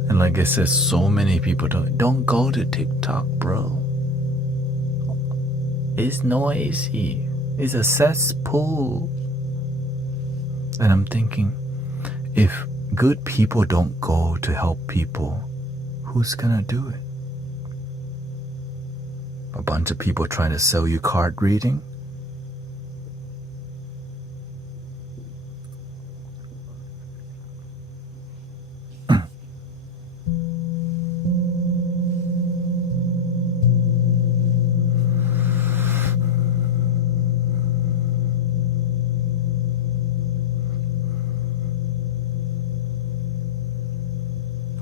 And like I said, so many people don't go to TikTok, bro. It's noisy. It's a cesspool. And I'm thinking, if good people don't go to help people, who's gonna do it? A bunch of people trying to sell you card reading?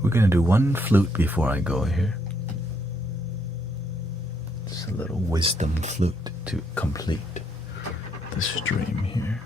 We're gonna do one flute before I go here. Just a little wisdom flute to complete the stream here.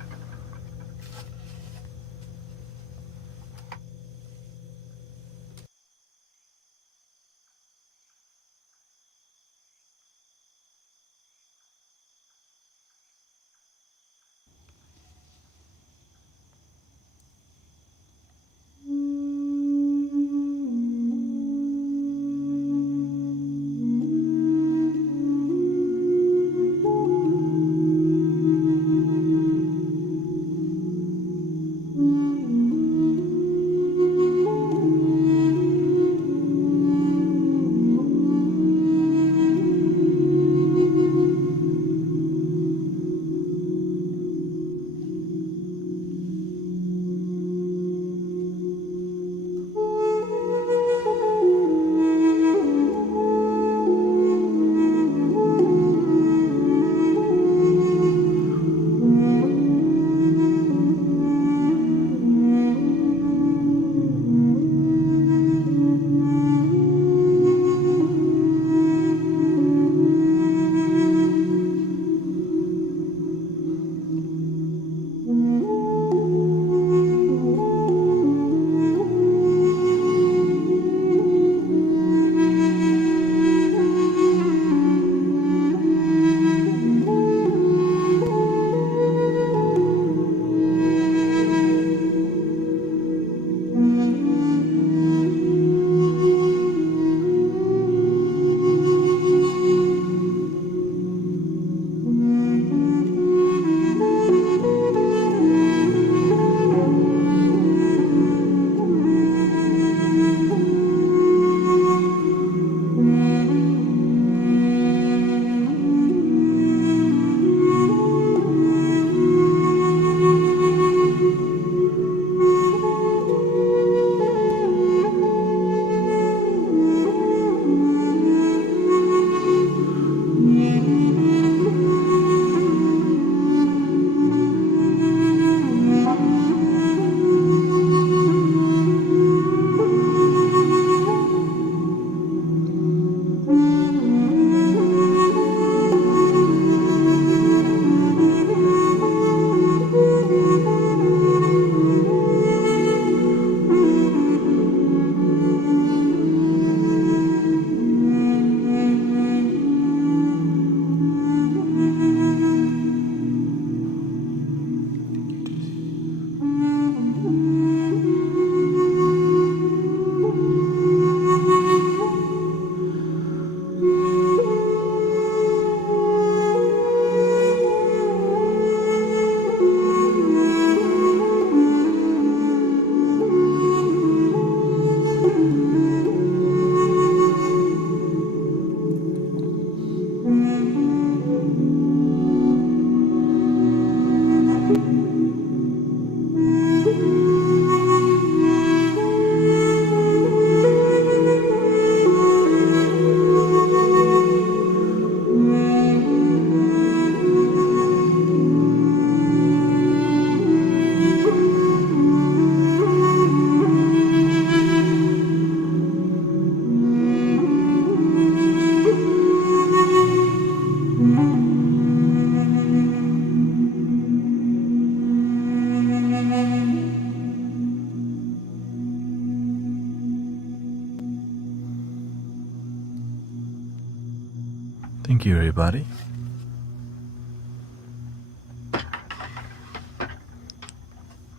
Thank you, everybody.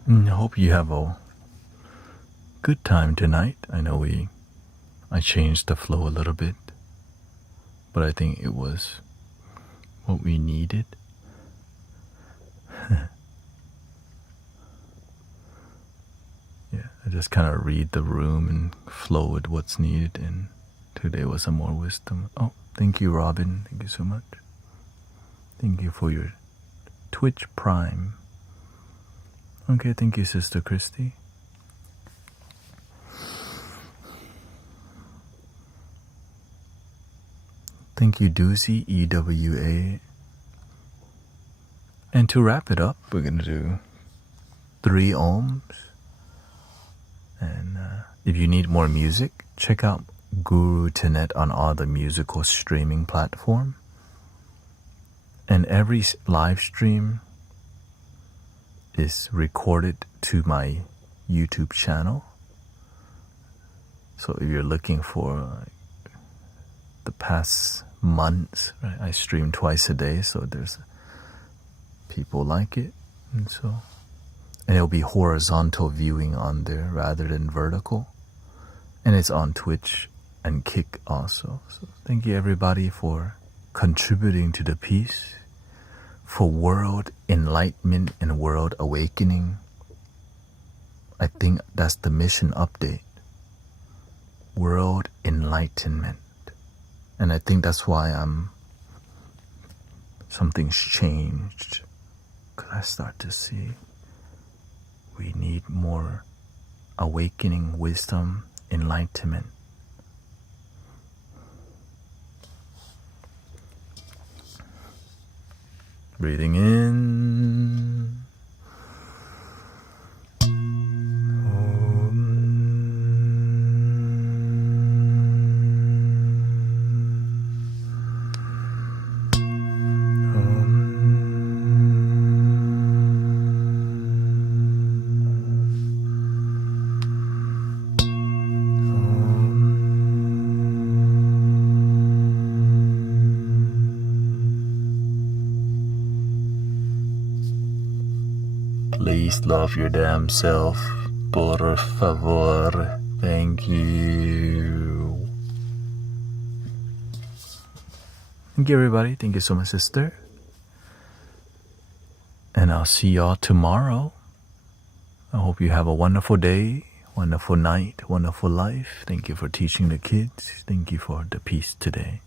I hope you have a good time tonight. I know I changed the flow a little bit, but I think it was what we needed. Yeah, I just kind of read the room and flow with what's needed, and today was some more wisdom. Oh, thank you, Robin. Thank you so much. Thank you for your Twitch Prime. Okay, thank you, Sister Christy. Thank you, Doozy, EWA. And to wrap it up, we're going to do 3 ohms. And if you need more music, check out Guru Thanet on all the musical streaming platform. And every live stream is recorded to my YouTube channel. So if you're looking for the past months, right, I stream twice a day, so there's people like it, and it'll be horizontal viewing on there rather than vertical, and it's on Twitch and Kick also. So thank you, everybody, for contributing to the piece, for world enlightenment and world awakening. I think that's the mission update, world enlightenment. And I think that's why something's changed, because I start to see we need more awakening, wisdom, enlightenment. Breathing in. Please love your damn self. Por favor. Thank you. Thank you, everybody. Thank you so much, sister. And I'll see y'all tomorrow. I hope you have a wonderful day, wonderful night, wonderful life. Thank you for teaching the kids. Thank you for the peace today.